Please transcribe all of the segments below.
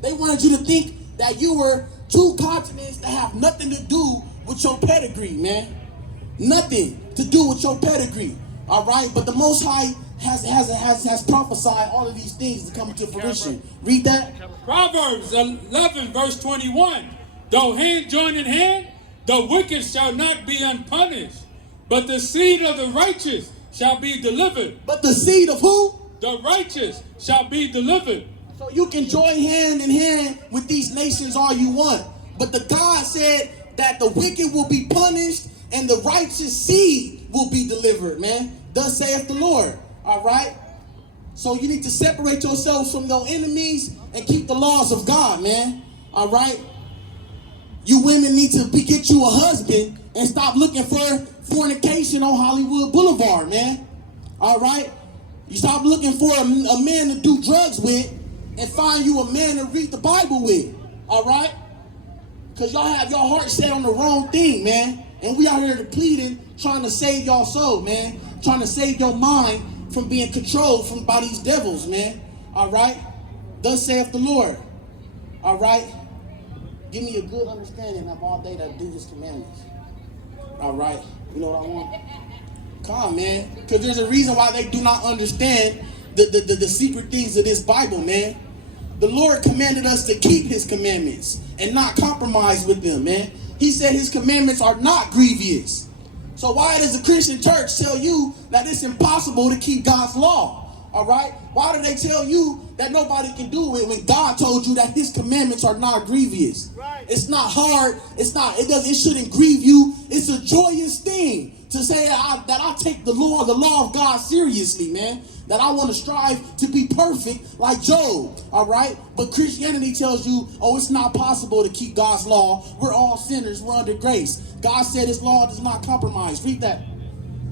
They wanted you to think that you were two continents that have nothing to do with your pedigree, man. Nothing to do with your pedigree. All right, but the Most High has prophesied all of these things to come to fruition. Read that. Proverbs 11, verse 21. Though hand join in hand, the wicked shall not be unpunished, but the seed of the righteous shall be delivered. But the seed of who? The righteous shall be delivered. So you can join hand in hand with these nations all you want. But the God said that the wicked will be punished and the righteous seed will be delivered, man. Thus saith the Lord. All right? So you need to separate yourselves from your enemies and keep the laws of God, man. All right? You women need to get you a husband and stop looking for fornication on Hollywood Boulevard, man. All right? You stop looking for a man to do drugs with and find you a man to read the Bible with. All right? Because y'all have your heart set on the wrong thing, man. And we out here pleading, trying to save y'all soul, man. Trying to save your mind from being controlled by these devils, man. All right? Thus saith the Lord. All right? Give me a good understanding of all they that do his commandments. All right? You know what I want? Come on, man. Because there's a reason why they do not understand the secret things of this Bible, man. The Lord commanded us to keep his commandments and not compromise with them, man. He said his commandments are not grievous. So why does the Christian church tell you that it's impossible to keep God's law? All right? Why do they tell you that nobody can do it when God told you that his commandments are not grievous? Right. It's not hard. It shouldn't grieve you. It's a joyous thing to say that I take the law of God seriously, man. That I want to strive to be perfect like Job, all right? But Christianity tells you, oh, it's not possible to keep God's law. We're all sinners. We're under grace. God said his law does not compromise. Read that.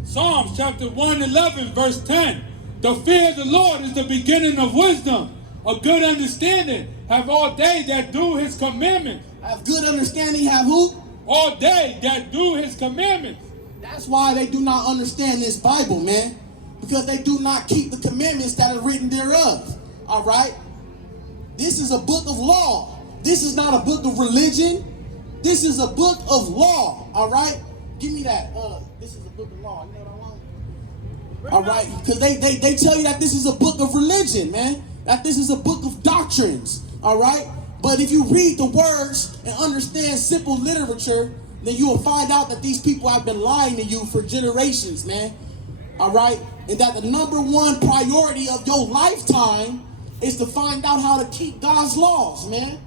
Psalms chapter 111, verse 10. The fear of the Lord is the beginning of wisdom. A good understanding have all they that do his commandments. Have good understanding have who? All they that do his commandments. That's why they do not understand this Bible, man. Because they do not keep the commandments that are written thereof. All right? This is a book of law. This is not a book of religion. This is a book of law. All right? Give me that. This is a book of law. You know what I want? All right? Because they tell you that this is a book of religion, man. That this is a book of doctrines. All right? But if you read the words and understand simple literature, then you will find out that these people have been lying to you for generations, man. All right? And that the number one priority of your lifetime is to find out how to keep God's laws, man.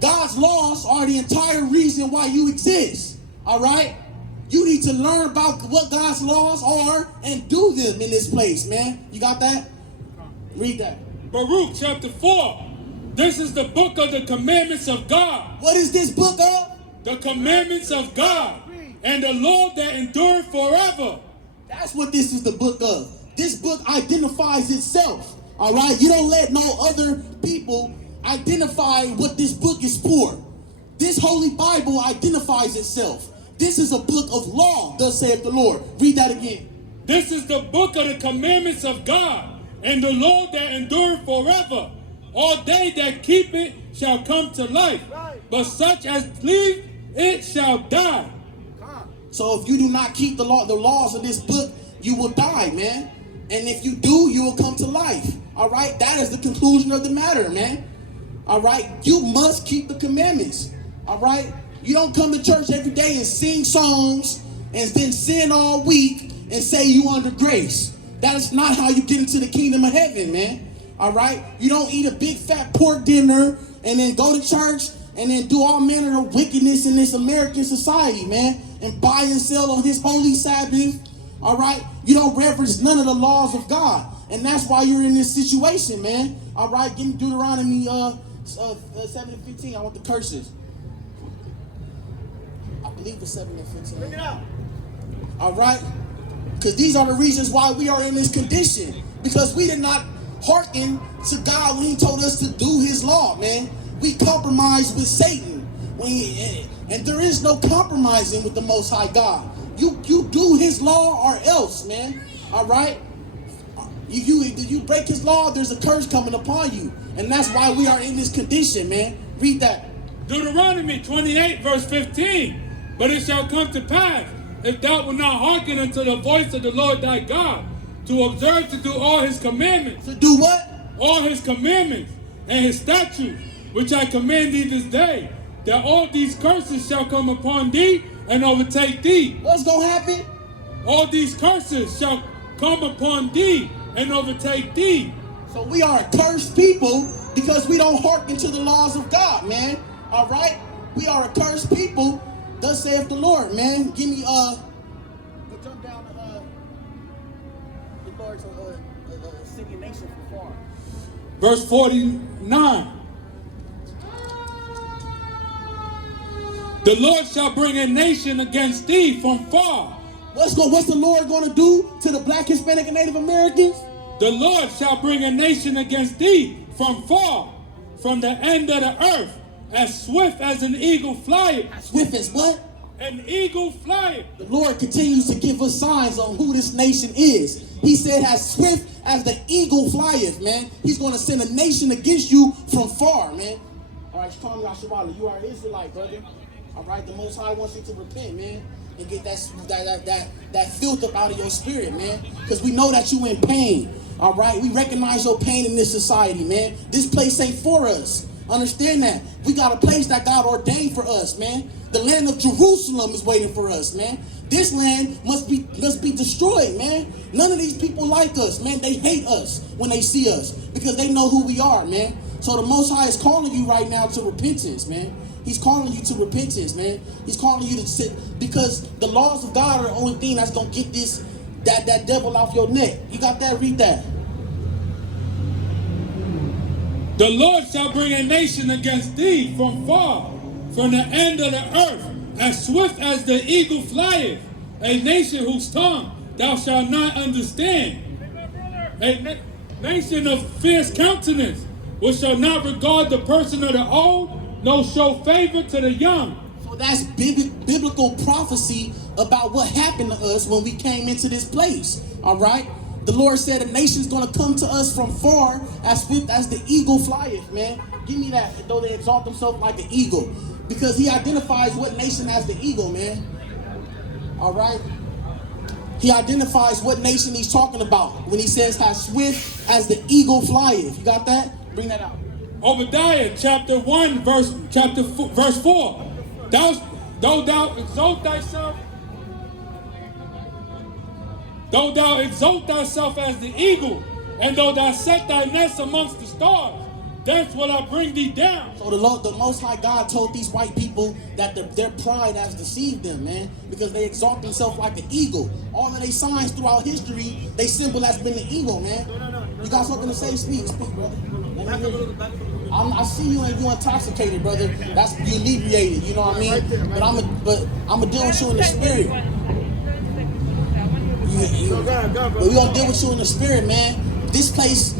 God's laws are the entire reason why you exist. All right? You need to learn about what God's laws are and do them in this place, man. You got that? Read that. Baruch chapter 4. This is the book of the commandments of God. What is this book of? The commandments of God. And the law that endureth forever. That's what this is the book of. This book identifies itself. All right? You don't let no other people identify what this book is for. This Holy Bible identifies itself. This is a book of law, thus saith the Lord. Read that again. This is the book of the commandments of God, and the law that endureth forever. All they that keep it shall come to life, but such as leave it shall die. So if you do not keep the laws of this book, you will die, man. And if you do, you will come to life. All right? That is the conclusion of the matter, man. All right? You must keep the commandments. All right? You don't come to church every day and sing songs and then sin all week and say you under grace. That is not how you get into the kingdom of heaven, man. All right? You don't eat a big fat pork dinner and then go to church and then do all manner of wickedness in this American society, man. And buy and sell on his holy Sabbath. All right? You don't reverence none of the laws of God. And that's why you're in this situation, man. All right? Give me Deuteronomy 7:15. I want the curses. I believe it's 7:15. Bring it out. All right? Because these are the reasons why we are in this condition. Because we did not hearken to God when he told us to do his law, man. We compromised with Satan. And there is no compromising with the Most High God. You do his law or else, man. All right? If you break his law, there's a curse coming upon you. And that's why we are in this condition, man. Read that. Deuteronomy 28 verse 15. But it shall come to pass, if thou wilt not hearken unto the voice of the Lord thy God, to observe to do all his commandments. To do what? All his commandments and his statutes, which I command thee this day, that all these curses shall come upon thee and overtake thee. What's going to happen? All these curses shall come upon thee and overtake thee. So we are a cursed people because we don't hearken to the laws of God, man. All right? We are a cursed people, thus saith the Lord, man. Give me, jump down to, the Lord's singing nation from far. Verse 49. The Lord shall bring a nation against thee from far. What's the Lord going to do to the Black, Hispanic, and Native Americans? The Lord shall bring a nation against thee from far, from the end of the earth, as swift as an eagle flieth. Swift as what? An eagle flieth. The Lord continues to give us signs on who this nation is. He said, as swift as the eagle flieth, man. He's going to send a nation against you from far, man. All right, Shkami Ashabala, you are an Israelite, brother. All right, the Most High wants you to repent, man, and get that filth up out of your spirit, man, because we know that you in pain. All right, we recognize your pain in this society, man. This place ain't for us. Understand that. We got a place that God ordained for us, man. The land of Jerusalem is waiting for us, man. This land must be destroyed, man. None of these people like us, man. They hate us when they see us because they know who we are, man. So the Most High is calling you right now to repentance, man. He's calling you to repentance, man. He's calling you to sit, because the laws of God are the only thing that's gonna get that devil off your neck. You got that? Read that. The Lord shall bring a nation against thee from far, from the end of the earth, as swift as the eagle flieth, a nation whose tongue thou shalt not understand, a nation of fierce countenance, which shall not regard the person of the old, nor show favor to the young. So that's biblical prophecy about what happened to us when we came into this place, all right? The Lord said a nation's going to come to us from far, as swift as the eagle flieth, man. Give me that, though they exalt themselves like an eagle. Because he identifies what nation has the eagle, man. All right? He identifies what nation he's talking about when he says as swift as the eagle flieth. You got that? Bring that out. Obadiah chapter 1, verse 4. Though thou exalt thyself as the eagle, and though thou set thy nest amongst the stars, thence will I bring thee down. So the Most High God told these white people that their pride has deceived them, man, because they exalt themselves like an eagle. All of their signs throughout history, they symbol has been the eagle, man. You got something to say? Speak, brother. I see you and you intoxicated, brother. That's you inebriated, you know what I mean? But I'm gonna deal with you in the spirit. But we gonna deal with you in the spirit, man. This place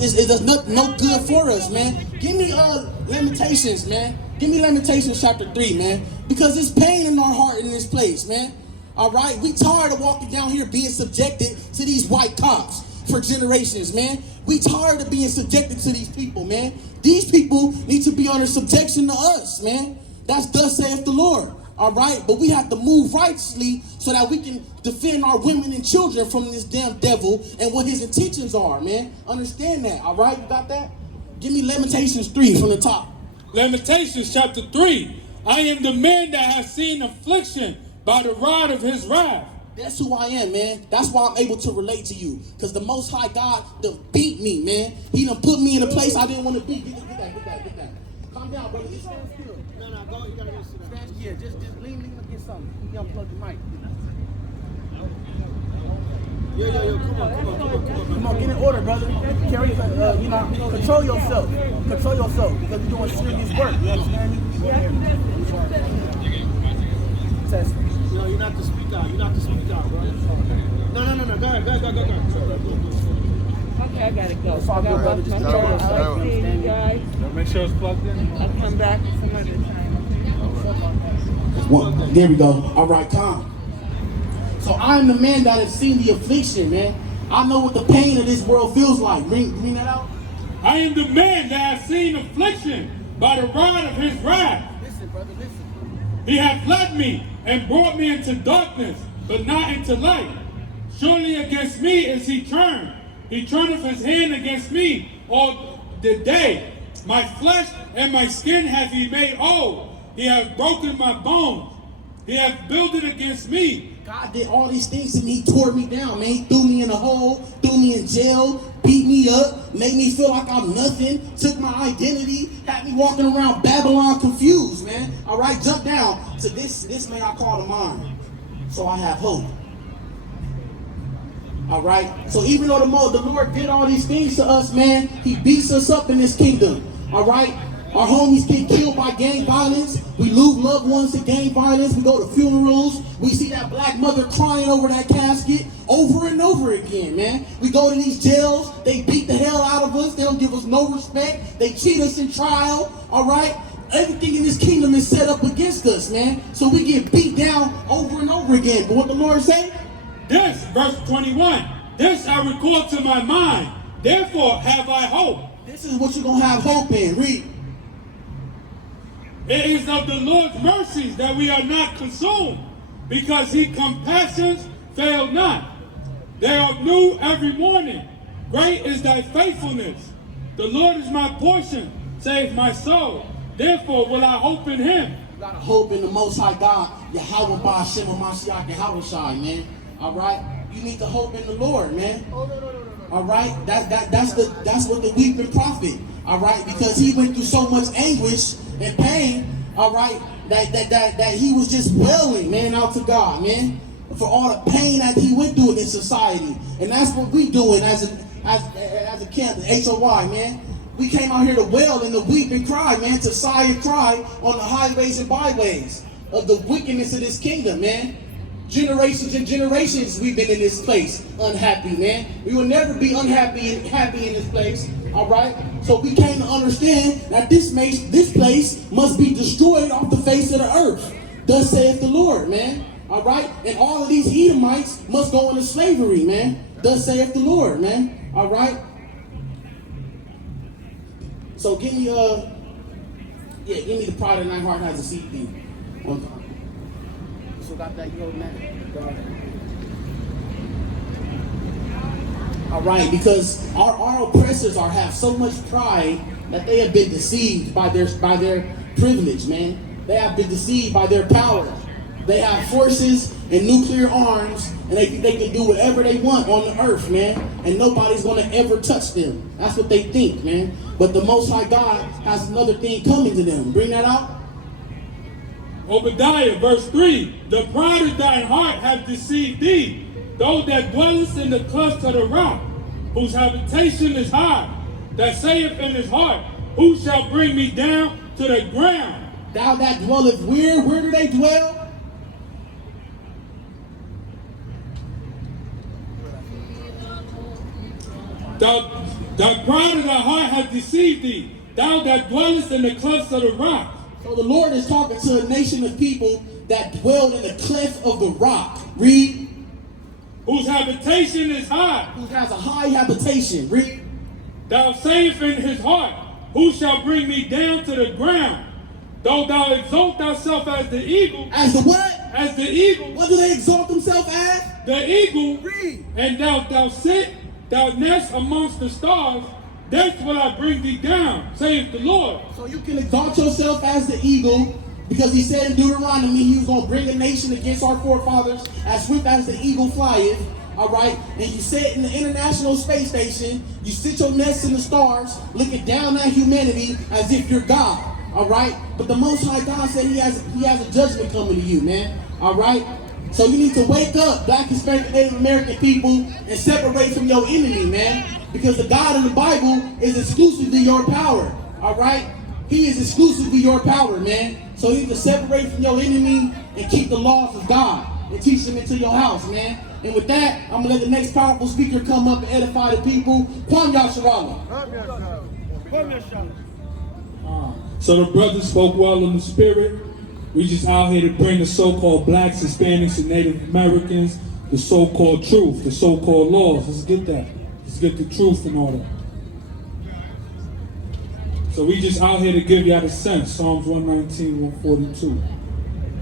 is no good for us, man. Give me Lamentations, man. Give me Lamentations chapter 3, man. Because there's pain in our heart in this place, man. All right, we tired of walking down here being subjected to these white cops for generations, man. We tired of being subjected to these people, man. These people need to be under subjection to us, man. That's thus saith the Lord. All right, but we have to move righteously so that we can defend our women and children from this damn devil and what his intentions are, man. Understand that, all right? You got that? Give me Lamentations 3 from the top. Lamentations chapter 3. I am the man that has seen affliction by the rod of his wrath. That's who I am, man. That's why I'm able to relate to you. Because the Most High God done beat me, man. He done put me in a place I didn't want to be. Get that. Calm down, brother. Just stand still. No, go. You gotta go sit down. Stand still. Just lean and get something. You gotta plug the mic. Yo, come on, get in order, brother. Carry, control yourself. Control yourself, because you're doing serious work. You understand me? Test. No, you're not to speak out. You're not to speak out, bro. No. Go ahead. Okay, I gotta go. It's all good, brother. Just control yourself. I'll see you guys. Make sure it's plugged in. I'll come back some other time. There we go. All right, calm. So I'm the man that has seen the affliction, man. I know what the pain of this world feels like. Bring that out. I am the man that has seen affliction by the rod of his wrath. Listen, brother, listen. He hath led me and brought me into darkness, but not into light. Surely against me is he turned. He turneth his hand against me all the day. My flesh and my skin hath he made whole. He hath broken my bones. He hath builded against me. God did all these things to me. He tore me down, man. He threw me in a hole, threw me in jail, beat me up, made me feel like I'm nothing, took my identity, had me walking around Babylon confused, man. All right, jump down to this man I call to mind. So I have hope. All right. So even though the Lord did all these things to us, man, he beats us up in this kingdom. All right. Our homies get killed by gang violence. We lose loved ones to gang violence. We go to funerals. We see that black mother crying over that casket over and over again, man. We go to these jails. They beat the hell out of us. They don't give us no respect. They cheat us in trial. All right. Everything in this kingdom is set up against us, man. So we get beat down over and over again. But what the Lord say? This, verse 21, this I recall to my mind. Therefore have I hope. This is what you're going to have hope in. Read. It is of the Lord's mercies that we are not consumed, because his compassions fail not. They are new every morning. Great is thy faithfulness. The Lord is my portion, saith my soul. Therefore will I hope in him. You got to hope in the Most High God, Yahweh Ba'Shem Mashiach Yahushai, man. All right? You need to hope in the Lord, man. All right? That's what the weeping prophet, all right? Because he went through so much anguish and pain, all right, that he was just wailing, man, out to God, man, for all the pain that he went through in this society. And that's what we doing as a camp, the HOI, man. We came out here to wail and to weep and cry, man, to sigh and cry on the highways and byways of the wickedness of this kingdom, man. Generations and generations we've been in this place unhappy, man. We will never be unhappy and happy in this place, all right? So we came to understand that this place must be destroyed off the face of the earth. Thus saith the Lord, man, all right? And all of these Edomites must go into slavery, man. Thus saith the Lord, man, all right? So give me the Pride of Night Heart has a CD. So got that, you know, man. All right, because our oppressors have so much pride that they have been deceived by their privilege, man. They have been deceived by their power. They have forces and nuclear arms, and they think they can do whatever they want on the earth, man. And nobody's going to ever touch them. That's what they think, man. But the Most High God has another thing coming to them. Bring that out. Obadiah, verse 3, the pride of thine heart hath deceived thee, thou that dwellest in the clefts of the rock, whose habitation is high, that saith in his heart, who shall bring me down to the ground? Thou that dwelleth where do they dwell? Thy pride of thy heart hath deceived thee, thou that dwellest in the clefts of the rock. So the Lord is talking to a nation of people that dwelled in the cleft of the rock. Read. Whose habitation is high. Who has a high habitation. Read. Thou sayest in his heart, who shall bring me down to the ground? Though thou exalt thyself as the eagle. As the what? As the eagle. What do they exalt themselves as? The eagle. Read. And thou sit, thou nest amongst the stars. That's will I bring thee down, saith the Lord. So you can exalt yourself as the eagle, because he said in Deuteronomy he was going to bring a nation against our forefathers as swift as the eagle flieth, all right? And you sit in the International Space Station, you sit your nest in the stars, looking down at humanity as if you're God, all right? But the Most High God said he has a judgment coming to you, man, all right? So you need to wake up, Black, Hispanic, Native American people, and separate from your enemy, man. Because the God of the Bible is exclusively your power, all right? He is exclusively your power, man. So you need to separate from your enemy and keep the laws of God and teach them into your house, man. And with that, I'm going to let the next powerful speaker come up and edify the people. Kwam Yasharala. So the brothers spoke well in the spirit. We just out here to bring the so-called blacks, Hispanics, and Native Americans the so-called truth, the so-called laws. Let's get that. Let's get the truth in order. So we just out here to give y'all the sense. Psalms 119, 142.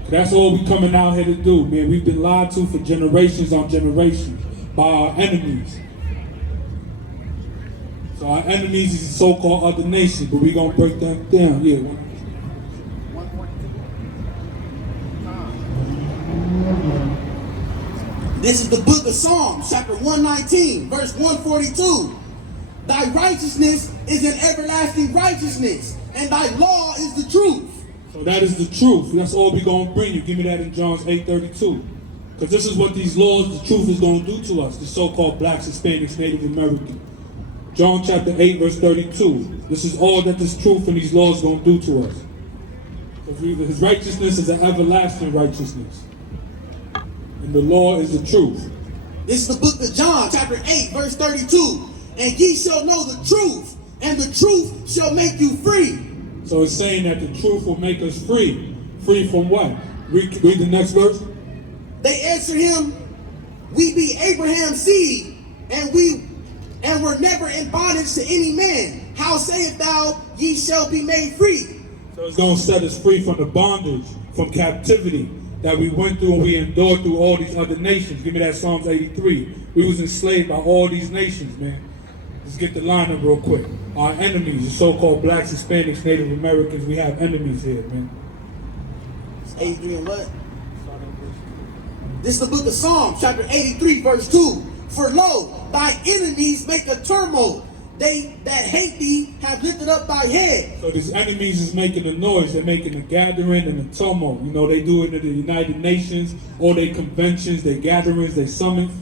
That's all we coming out here to do, man. We've been lied to for generations on generations by our enemies. So our enemies is the so-called other nations, but we gonna break them down. Yeah. This is the book of Psalms, chapter 119, verse 142. Thy righteousness is an everlasting righteousness, and thy law is the truth. So that is the truth. That's all we're going to bring you. Give me that in John 8:32. Because this is what these laws, the truth is going to do to us, the so-called blacks, Hispanics, Native American. John chapter 8, verse 32. This is all that this truth and these laws are going to do to us. His righteousness is an everlasting righteousness. And the law is the truth. This is the book of John, chapter 8, verse 32. And ye shall know the truth, and the truth shall make you free. So it's saying that the truth will make us free. Free from what? Read the next verse. They answered him, we be Abraham's seed, and were never in bondage to any man. How sayest thou, ye shall be made free? So it's going to set us free from the bondage, from captivity that we went through and we endured through all these other nations. Give me that Psalms 83. We was enslaved by all these nations, man. Let's get the line up real quick. Our enemies, the so-called blacks, Hispanics, Native Americans, we have enemies here, man. 83 and what? This is the book of Psalms, chapter 83, verse 2. For lo, thy enemies make a turmoil. They that hate thee have lifted up thy head. So these enemies is making a noise. They're making a gathering and a tumult. You know, they do it in the United Nations, all their conventions, their gatherings, their summits.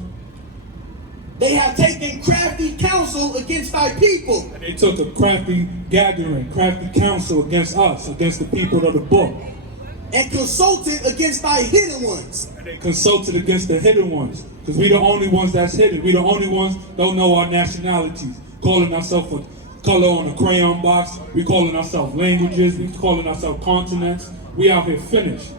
They have taken crafty counsel against thy people. And they took a crafty gathering, crafty counsel against us, against the people of the book. And consulted against thy hidden ones. And they consulted against the hidden ones. Because we the only ones that's hidden. We the only ones don't know our nationalities. Calling ourselves a color on a crayon box. We calling ourselves languages. We calling ourselves continents. We out here finished.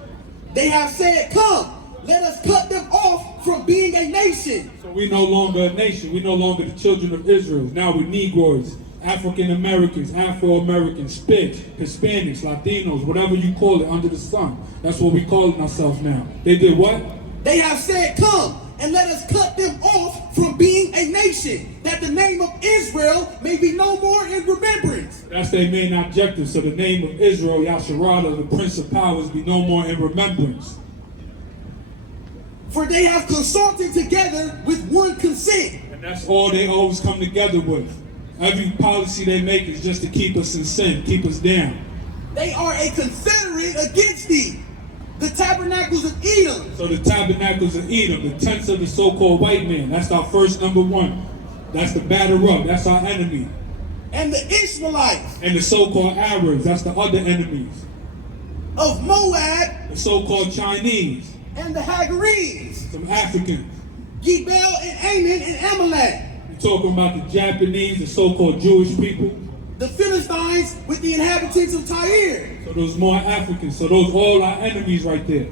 They have said, come, let us cut them off from being a nation. So we no longer a nation. We no longer the children of Israel. Now we're Negroes, African Americans, Afro-Americans, Spits, Hispanics, Latinos, whatever you call it under the sun. That's what we calling ourselves now. They did what? They have said, come and let us cut them off from being a nation, that the name of Israel may be no more in remembrance. That's their main objective. So the name of Israel, Yasharada, the Prince of Powers, be no more in remembrance. For they have consulted together with one consent. And that's all they always come together with. Every policy they make is just to keep us in sin, keep us down. They are a confederate against thee, the tabernacles of Edom. So the tabernacles of Edom, the tents of the so-called white man, that's our first number one. That's the batter-up, that's our enemy. And the Ishmaelites. And the so-called Arabs, that's the other enemies. Of Moab. The so-called Chinese. And the Hagarenes. Some Africans. Gebel and Ammon and Amalek. You're talking about the Japanese, the so-called Jewish people. The Philistines with the inhabitants of Tyre. So those more Africans. So those all our enemies right there.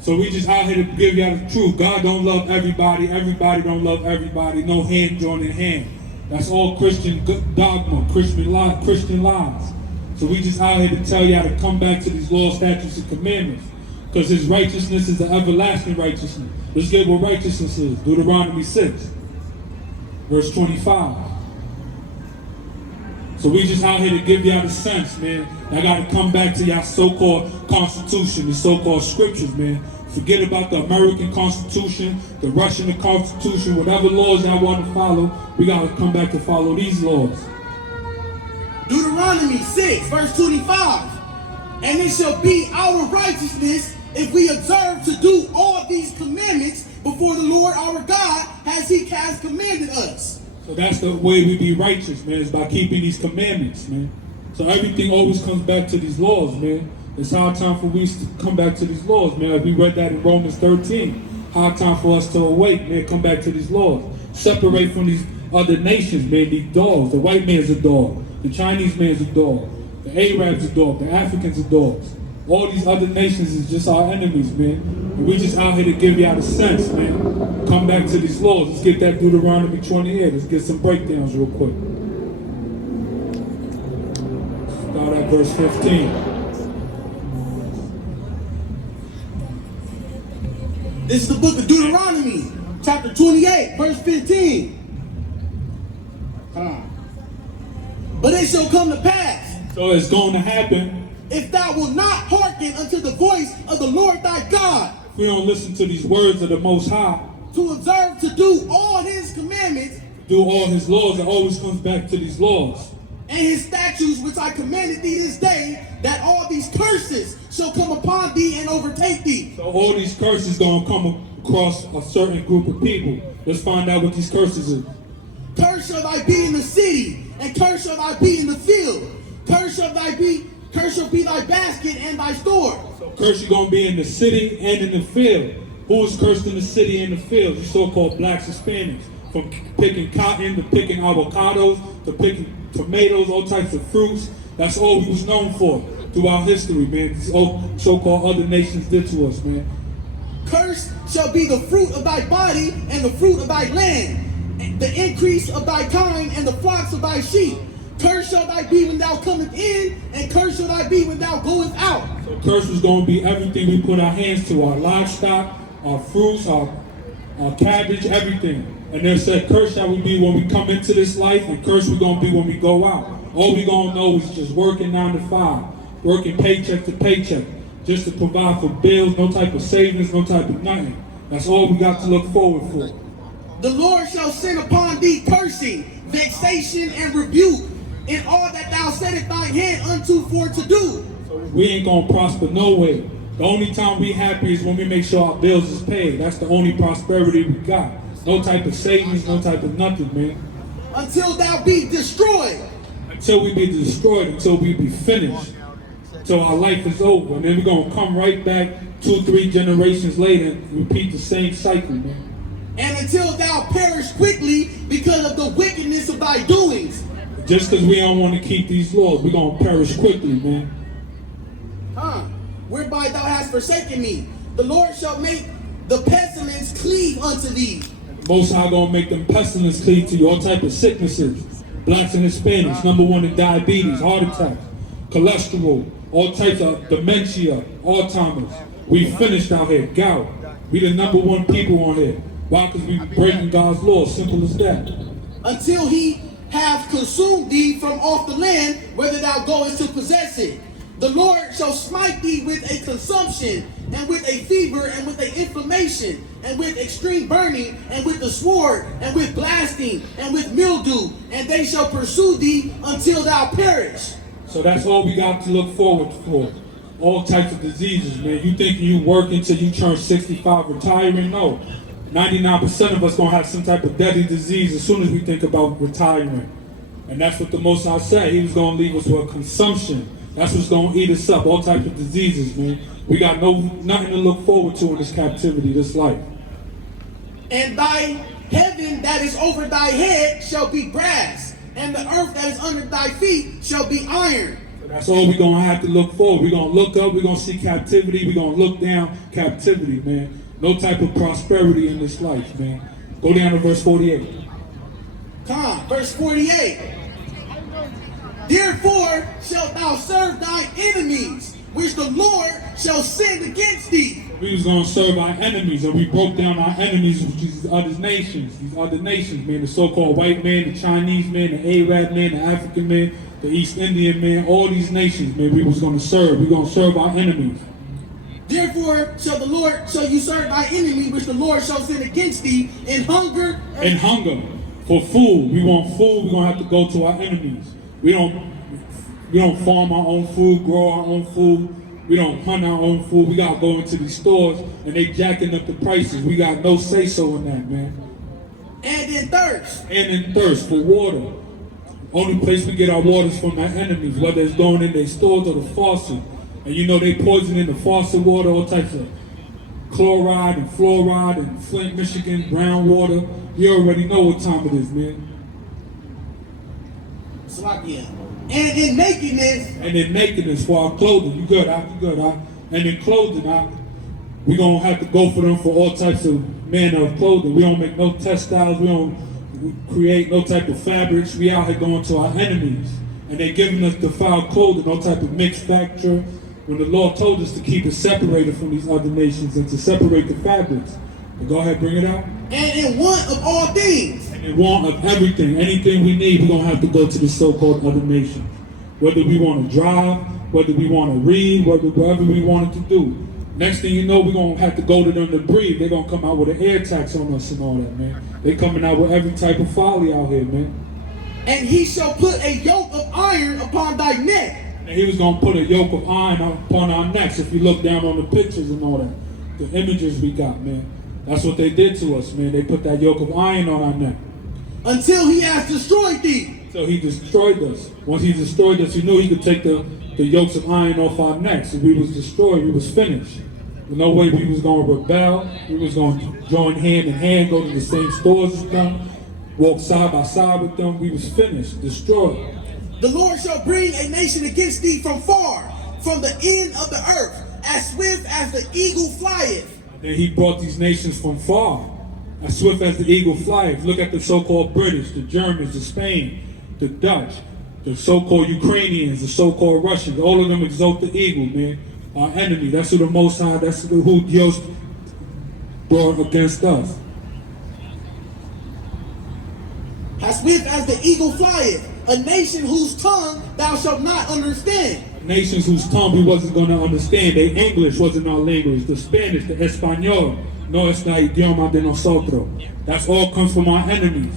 So we just out here to give y'all the truth. God don't love everybody. Everybody don't love everybody. No hand joining hand. That's all Christian dogma, Christian lies. So we just out here to tell y'all to come back to these laws, statutes, and commandments. Because his righteousness is the everlasting righteousness. Let's get what righteousness is. Deuteronomy 6, verse 25. So we just out here to give y'all the sense, man. I got to come back to y'all so-called Constitution, the so-called scriptures, man. Forget about the American Constitution, the Russian Constitution, whatever laws y'all want to follow. We got to come back to follow these laws. Deuteronomy 6, verse 25. And it shall be our righteousness if we observe to do all these commandments before the Lord our God as he has commanded us. So that's the way we be righteous, man, is by keeping these commandments, man. So everything always comes back to these laws, man. It's high time for us to come back to these laws, man. Like we read that in Romans 13. High time for us to awake, man, come back to these laws. Separate from these other nations, man, these dogs. The white man's a dog. The Chinese man's a dog. The Arabs are dogs. The Africans are dogs. All these other nations is just our enemies, man. And we just out here to give y'all the sense, man. Come back to these laws. Let's get that Deuteronomy 28. Let's get some breakdowns real quick. Start at verse 15. This is the book of Deuteronomy, chapter 28, verse 15. But it shall come to pass, So it's going to happen. if thou wilt not hearken unto the voice of the Lord thy God, If we don't listen to these words of the Most High, to observe to do all his commandments do all his laws, it always comes back to these laws. and his statutes which I commanded thee this day, that all these curses shall come upon thee and overtake thee. So all these curses going to come across a certain group of people. Let's find out what these curses is. Cursed shall thy be in the city, and cursed shall thy be in the field. Cursed shall be thy basket and thy store. So curse you're going to be in the city and in the field. Who is cursed in the city and the field? You so-called blacks and Hispanics. From picking cotton to picking avocados to picking tomatoes, all types of fruits. That's all we was known for throughout history, man. These so-called other nations did to us, man. Cursed shall be the fruit of thy body and the fruit of thy land, the increase of thy kind and the flocks of thy sheep. Cursed shall thy be when thou comest in, and cursed shall thy be when thou goest out. So curse was going to be everything we put our hands to, our livestock, our fruits, our cabbage, everything. And they said, curse shall we be when we come into this life, and curse we're going to be when we go out. All we going to know is just working 9 to 5, working paycheck to paycheck, just to provide for bills, no type of savings, no type of nothing. That's all we got to look forward for. The Lord shall send upon thee cursing, vexation, and rebuke in all that thou settest thy hand unto for to do. We ain't going to prosper no way. The only time we happy is when we make sure our bills is paid. That's the only prosperity we got. No type of savings, no type of nothing, man. Until thou be destroyed. Until we be destroyed, until we be finished. Until our life is over. And then we're going to come right back 2-3 generations later and repeat the same cycle, man. And until thou perish quickly because of the wickedness of thy doings. Just because we don't want to keep these laws, we're going to perish quickly, man. Whereby thou hast forsaken me. The Lord shall make the pestilence cleave unto thee. Most High going to make them pestilence cleave to you. All type of sicknesses. Blacks and Hispanics, #1 in diabetes, heart attacks, cholesterol, all types of dementia, Alzheimer's. We finished out here, gout. We the #1 people on here. Why? Because we breaking God's law, simple as that. Until he have consumed thee from off the land, whether thou goest to possess it. The Lord shall smite thee with a consumption, and with a fever, and with a inflammation, and with extreme burning, and with the sword, and with blasting, and with mildew, and they shall pursue thee until thou perish. So that's all we got to look forward for. All types of diseases, man. You think you work until you turn 65 retiring? No. 99% of us gonna have some type of deadly disease as soon as we think about retiring. And that's what the Most High said. He was gonna leave us with a consumption. That's what's gonna eat us up. All types of diseases, man. We got nothing to look forward to in this captivity, this life. And thy heaven that is over thy head shall be brass, and the earth that is under thy feet shall be iron. That's all we're going to have to look for. We're going to look up, we're going to see captivity, we're going to look down, captivity, man. No type of prosperity in this life, man. Go down to verse 48. Verse 48. Therefore shalt thou serve thine enemies, which the Lord shall send against thee. We was going to serve our enemies, and we broke down our enemies, which is these other nations, man. The so-called white man, the Chinese man, the Arab man, the African man, the East Indian man, all these nations, man, we was going to serve. We're going to serve our enemies. Therefore shall you serve thy enemy, which the Lord shall send against thee, in hunger. In hunger. For food. We want food, we're going to have to go to our enemies. We don't farm our own food, grow our own food. We don't hunt our own food. We got to go into these stores, and they jacking up the prices. We got no say-so in that, man. And in thirst. And in thirst for water. Only place we get our water is from our enemies, whether it's going in their stores or the faucet. And you know they poison in the faucet water, all types of chloride and fluoride and Flint, Michigan, brown water. You already know what time it is, man. Salakia. And in nakedness, And in nakedness for our clothing. You good, you good, And in clothing, we gonna have to go for them for all types of manner of clothing. We don't make no textiles, we don't create no type of fabrics. We out here going to our enemies. And they giving us defiled clothing, no type of mixed factor. When the Lord told us to keep it separated from these other nations and to separate the fabrics. But go ahead, bring it out. and in want of all things. And in want of everything, anything we need, we're gonna have to go to the so-called other nations. Whether we want to drive, whether we want to read, whatever we wanted to do. Next thing you know, we're gonna have to go to them to breathe. They're gonna come out with an air tax on us and all that, man. They coming out with every type of folly out here, man. And he shall put a yoke of iron upon thy neck. And he was gonna put a yoke of iron upon our necks. If you look down on the pictures and all that, the images we got, man. That's what they did to us, man. They put that yoke of iron on our neck. Until he has destroyed thee. So he destroyed us. Once he destroyed us, he knew he could take the yokes of iron off our necks. If we was destroyed, we was finished. There's no way we was going to rebel. We was going to join hand in hand, go to the same stores as them, walk side by side with them. We was finished, destroyed. The Lord shall bring a nation against thee from far, from the end of the earth, as swift as the eagle flieth. Then he brought these nations from far, as swift as the eagle flieth. Look at the so-called British, the Germans, the Spain, the Dutch, the so-called Ukrainians, the so-called Russians. All of them exalt the eagle, man. Our enemy. That's who the Most High, that's who Dios brought against us. As swift as the eagle flieth, a nation whose tongue thou shalt not understand. Nations whose tongue we wasn't going to understand. Their English wasn't our language. The Spanish, the Espanol, no es la idioma de nosotros. That's all comes from our enemies.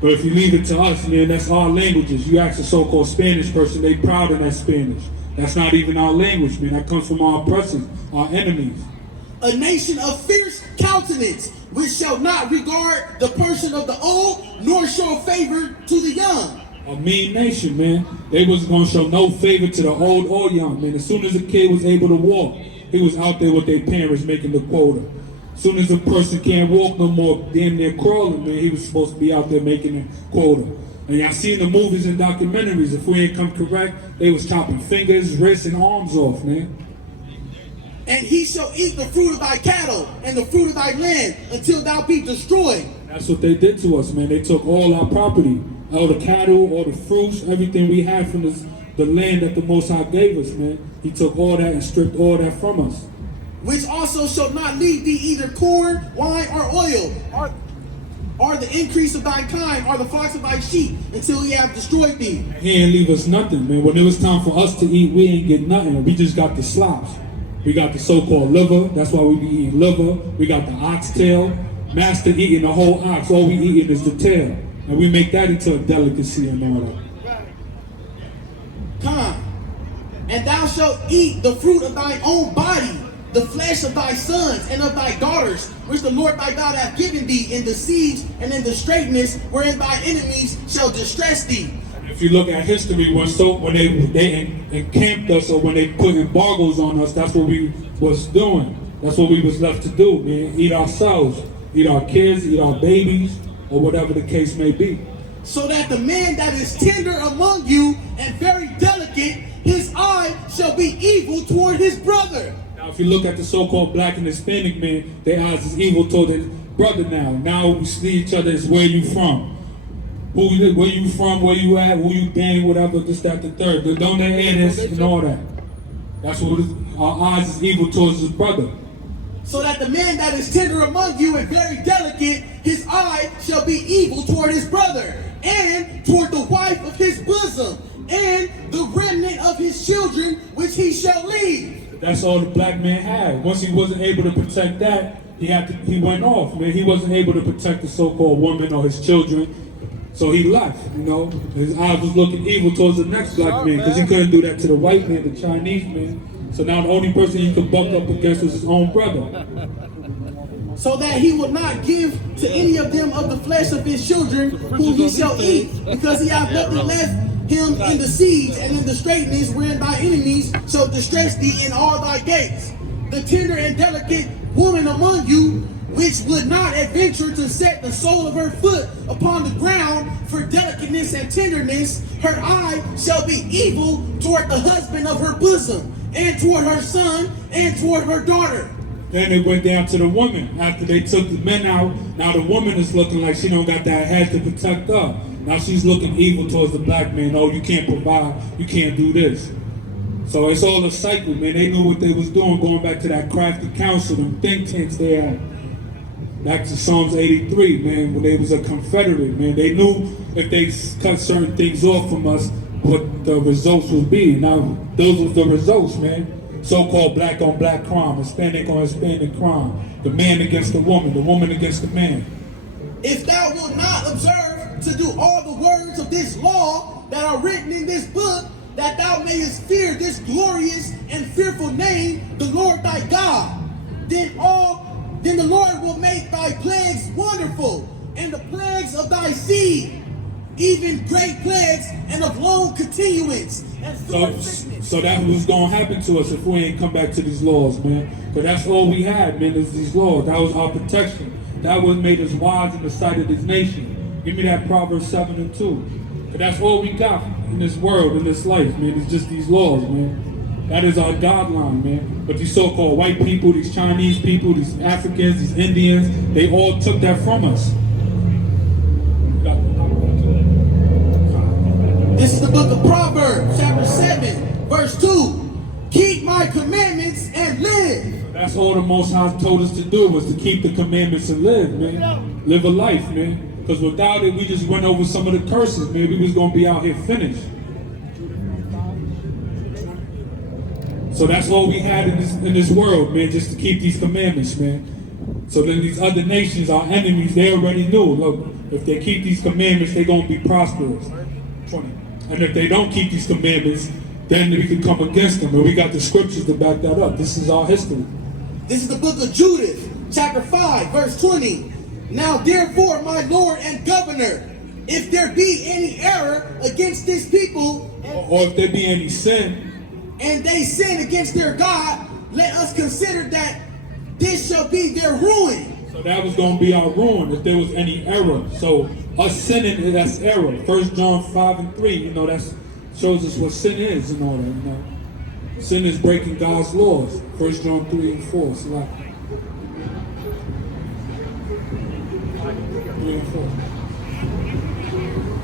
But if you leave it to us, man, that's our languages. You ask a so-called Spanish person, they proud of that Spanish. That's not even our language, man. That comes from our oppressors, our enemies. A nation of fierce countenance, which shall not regard the person of the old, nor show favor to the young. A mean nation, man. They wasn't going to show no favor to the old or young, man. As soon as a kid was able to walk, he was out there with their parents making the quota. As soon as a person can't walk no more, damn near crawling, man, he was supposed to be out there making the quota. And y'all seen the movies and documentaries. If we ain't come correct, they was chopping fingers, wrists, and arms off, man. And he shall eat the fruit of thy cattle and the fruit of thy land until thou be destroyed. That's what they did to us, man. They took all our property, all the cattle, all the fruits, everything we had from the land that the Most High gave us, man. He took all that and stripped all that from us. Which also shall not leave thee either corn, wine, or oil, or the increase of thy kind, or the flocks of thy sheep, until he have destroyed thee. He ain't leave us nothing, man. When it was time for us to eat, we ain't get nothing. We just got the slops. We got the so-called liver. That's why we be eating liver. We got the oxtail. Master eating the whole ox. All we eating is the tail. And we make that into a delicacy and all that. Come. And thou shalt eat the fruit of thy own body, the flesh of thy sons and of thy daughters, which the Lord thy God hath given thee in the siege and in the straitness, wherein thy enemies shall distress thee. If you look at history, when they encamped us or when they put embargoes on us, that's what we was doing. That's what we was left to do, man. Eat ourselves, eat our kids, eat our babies, or whatever the case may be. So that the man that is tender among you and very delicate, his eye shall be evil toward his brother. Now, if you look at the so-called black and Hispanic man, their eyes is evil toward their brother now. Now we see each other as where you from. Where you from, where you at, who you bang, whatever, this, that, the third. Don't they hear this and all that? That's what our eyes is evil towards his brother. So that the man that is tender among you and very delicate, his eye shall be evil toward his brother, and toward the wife of his bosom, and the remnant of his children, which he shall leave. That's all the black man had. Once he wasn't able to protect that, he went off, man. He wasn't able to protect the so-called woman or his children. So he left, you know. His eyes was looking evil towards the next black man because he couldn't do that to the white man, the Chinese man. So now the only person he could buck up against was his own brother. So that he will not give to any of them of the flesh of his children whom he shall eat, because he hath nothing left him in the siege and in the straitness wherein thy enemies shall distress thee in all thy gates. The tender and delicate woman among you, which would not adventure to set the sole of her foot upon the ground for delicateness and tenderness, her eye shall be evil toward the husband of her bosom, and toward her son, and toward her daughter. Then it went down to the woman. After they took the men out, now the woman is looking like she don't got that head to protect her. Now she's looking evil towards the black man. Oh, you can't provide, you can't do this. So it's all a cycle, man. They knew what they was doing, going back to that crafty council, them think tanks they had. Back to Psalms 83, man, when they was a confederate, man. They knew if they cut certain things off from us, what the results would be. Now, those were the results, man. So-called black on black crime, Hispanic on Hispanic crime, the man against the woman against the man. If thou wilt not observe to do all the words of this law that are written in this book, that thou mayest fear this glorious and fearful name, the Lord thy God, then the Lord will make thy plagues wonderful, and the plagues of thy seed, even great plagues and of long continuance. And so that was going to happen to us if we ain't come back to these laws, man. Because that's all we had, man, is these laws. That was our protection. That what made us wise in the sight of this nation. Give me that Proverbs 7 and 2. Because that's all we got in this world, in this life, man. It's just these laws, man. That is our guideline, man. But these so-called white people, these Chinese people, these Africans, these Indians, they all took that from us. This is the book of Proverbs, chapter 7, verse 2. Keep my commandments and live. That's all the Most High told us to do, was to keep the commandments and live, man. Live a life, man. Because without it, we just went over some of the curses, man. We was going to be out here finished. So that's all we had in this world, man, just to keep these commandments, man. So then these other nations, our enemies, they already knew, look, if they keep these commandments, they're going to be prosperous. 20. And if they don't keep these commandments, then we can come against them. And we got the scriptures to back that up. This is our history. This is the book of Judith, chapter 5, verse 20. Now therefore, my Lord and Governor, if there be any error against this people, or if there be any sin, and they sin against their God, let us consider that this shall be their ruin. So that was going to be our ruin if there was any error. So us sinning, that's error. 1 John 5 and 3, you know, that shows us what sin is and all that, you know. Sin is breaking God's laws. 1 John 3 and 4. It's like 3 and 4.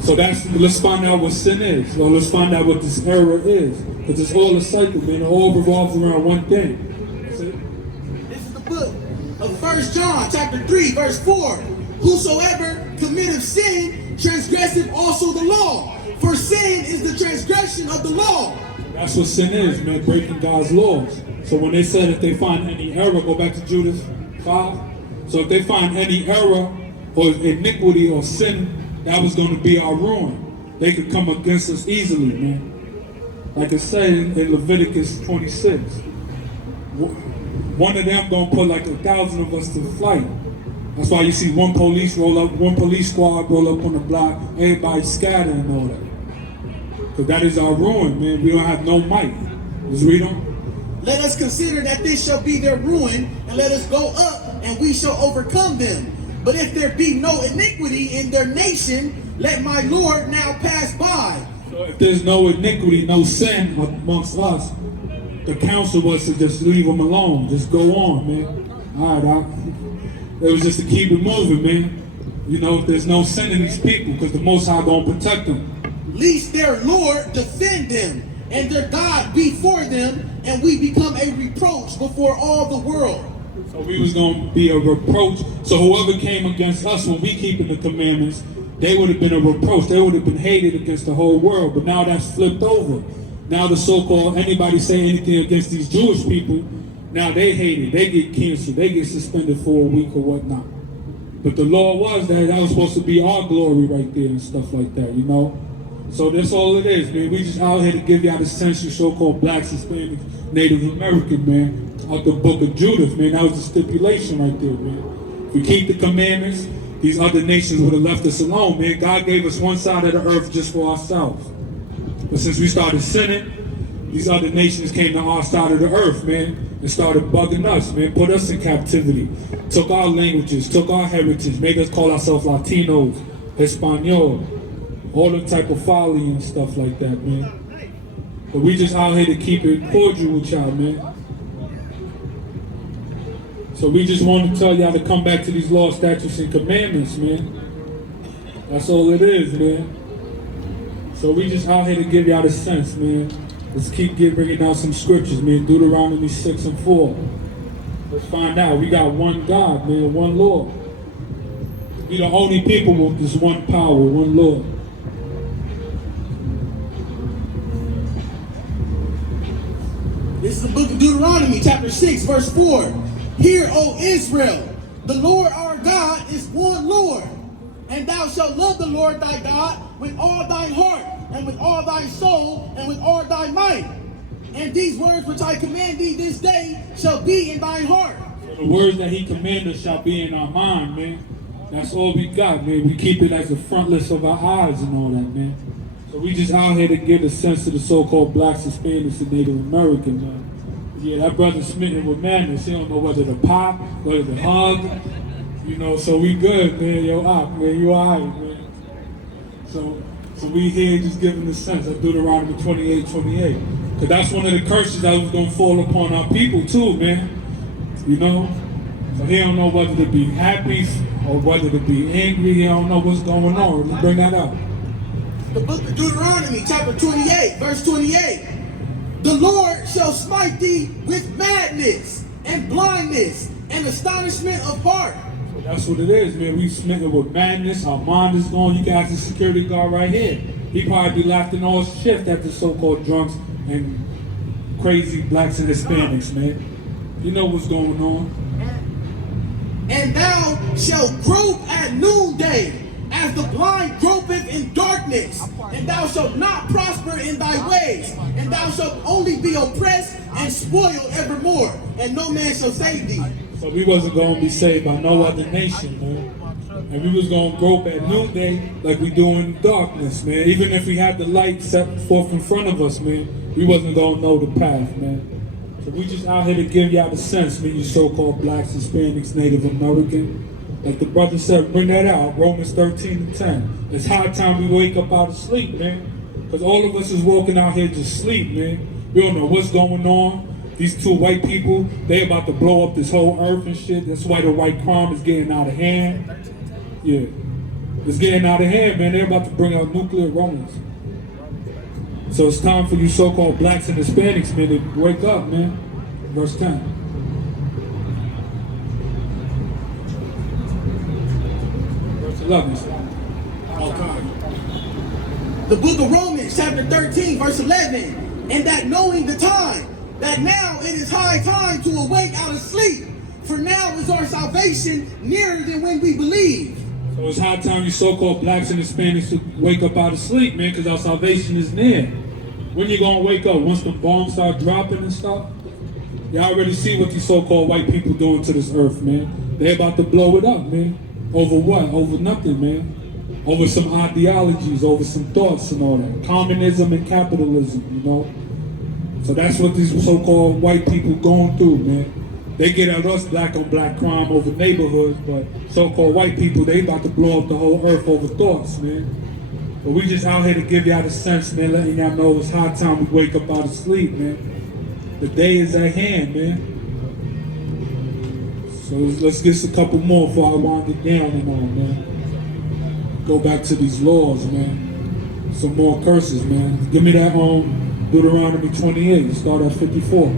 So let's find out what sin is. So let's find out what this error is. Because it's all a cycle, man. It all revolves around one thing. That's it. This is the book of 1 John, chapter 3, verse 4. Whosoever committeth sin, transgresseth also the law. For sin is the transgression of the law. That's what sin is, man, breaking God's laws. So when they said if they find any error, go back to Judith 5. So if they find any error or iniquity or sin, that was going to be our ruin. They could come against us easily, man. Like it said in Leviticus 26. One of them going to put like 1,000 of us to flight. That's why you see one police squad roll up on the block, everybody scatter and all that. Because that is our ruin, man. We don't have no might. Let's read on. Let us consider that this shall be their ruin, and let us go up, and we shall overcome them. But if there be no iniquity in their nation, let my Lord now pass by. So if there's no iniquity, no sin amongst us, the counsel was to just leave them alone. Just go on, man. All right, it was just to keep it moving, man. You know, if there's no sin in these people, because the Most High gonna protect them. Lest their Lord defend them, and their God be for them, and we become a reproach before all the world. So we was going to be a reproach. So whoever came against us when we keeping the commandments, they would have been a reproach. They would have been hated against the whole world. But now that's flipped over. Now the so-called, anybody say anything against these Jewish people, now they hated. They get canceled. They get suspended for a week or whatnot. But the law was that was supposed to be our glory right there and stuff like that, you know? So that's all it is, man. We just out here to give y'all the sense of so-called blacks, Hispanics, Native American, man. Out the book of Judith, man. That was the stipulation right there, man. If we keep the commandments, these other nations would have left us alone, man. God gave us one side of the earth just for ourselves. But since we started sinning, these other nations came to our side of the earth, man. and started bugging us, man. Put us in captivity. Took our languages, took our heritage, made us call ourselves Latinos, Espanol, all the type of folly and stuff like that, man. But we just out here to keep it cordial with y'all, man. So we just want to tell y'all to come back to these laws, statutes, and commandments, man. That's all it is, man. So we just out here to give y'all the sense, man. Let's keep bringing down some scriptures, man. Deuteronomy 6 and 4. Let's find out. We got one God, man, one Lord. We the only people with this one power, one Lord. This is the book of Deuteronomy, chapter 6, verse 4. Hear, O Israel, the Lord our God is one Lord. And thou shalt love the Lord thy God with all thine heart, and with all thy soul, and with all thy might. And these words which I command thee this day shall be in thine heart. The words that he commanded us shall be in our mind, man. That's all we got, man. We keep it as the frontlets of our eyes and all that, man. So we just out here to give a sense to the so-called blacks, Hispanics, and Native Americans, man. Yeah, that brother's smitten with madness. He don't know whether to pop, whether to hug. You know, so we good, man. Yo, man, you all right, man. So we here just giving the sense of Deuteronomy 28:28. Because that's one of the curses that was going to fall upon our people too, man. You know? So he don't know whether to be happy or whether to be angry. He don't know what's going on. Let's bring that up. The book of Deuteronomy, chapter 28, verse 28. The Lord shall smite thee with madness and blindness and astonishment of heart. So that's what it is, man. We smitten with madness. Our mind is gone. You got the security guard right here. He probably be laughing all shift at the so-called drunks and crazy blacks and Hispanics, man. You know what's going on. And thou shalt grope at noonday, as the blind gropeth in darkness. And thou shalt not prosper in thy ways. And thou shalt only be oppressed and spoiled evermore. And no man shall save thee. So we wasn't going to be saved by no other nation, man. And we was going to grope at noonday like we do in darkness, man. Even if we had the light set forth in front of us, man, we wasn't going to know the path, man. So we just out here to give y'all the sense, man, you so-called blacks, Hispanics, Native American. Like the brother said, bring that out, Romans 13:10. It's high time we wake up out of sleep, man. Because all of us is walking out here just sleep, man. We don't know what's going on. These two white people, they about to blow up this whole earth and shit. That's why the white crime is getting out of hand. Yeah. It's getting out of hand, man. They're about to bring out nuclear weapons. So it's time for you so-called blacks and Hispanics, man, to wake up, man. Verse 10. Verse 11. Okay. The book of Romans, chapter 13, verse 11. And that knowing the time, that now it is high time to awake out of sleep. For now is our salvation nearer than when we believed. So it's high time you so-called blacks and Hispanics to wake up out of sleep, man, because our salvation is near. When you gonna wake up? Once the bombs start dropping and stuff? Y'all already see what these so-called white people doing to this earth, man. They about to blow it up, man. Over what? Over nothing, man. Over some ideologies, over some thoughts and all that. Communism and capitalism, you know? So that's what these so-called white people going through, man. They get at us black on black crime over neighborhoods, but so-called white people, they about to blow up the whole earth over thoughts, man. But we just out here to give y'all the sense, man, letting y'all know it's high time we wake up out of sleep, man. The day is at hand, man. So let's get a couple more before I wind it down and all, man. Go back to these laws, man. Some more curses, man. Give me that Deuteronomy 28, start at 54.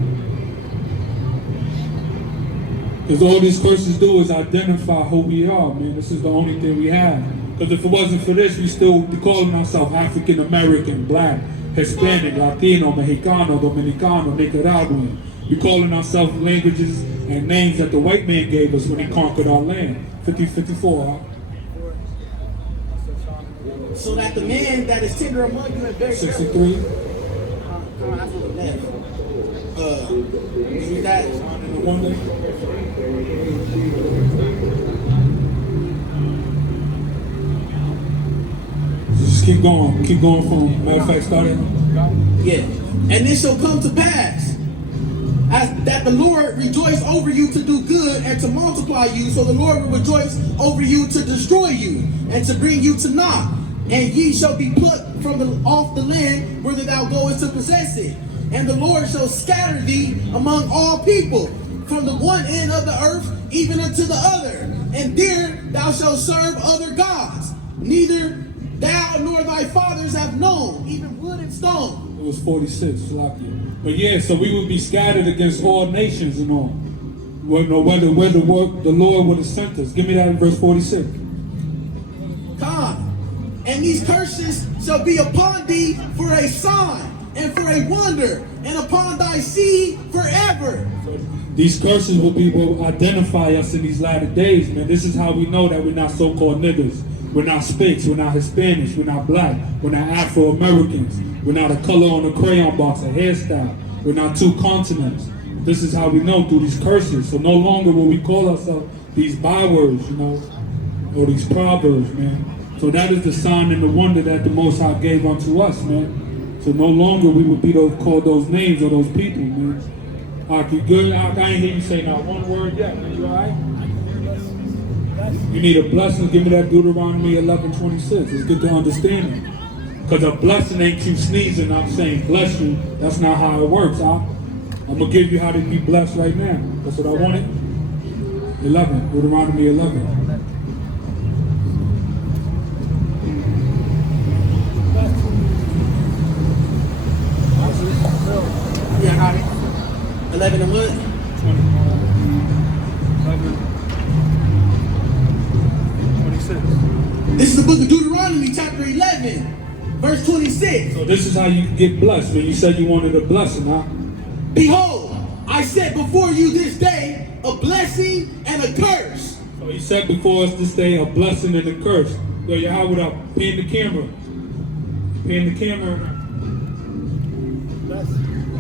Because all these curses do is identify who we are, man. This is the only thing we have. Because if it wasn't for this, we still would be calling ourselves African American, Black, Hispanic, Latino, Mexicano, Dominicano, Nicaraguan. We calling ourselves languages and names that the white man gave us when he conquered our land. 54, huh? So that the man that is tender among you and very 63. Read that. Just keep going from, matter of fact, start it. Yeah. And it shall come to pass, that the Lord rejoice over you to do good and to multiply you, so the Lord will rejoice over you to destroy you and to bring you to naught. And ye shall be plucked from off the land whither thou goest to possess it. And the Lord shall scatter thee among all people, from the one end of the earth even unto the other. And there thou shalt serve other gods, neither thou nor thy fathers have known, even wood and stone. It was 46, Slakia. But yeah, so we would be scattered against all nations and all. Where the Lord would have sent us. Give me that in verse 46. God. And these curses shall be upon thee for a sign and for a wonder, and upon thy seed forever. So these curses will identify us in these latter days, man. This is how we know that we're not so-called niggas. We're not Spics, we're not Hispanics, we're not black, we're not Afro-Americans, we're not a color on a crayon box, a hairstyle, we're not two continents. This is how we know through these curses. So no longer will we call ourselves these bywords, you know, or these proverbs, man. So that is the sign and the wonder that the Most High gave unto us, man. So no longer we would be called those names or those people, man. Alright, you good? I ain't hear you say not one word yet, man. You alright? You need a blessing, give me that Deuteronomy 11:26. Let's get the understanding. Because a blessing ain't you sneezing, I'm saying bless you. That's not how it works. I'm going to give you how to be blessed right now. That's what I wanted. 11, Deuteronomy 11. Yeah, got it. 11 and what? 26. This is the book of Deuteronomy, chapter 11, verse 26. So this is how you get blessed. When you said you wanted a blessing, huh? Behold, I set before you this day a blessing and a curse. So he said before us this day a blessing and a curse. Yo, Yahweh, up. Pan the camera. Pan the camera.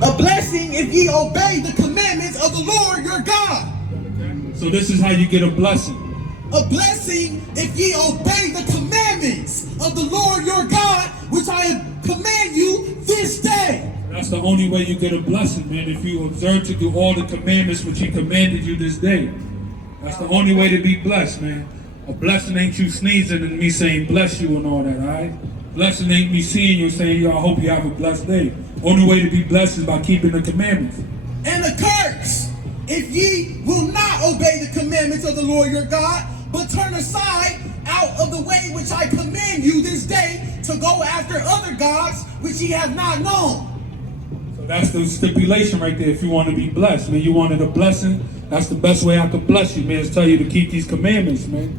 A blessing if ye obey the commandments of the Lord your God. So this is how you get a blessing. A blessing if ye obey the commandments of the Lord your God, which I command you this day. That's the only way you get a blessing, man. If you observe to do all the commandments which he commanded you this day. That's the only way to be blessed, man. A blessing ain't you sneezing and me saying bless you and all that, all right? Blessing ain't me seeing you and saying, yo, I hope you have a blessed day. Only way to be blessed is by keeping the commandments. And a curse if ye will not obey the commandments of the Lord your God, but turn aside out of the way which I command you this day to go after other gods which ye have not known. So that's the stipulation right there. If you want to be blessed, man, you wanted a blessing. That's the best way I could bless you, man, is tell you to keep these commandments, man.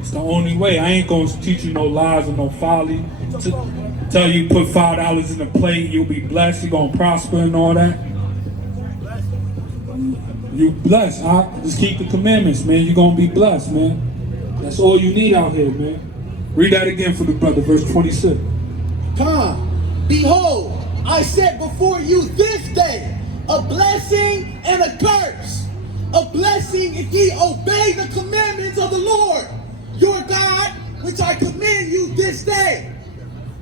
It's the only way. I ain't going to teach you no lies or no folly. Tell you put $5 in the plate, you'll be blessed, you're going to prosper and all that. You blessed. Just keep the commandments, man. You're going to be blessed, man. That's all you need out here, man. Read that again for the brother, verse 26. Come, behold, I set before you this day a blessing and a curse. A blessing if ye obey the commandments of the Lord your God, which I command you this day.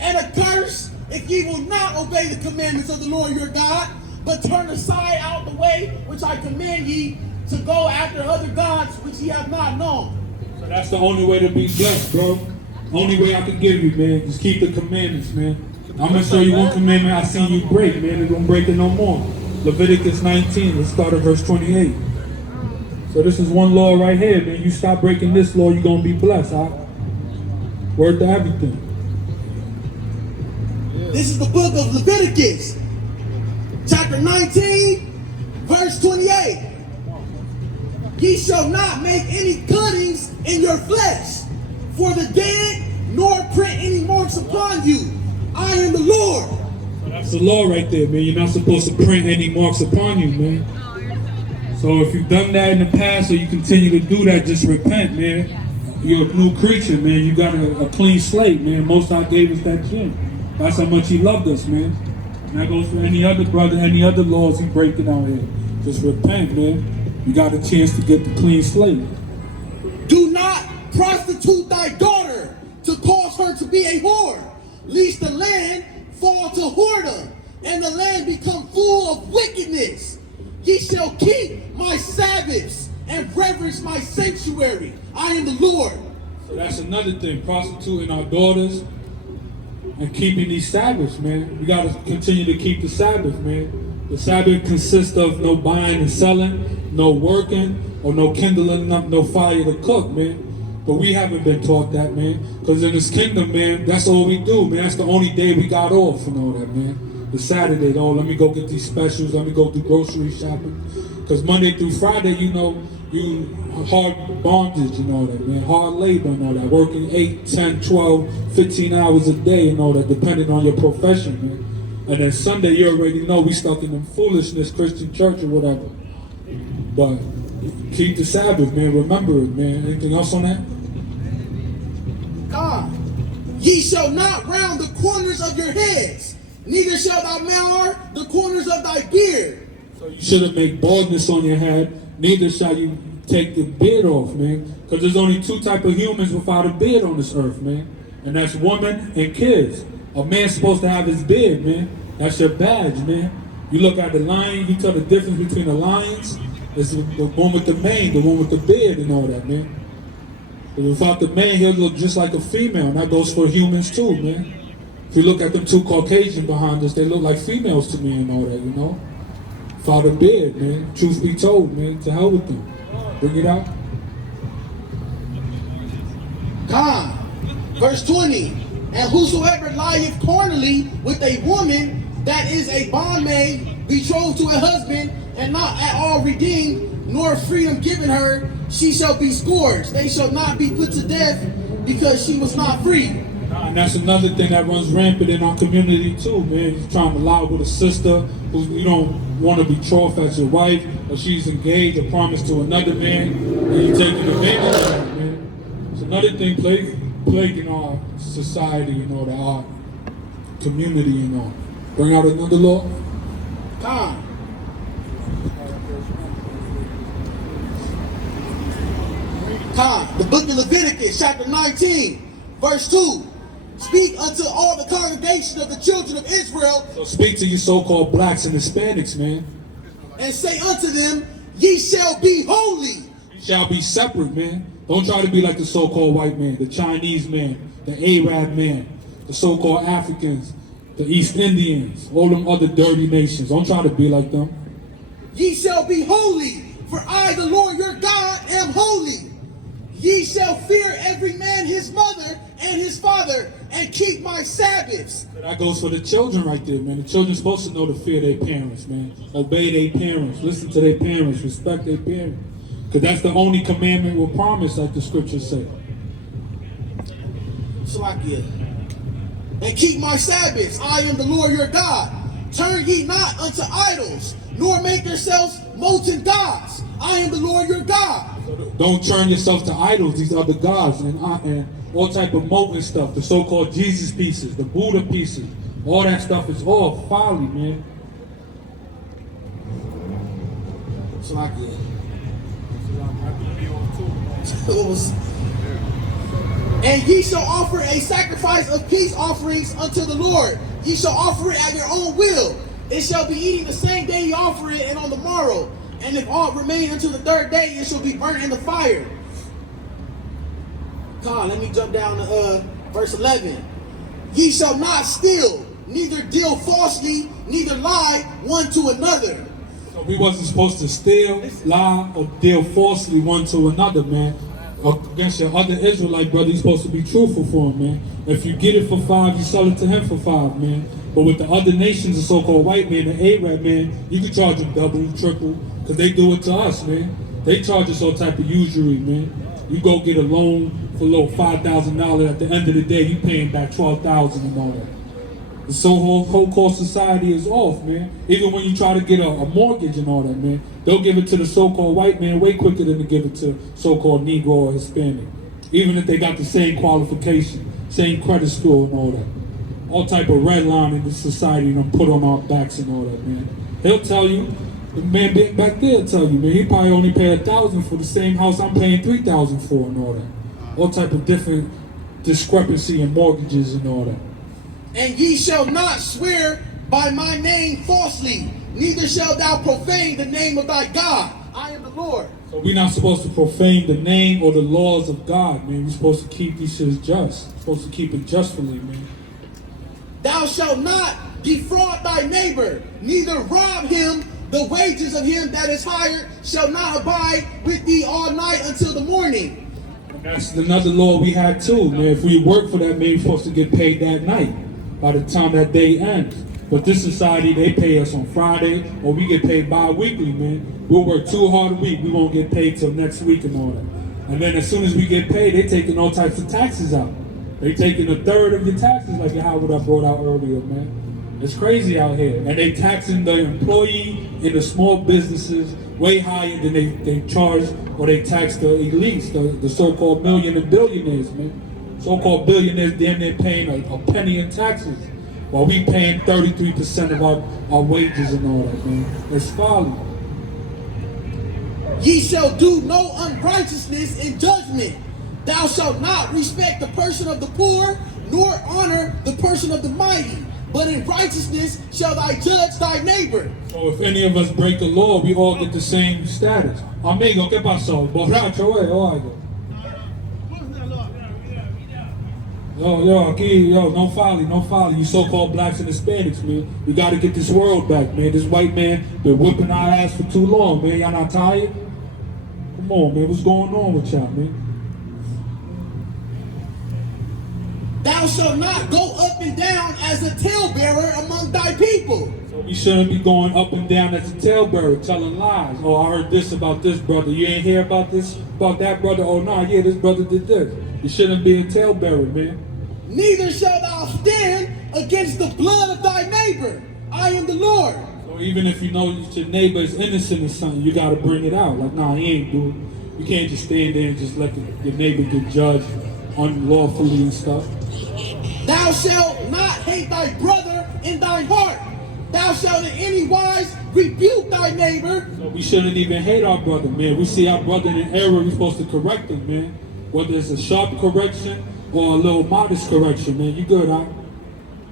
And a curse if ye will not obey the commandments of the Lord your God, but turn aside out the way which I command ye to go after other gods which ye have not known. So that's the only way to be blessed, bro. Only way I can give you, man. Just keep the commandments, man. I'm going to show you one commandment I seen you break, man. You don't break it no more. Leviticus 19, let's start at verse 28. So this is one law right here, man. You stop breaking this law, you're going to be blessed, huh? Word to everything. This is the book of Leviticus, chapter 19, verse 28. Ye shall not make any cuttings in your flesh for the dead, nor print any marks upon you. I am the Lord. So that's the law right there, man. You're not supposed to print any marks upon you, man. So if you've done that in the past or you continue to do that, just repent, man. You're a new creature, man. You got a clean slate, man. Most High gave us that gem. That's how much he loved us, man. And that goes for any other brother, any other laws he breaking out here. Just repent, man. You got a chance to get the clean slate. Do not prostitute thy daughter to cause her to be a whore, lest the land fall to whoredom, and the land become full of wickedness. Ye search my sanctuary. I am the Lord. So that's another thing, prostituting our daughters and keeping these Sabbaths, man. We got to continue to keep the Sabbath, man. The Sabbath consists of no buying and selling, no working, or no kindling up no fire to cook, man. But we haven't been taught that, man. Because in this kingdom, man, that's all we do, man. That's the only day we got off and all that, man. The Saturday, though, let me go get these specials. Let me go do grocery shopping. Because Monday through Friday, you know, you hard bondage and all that, man. Hard labor and all that. Working 8, 10, 12, 15 hours a day and all that, depending on your profession, man. And then Sunday, you already know we stuck in them foolishness, Christian church or whatever. But keep the Sabbath, man. Remember it, man. Anything else on that? God, ye shall not round the corners of your heads, neither shall thou mar the corners of thy beard. So you shouldn't make baldness on your head, neither shall you take the beard off, man. Because there's only two type of humans without a beard on this earth, man. And that's women and kids. A man's supposed to have his beard, man. That's your badge, man. You look at the lion, you tell the difference between the lions. It's the one with the mane, the one with the beard and all that, man. But without the man, he'll look just like a female. And that goes for humans too, man. If you look at them two Caucasian behind us, they look like females to me and all that, you know. Without a beard, man. Truth be told, man. To hell with them. Bring it out. God, verse 20. And whosoever lieth carnally with a woman that is a bondmaid, betrothed to a husband, and not at all redeemed, nor freedom given her, she shall be scourged. They shall not be put to death, because she was not free. And that's another thing that runs rampant in our community too, man. You're trying to lie with a sister who you don't want to betroth as your wife, or she's engaged or promised to another man, and you're taking advantage of that, man. It's another thing plaguing our society, you know, our community, you know. Bring out another law. God. God, the book of Leviticus, chapter 19, verse 2. Speak unto all the congregation of the children of Israel. So speak to you so-called blacks and Hispanics, man. And say unto them, ye shall be holy. You shall be separate, man. Don't try to be like the so-called white man, the Chinese man, the Arab man, the so-called Africans, the East Indians, all them other dirty nations. Don't try to be like them. Ye shall be holy, for I, the Lord your God, am holy. Ye shall fear every man his mother and his father, and keep my Sabbaths. That goes for the children right there, man. The children's supposed to know to fear their parents, man. Obey their parents. Listen to their parents. Respect their parents. Because that's the only commandment we're promised, like the scriptures say. Salakia. And keep my Sabbaths. I am the Lord your God. Turn ye not unto idols, nor make yourselves molten gods. I am the Lord your God. Don't turn yourself to idols, these other gods, and all type of molten stuff, the so-called Jesus pieces, the Buddha pieces. All that stuff is all folly, man. Salakia. And ye shall offer a sacrifice of peace offerings unto the Lord. Ye shall offer it at your own will. It shall be eating the same day ye offer it, and on the morrow. And if aught remain until the third day, it shall be burnt in the fire. God, let me jump down to verse 11. Ye shall not steal, neither deal falsely, neither lie one to another. So we wasn't supposed to steal, lie, or deal falsely one to another, man. Against your other Israelite brother, you're supposed to be truthful for him, man. If you get it for 5, you sell it to him for 5, man. But with the other nations, the so-called white man, the Arab man, you can charge them double, triple, because they do it to us, man. They charge us all type of usury, man. You go get a loan for a little $5,000. At the end of the day, you paying back $12,000 and all that. The so-called society is off, man. Even when you try to get a mortgage and all that, man, they'll give it to the so-called white man way quicker than to give it to so-called Negro or Hispanic. Even if they got the same qualification, same credit score and all that. All type of red line in the society and put on our backs and all that, man. He'll tell you, the man back there will tell you, man, he probably only paid $1,000 for the same house I'm paying $3,000 for and all that. All type of different discrepancy in mortgages and all that. And ye shall not swear by my name falsely, neither shalt thou profane the name of thy God. I am the Lord. So we're not supposed to profane the name or the laws of God, man. We're supposed to keep these shit just. We're supposed to keep it justly, man. Thou shalt not defraud thy neighbor, neither rob him. The wages of him that is hired shall not abide with thee all night until the morning. And that's another law we had too, man. If we work for that, man, we're supposed to get paid that night by the time that day ends. But this society, they pay us on Friday, or we get paid bi-weekly, man. We'll work 2 hard a week, we won't get paid till next week and all that. And then as soon as we get paid, they taking all types of taxes out. They taking 1/3 of your taxes, like Howard I brought out earlier, man. It's crazy out here. And they taxing the employee in the small businesses way higher than they charge or they tax the elites, the so-called million and billionaires, man. So-called billionaires, damn near paying a penny in taxes, while we paying 33% of our wages and all that, man. It's folly. Ye shall do no unrighteousness in judgment. Thou shalt not respect the person of the poor, nor honor the person of the mighty. But in righteousness shall thy judge thy neighbor. So if any of us break the law, we all get the same status. Amigo, ¿qué pasó? Borracho, oiga. Yo, aquí, no folly. You so-called blacks and Hispanics, man. We got to get this world back, man. This white man been whipping our ass for too long, man. Y'all not tired? Come on, man. What's going on with y'all, man? Thou shalt not go up and down as a talebearer among thy people. So we shouldn't be going up and down as a talebearer, telling lies. Oh, I heard this about this brother. You ain't hear about this, about that brother? Oh, nah, yeah, this brother did this. You shouldn't be a talebearer, man. Neither shalt thou stand against the blood of thy neighbor. I am the Lord. So even if you know that your neighbor is innocent or something, you got to bring it out. Like, nah, he ain't, dude. You can't just stand there and just let your neighbor get judged unlawfully and stuff. Thou shalt not hate thy brother in thine heart. Thou shalt in any wise rebuke thy neighbor. So we shouldn't even hate our brother, man. We see our brother in error, we're supposed to correct him, man. Whether it's a sharp correction or a little modest correction, man. You good, huh?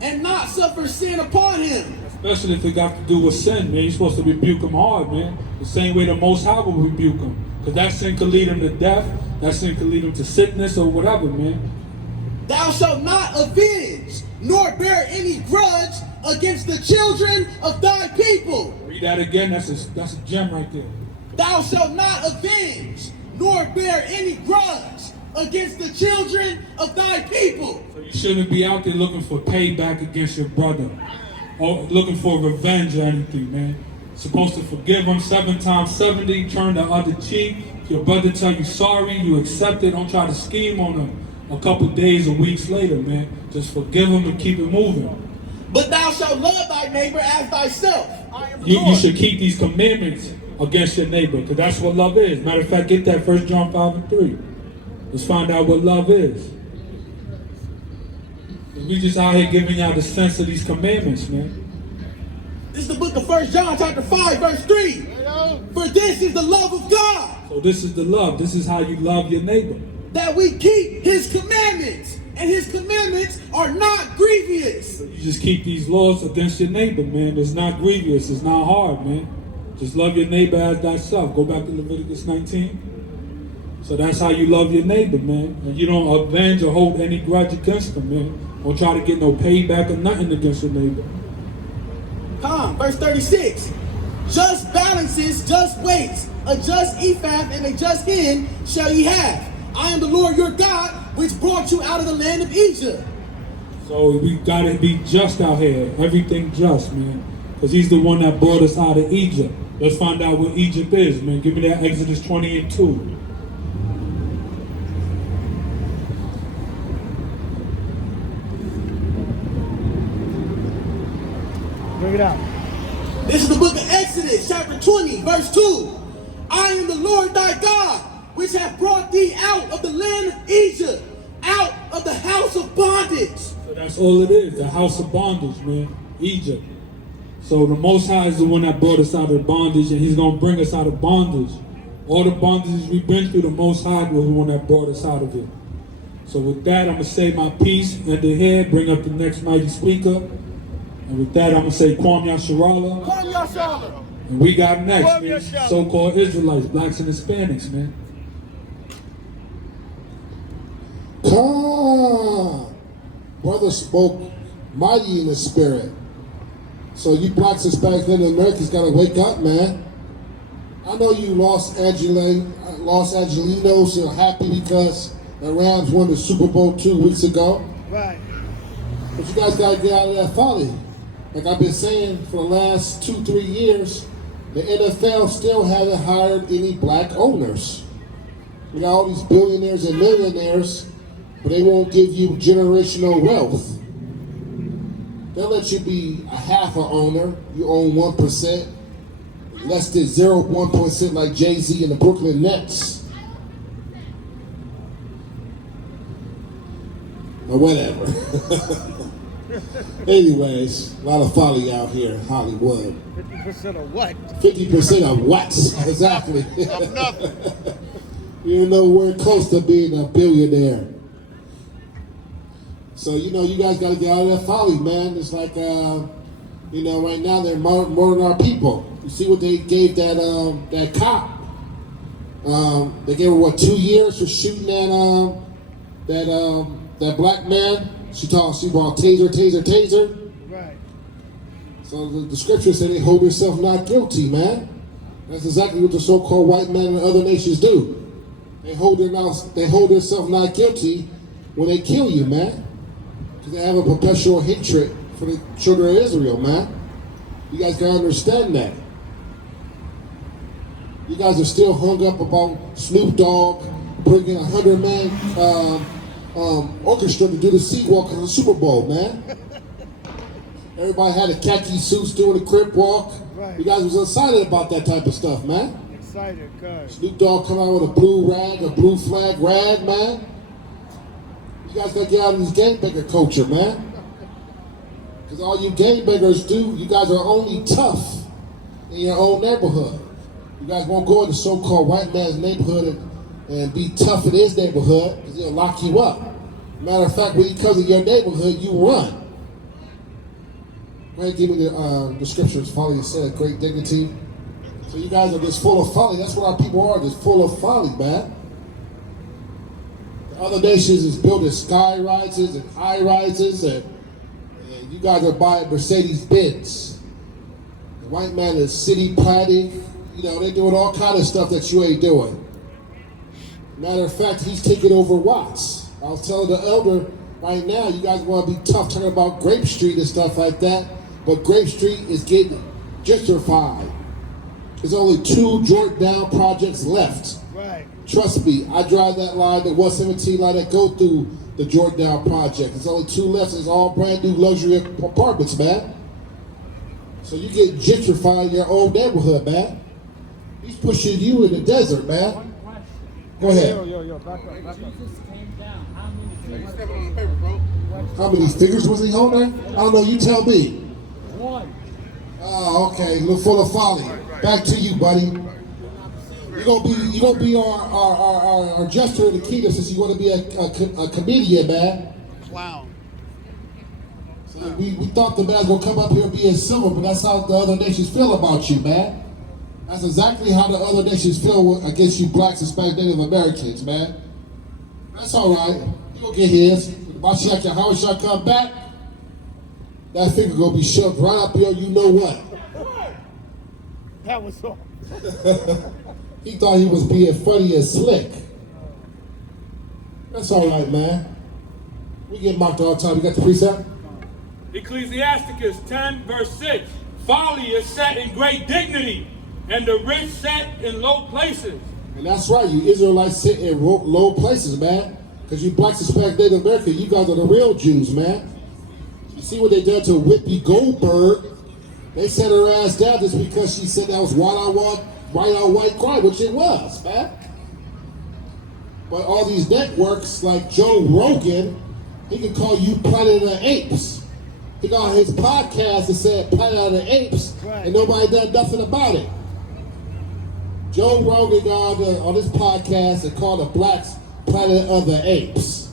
And not suffer sin upon him. Especially if it got to do with sin, man. You're supposed to rebuke him hard, man. The same way the Most High will rebuke him. Because that sin could lead him to death. That sin could lead him to sickness or whatever, man. Thou shalt not avenge, nor bear any grudge against the children of thy people. Read that again. That's a gem right there. Thou shalt not avenge, nor bear any grudge against the children of thy people. So you shouldn't be out there looking for payback against your brother, or looking for revenge or anything, man. Supposed to forgive him 7 times 70, turn the other cheek. If your brother tell you sorry, you accept it. Don't try to scheme on him a couple days or weeks later, man. Just forgive him and keep it moving. But thou shalt love thy neighbor as thyself. I am the You Lord. should keep these commandments against your neighbor, because that's what love is. Matter of fact, get that 1 John 5:3. Let's find out what love is. We just out here giving y'all the sense of these commandments, man. This is the book of 1 John chapter 5, verse 3. For this is the love of God, So this is the love. This is how you love your neighbor. that we keep his commandments. And his commandments are not grievous. You just keep these laws against your neighbor, man. It's not grievous. It's not hard, man. Just love your neighbor as thyself. Go back to Leviticus 19. So that's how you love your neighbor, man. And you don't avenge or hold any grudge against them, man. Don't try to get no payback or nothing against your neighbor. Come, verse 36. Just balances, just weights, a just ephah and a just hin shall ye have. I am the Lord your God, which brought you out of the land of Egypt. So we gotta be just out here. Everything just, man. Because he's the one that brought us out of Egypt. Let's find out what Egypt is, man. Give me that Exodus 20:2. Bring it out. This is the book of Exodus, chapter 20, verse 2. I am the Lord thy God, which have brought thee out of the land of Egypt, out of the house of bondage. So that's all it is, the house of bondage, man. Egypt. So the Most High is the one that brought us out of bondage, and he's going to bring us out of bondage. All the bondages we've been through, the Most High was the one that brought us out of it. So with that, I'm going to say my piece at the head, bring up the next mighty speaker. And with that, I'm going to say Kwam Yasharala. Kwam Yasharala. And we got next, Love man. your show. So-called Israelites, blacks and Hispanics, man. Come. Brother spoke mighty in the spirit. So you blacks, Hispanics, Native Americans gotta wake up, man. I know you Los Angelinos are happy because the Rams won the Super Bowl 2 weeks ago. Right. But you guys gotta get out of that folly. Like I've been saying for the last 2-3 years, the NFL still haven't hired any black owners. We got all these billionaires and millionaires, but they won't give you generational wealth. They'll let you be a half an owner. You own 1%, less than 0.1% like Jay-Z and the Brooklyn Nets. Or whatever. Anyways, a lot of folly out here in Hollywood. 50% of what? 50% of what? Exactly. Of nothing. You know, we're close to being a billionaire. So, you know, you guys got to get out of that folly, man. It's like, you know, right now they're murdering our people. You see what they gave that cop? They gave her, what, 2 years for shooting that black man? She brought taser. Right. So the scripture said they hold themselves not guilty, man. That's exactly what the so-called white man and other nations do. They hold themselves not guilty when they kill you, man. Because they have a perpetual hatred for the children of Israel, man. You guys gotta understand that. You guys are still hung up about Snoop Dogg bringing 100-man orchestra to do the sea walk in the Super Bowl, man. Everybody had a khaki suits doing the crip walk. Right. You guys was excited about that type of stuff, man. Excited, good. Snoop Dogg come out with a blue flag rag, man. You guys gotta get out of this gangbanger culture, man. Because all you gangbangers do, you guys are only tough in your own neighborhood. You guys won't go in the so-called white man's neighborhood and be tough in his neighborhood because he'll lock you up. Matter of fact, when he comes in your neighborhood, you run. Go ahead, give me the scriptures. Folly said, great dignity. So you guys are just full of folly. That's what our people are, just full of folly, man. The other nations is building sky rises and high rises, and you guys are buying Mercedes-Benz. The white man is city planning. You know, they're doing all kind of stuff that you ain't doing. Matter of fact, he's taking over Watts. I was telling the elder right now, you guys want to be tough talking about Grape Street and stuff like that, but Grape Street is getting gentrified. There's only 2 Jordan Down projects left. Right. Trust me, I drive that line, the 117 line that go through the Jordan Down project. There's only 2 left. It's all brand new luxury apartments, man. So you get gentrified in your own neighborhood, man. He's pushing you in the desert, man. Go ahead. Yo, back up. How many fingers was he holding? I don't know, you tell me. 1. Oh, okay, look full of folly. Back to you, buddy. You're gonna be our jester in the kingdom since you want to be a comedian, man. Clown. So we thought the man's gonna come up here and be in silver, but that's how the other nations feel about you, man. That's exactly how the other nations feel against you blacks, Hispanic, Native Americans, man. That's all right. You gonna get his. Mashiach Yahweh shall come back. That finger gonna be shoved right up here. You know what? That was all. He thought he was being funny and slick. That's all right, man. We get mocked all the time. You got the precept? Ecclesiasticus 10, verse 6. Folly is set in great dignity, and the rich set in low places. And that's right. You Israelites sit in low places, man. Because you blacks, Hispanic, Native American, you guys are the real Jews, man. You see what they done to Whoopi Goldberg? They set her ass down just because she said that was white on white crime, which it was, man. But all these networks like Joe Rogan, he can call you Planet of the Apes. He got on his podcast and said Planet of the Apes, and nobody done nothing about it. Joe Rogan got on his podcast and called the blacks Planet of the Apes,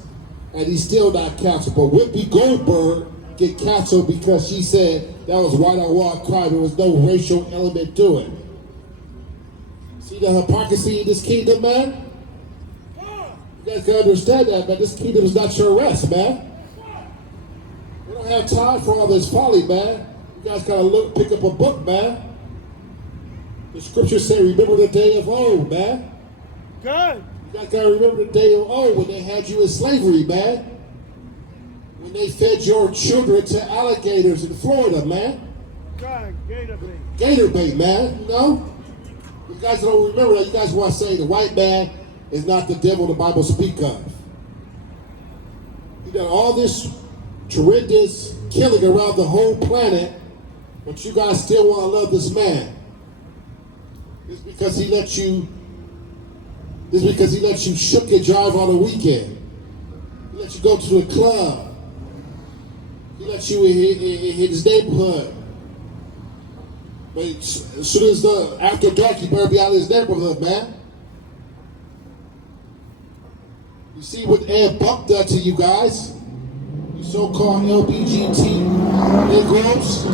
and he's still not canceled. But Whoopi Goldberg get canceled because she said that was white on white crime. There was no racial element to it. See the hypocrisy in this kingdom, man? You guys can understand that, man. This kingdom is not your rest, man. We don't have time for all this folly, man. You guys gotta pick up a book, man. The scriptures say, remember the day of old, man. Good. You guys gotta remember the day of old when they had you in slavery, man. When they fed your children to alligators in Florida, man. Good. Gator bait. Gator bait, man, you know? You guys don't remember that. You guys want to say the white man is not the devil the Bible speak of. He done all this tremendous killing around the whole planet, but you guys still want to love this man. It's because he let you shook and drive on the weekend. He let you go to the club. He let you in his neighborhood. But as soon as after dark, you better be out of his neighborhood, man. You see what Ed Buck done to you guys? You so-called LBGT Negroes.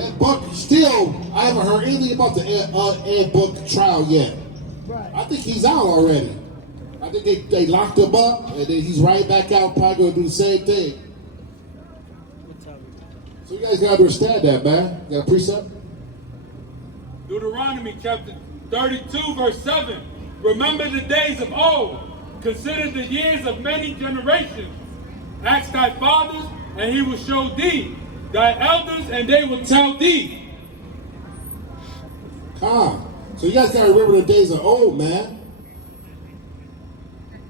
Ed Buck, still, I haven't heard anything about the Ed Buck trial yet. Right. I think he's out already. I think they locked him up, and then he's right back out, probably going to do the same thing. So you guys got to understand that, man. You got a precept? Deuteronomy chapter 32, verse 7. Remember the days of old. Consider the years of many generations. Ask thy fathers, and he will show thee. Thy elders, and they will tell thee. Calm. So you guys got to remember the days of old, man.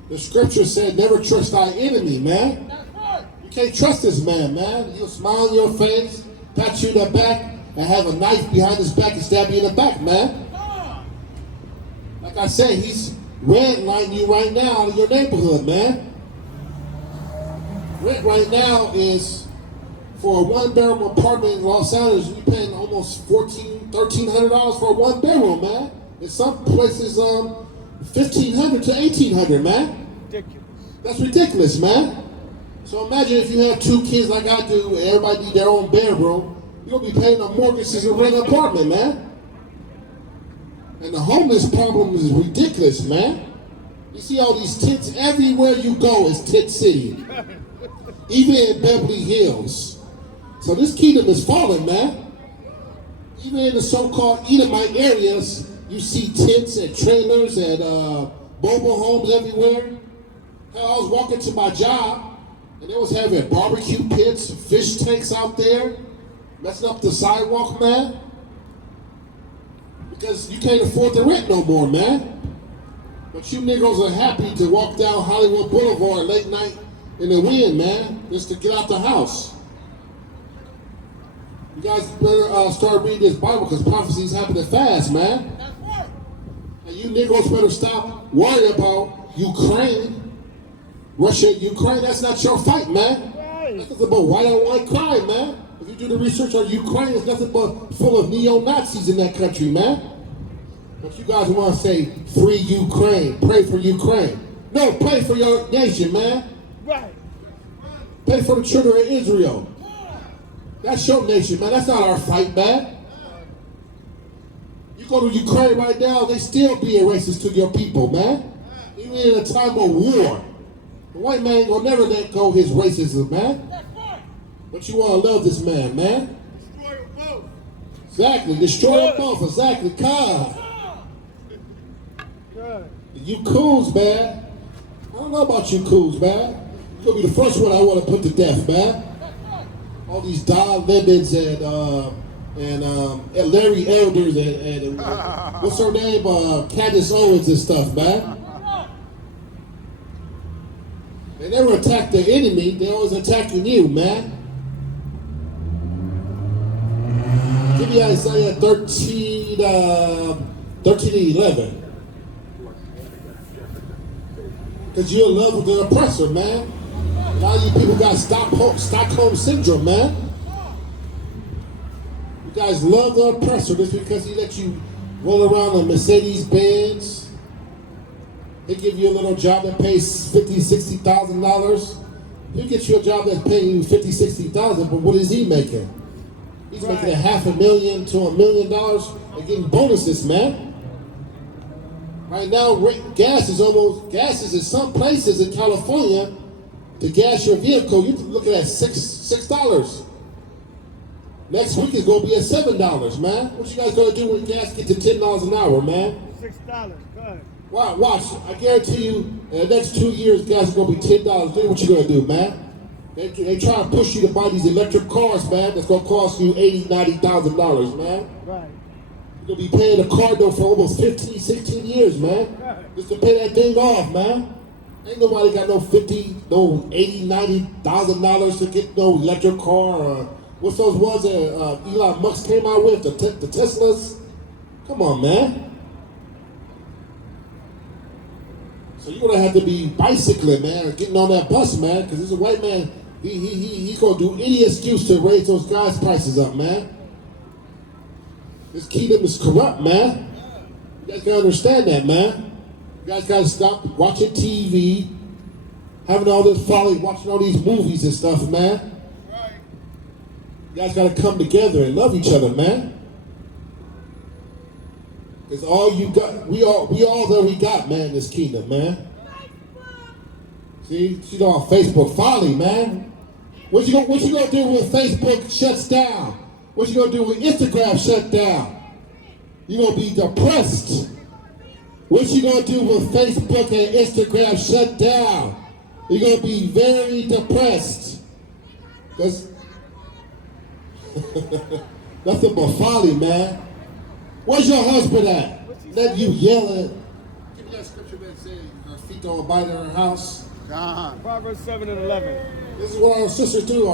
The scripture said, never trust thy enemy, man. You can't trust this man, man. He'll smile in your face, pat you in the back, and have a knife behind his back and stab you in the back, man. Like I said, he's redlining you right now out of your neighborhood, man. Rent right now is, for a one-bedroom apartment in Los Angeles, you're paying almost $1,300 for a one-bedroom, man. In some places, $1,500 to $1,800, man. Ridiculous. That's ridiculous, man. So imagine if you have two kids like I do, and everybody need their own bedroom, you're gonna be paying a mortgage to rent an apartment, man. And the homeless problem is ridiculous, man. You see all these tents everywhere you go is tent city, even in Beverly Hills. So this kingdom is falling, man. Even in the so-called Edomite areas, you see tents and trailers and mobile homes everywhere. Hell, I was walking to my job, and they was having barbecue pits, fish tanks out there, messing up the sidewalk, man. Because you can't afford the rent no more, man. But you niggas are happy to walk down Hollywood Boulevard late night in the wind, man, just to get out the house. You guys better start reading this Bible because prophecies happening fast, man. And you niggas better stop worrying about Ukraine. Russia, Ukraine, that's not your fight, man. That's nothing but white on white crime, man. If you do the research on Ukraine, it's nothing but full of neo-Nazis in that country, man. But you guys want to say, free Ukraine, pray for Ukraine. No, pray for your nation, man. Right. Pray for the children of Israel. That's your nation, man. That's not our fight, man. You go to Ukraine right now, they still being racist to your people, man. Even in a time of war. The white man ain't gonna never let go his racism, man. But you want to love this man, man. Destroy them both. Exactly. Destroy them both. Exactly. God. Good. You coons, man. I don't know about you coons, man. You're going to be the first one I want to put to death, man. All these Don Lemons and Larry Elders and what's her name? Candace Owens and stuff, man. They never attack the enemy. They always attacking you, man. Give me Isaiah 13 and 11. Because you're in love with the oppressor, man. A lot of you people got Stockholm Syndrome, man. You guys love the oppressor just because he let you roll around a Mercedes-Benz. They give you a little job that pays $50,000, $60,000. He'll get you a job that's paying you $50,000, $60,000, but what is he making? He's making $500,000 to $1 million and getting bonuses, man. Right now, gas is in some places in California, to gas your vehicle, you're looking at $6. Next week is gonna be at $7, man. What you guys gonna do when gas gets to $10 an hour, man? $6. Go ahead. Watch. I guarantee you, in the next 2 years, gas is gonna be $10. Do what you gonna do, man. They try to push you to buy these electric cars, man. That's gonna cost you $80,000, $90,000, man. Right. You're gonna be paying a car note for almost 15, 16 years, man. Just to pay that thing off, man. Ain't nobody got no $80,000, $90,000 to get no electric car. What's those ones that Elon Musk came out with, the Teslas? Come on, man. So you're gonna have to be bicycling, man, or getting on that bus, man, because this is a white man. He's gonna do any excuse to raise those gas prices up, man. This kingdom is corrupt, man. You guys gotta understand that, man. You guys gotta stop watching TV, having all this folly, watching all these movies and stuff, man. You guys gotta come together and love each other, man. It's all you got. We all that we got, man, in this kingdom, man. See, she's on Facebook folly, man. What you gonna do when Facebook shuts down? What you gonna do when Instagram shut down? You gonna be depressed. What you gonna do when Facebook and Instagram shut down? You're gonna be very depressed. Cause nothing but folly, man. Where's your husband at? Let you yell at. Give me that scripture that says her feet don't abide in her house. Proverbs 7:11. This is what our sisters do.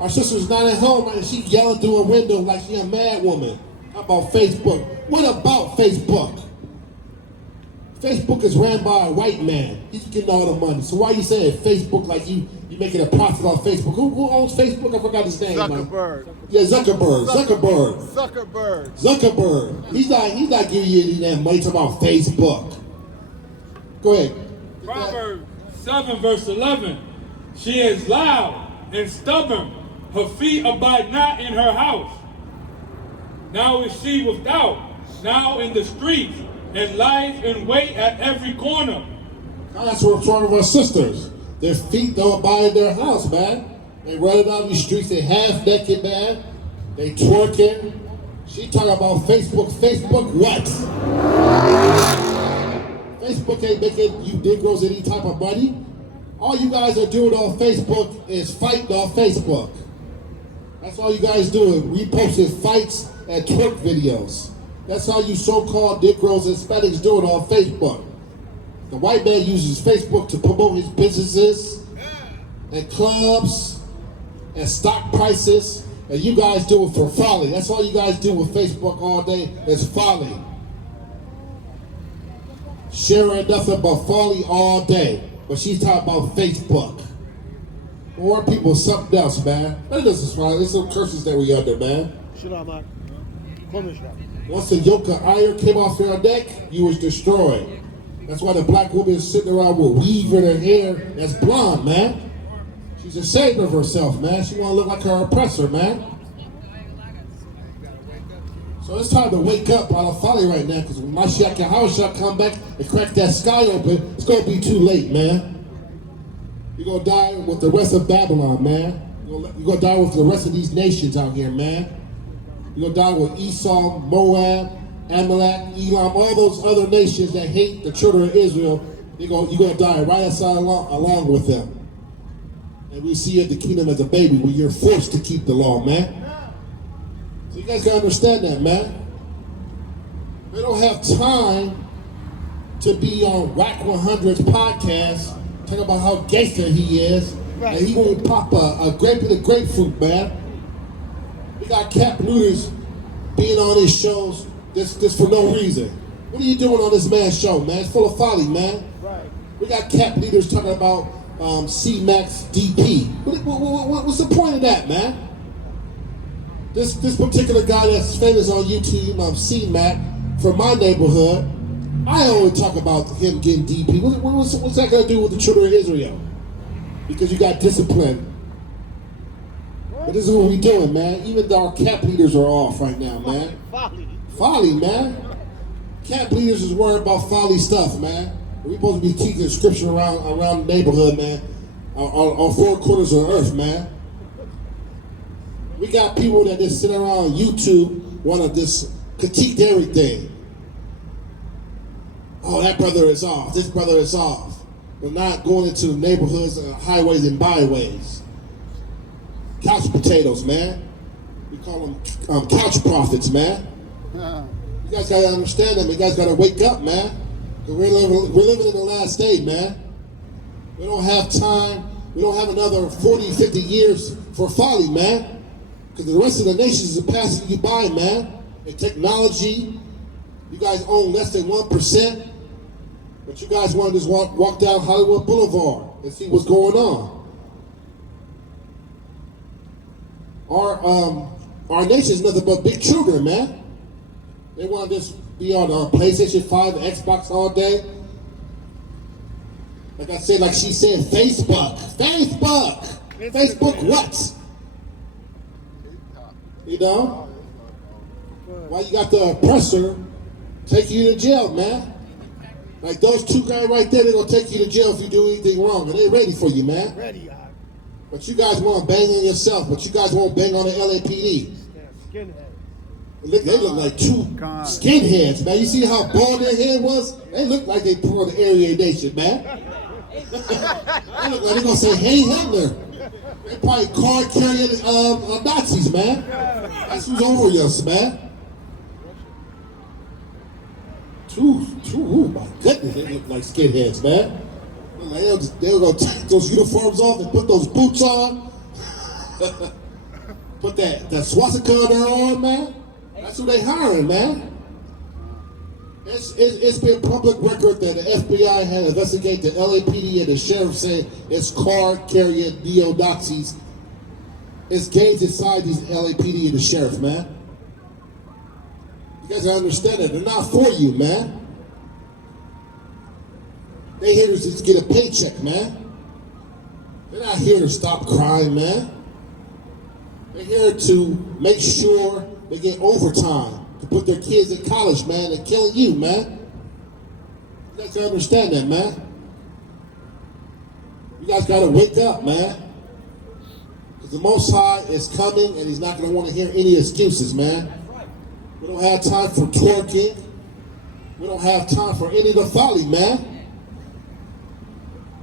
Our sister's not at home, and she yelling through a window like she a mad woman. How about Facebook? What about Facebook? Facebook is ran by a white man. He's getting all the money. So why you saying Facebook like you making a profit off Facebook? Who owns Facebook? I forgot his name. Zuckerberg. Man. Yeah, Zuckerberg. He's not giving you any of that money. Talking about Facebook. Go ahead. Proverbs 7 verse 11. She is loud and stubborn. Her feet abide not in her house. Now is she without, now in the streets, and lies in wait at every corner. That's what's wrong with our sisters. Their feet don't abide in their house, man. They running down these streets, they half naked, man. They twerking. She talking about Facebook. Facebook what? Facebook ain't making you Negroes any type of money. All you guys are doing on Facebook is fighting on Facebook. That's all you guys doing, reposting fights and twerk videos. That's all you so-called Negroes and Hispanics doing on Facebook. The white man uses Facebook to promote his businesses and clubs and stock prices, and you guys do it for folly. That's all you guys do with Facebook all day is folly. Sharing nothing but folly all day. But she's talking about Facebook. More people something else, man. That doesn't folly. There's some curses that we under, man. Once the yoke of iron came off your neck, you was destroyed. That's why the black woman is sitting around with weave in her hair that's blonde, man. She's ashamed of herself, man. She want to look like her oppressor, man. So it's time to wake up out of folly right now, because when Mashiach Yahushua come back and crack that sky open, it's going to be too late, man. You're going to die with the rest of Babylon, man. You're going to die with the rest of these nations out here, man. You're going to die with Esau, Moab, Amalek, Elam, all those other nations that hate the children of Israel. You're going to die right outside along with them. And we see you at the kingdom as a baby when you're forced to keep the law, man. So you guys got to understand that, man. We don't have time to be on Whack 100's podcast talking about how gangster he is. Right. And he won't pop a grape in the grapefruit, man. We got cap looters being on his shows just for no reason. What are you doing on this man's show, man? It's full of folly, man. Right. We got cap leaders talking about C-Max DP. What's the point of that, man? This particular guy that's famous on YouTube, C-Mac, from my neighborhood, I always talk about him getting DP. What's that going to do with the children of Israel? Because you got discipline. But this is what we doing, man. Even though our camp leaders are off right now, man. Folly, man. Camp leaders is worried about folly stuff, man. We supposed to be teaching scripture around the neighborhood, man. On four corners of the earth, man. We got people that just sit around YouTube want to just critique everything. Oh, that brother is off. This brother is off. We're not going into the neighborhoods, highways, and byways. Couch potatoes, man. We call them couch prophets, man. You guys got to understand them. You guys got to wake up, man. We're living in the last day, man. We don't have time. We don't have another 40, 50 years for folly, man. Because the rest of the nations are passing you by, man. In technology, you guys own less than 1%. But you guys want to just walk down Hollywood Boulevard and see what's going on. Our nation is nothing but big children, man. They want to just be on PlayStation 5, Xbox all day. Like I said, like she said, Facebook what? You know? Why you got the oppressor taking you to jail, man? Like those two guys right there, they're gonna take you to jail if you do anything wrong, and they ready for you, man. Ready, But you guys want to bang on yourself, but you guys won't bang on the LAPD. Skinhead. They look like two skinheads, man. You see how bald their head was? They look like they put on the Aryan Nation, man. They look like they're gonna say, "Hey Hitler." They probably card carrying Nazis, man. That's who's over us, man. Oh my goodness, they look like skinheads, man. They'll go take those uniforms off and put those boots on. Put that swastika on their arm, man. That's who they hiring, man. It's been public record that the FBI had investigated the LAPD and the sheriff saying it's card-carrying neo-Nazis. It's gays inside these LAPD and the sheriff, man. You guys gotta understand that. They're not for you, man. They here to just get a paycheck, man. They're not here to stop crime, man. They're here to make sure they get overtime to put their kids in college, man. They're killing you, man. You guys gotta understand that, man. You guys gotta wake up, man. Because the Most High is coming and he's not gonna want to hear any excuses, man. We don't have time for twerking. We don't have time for any of the folly, man.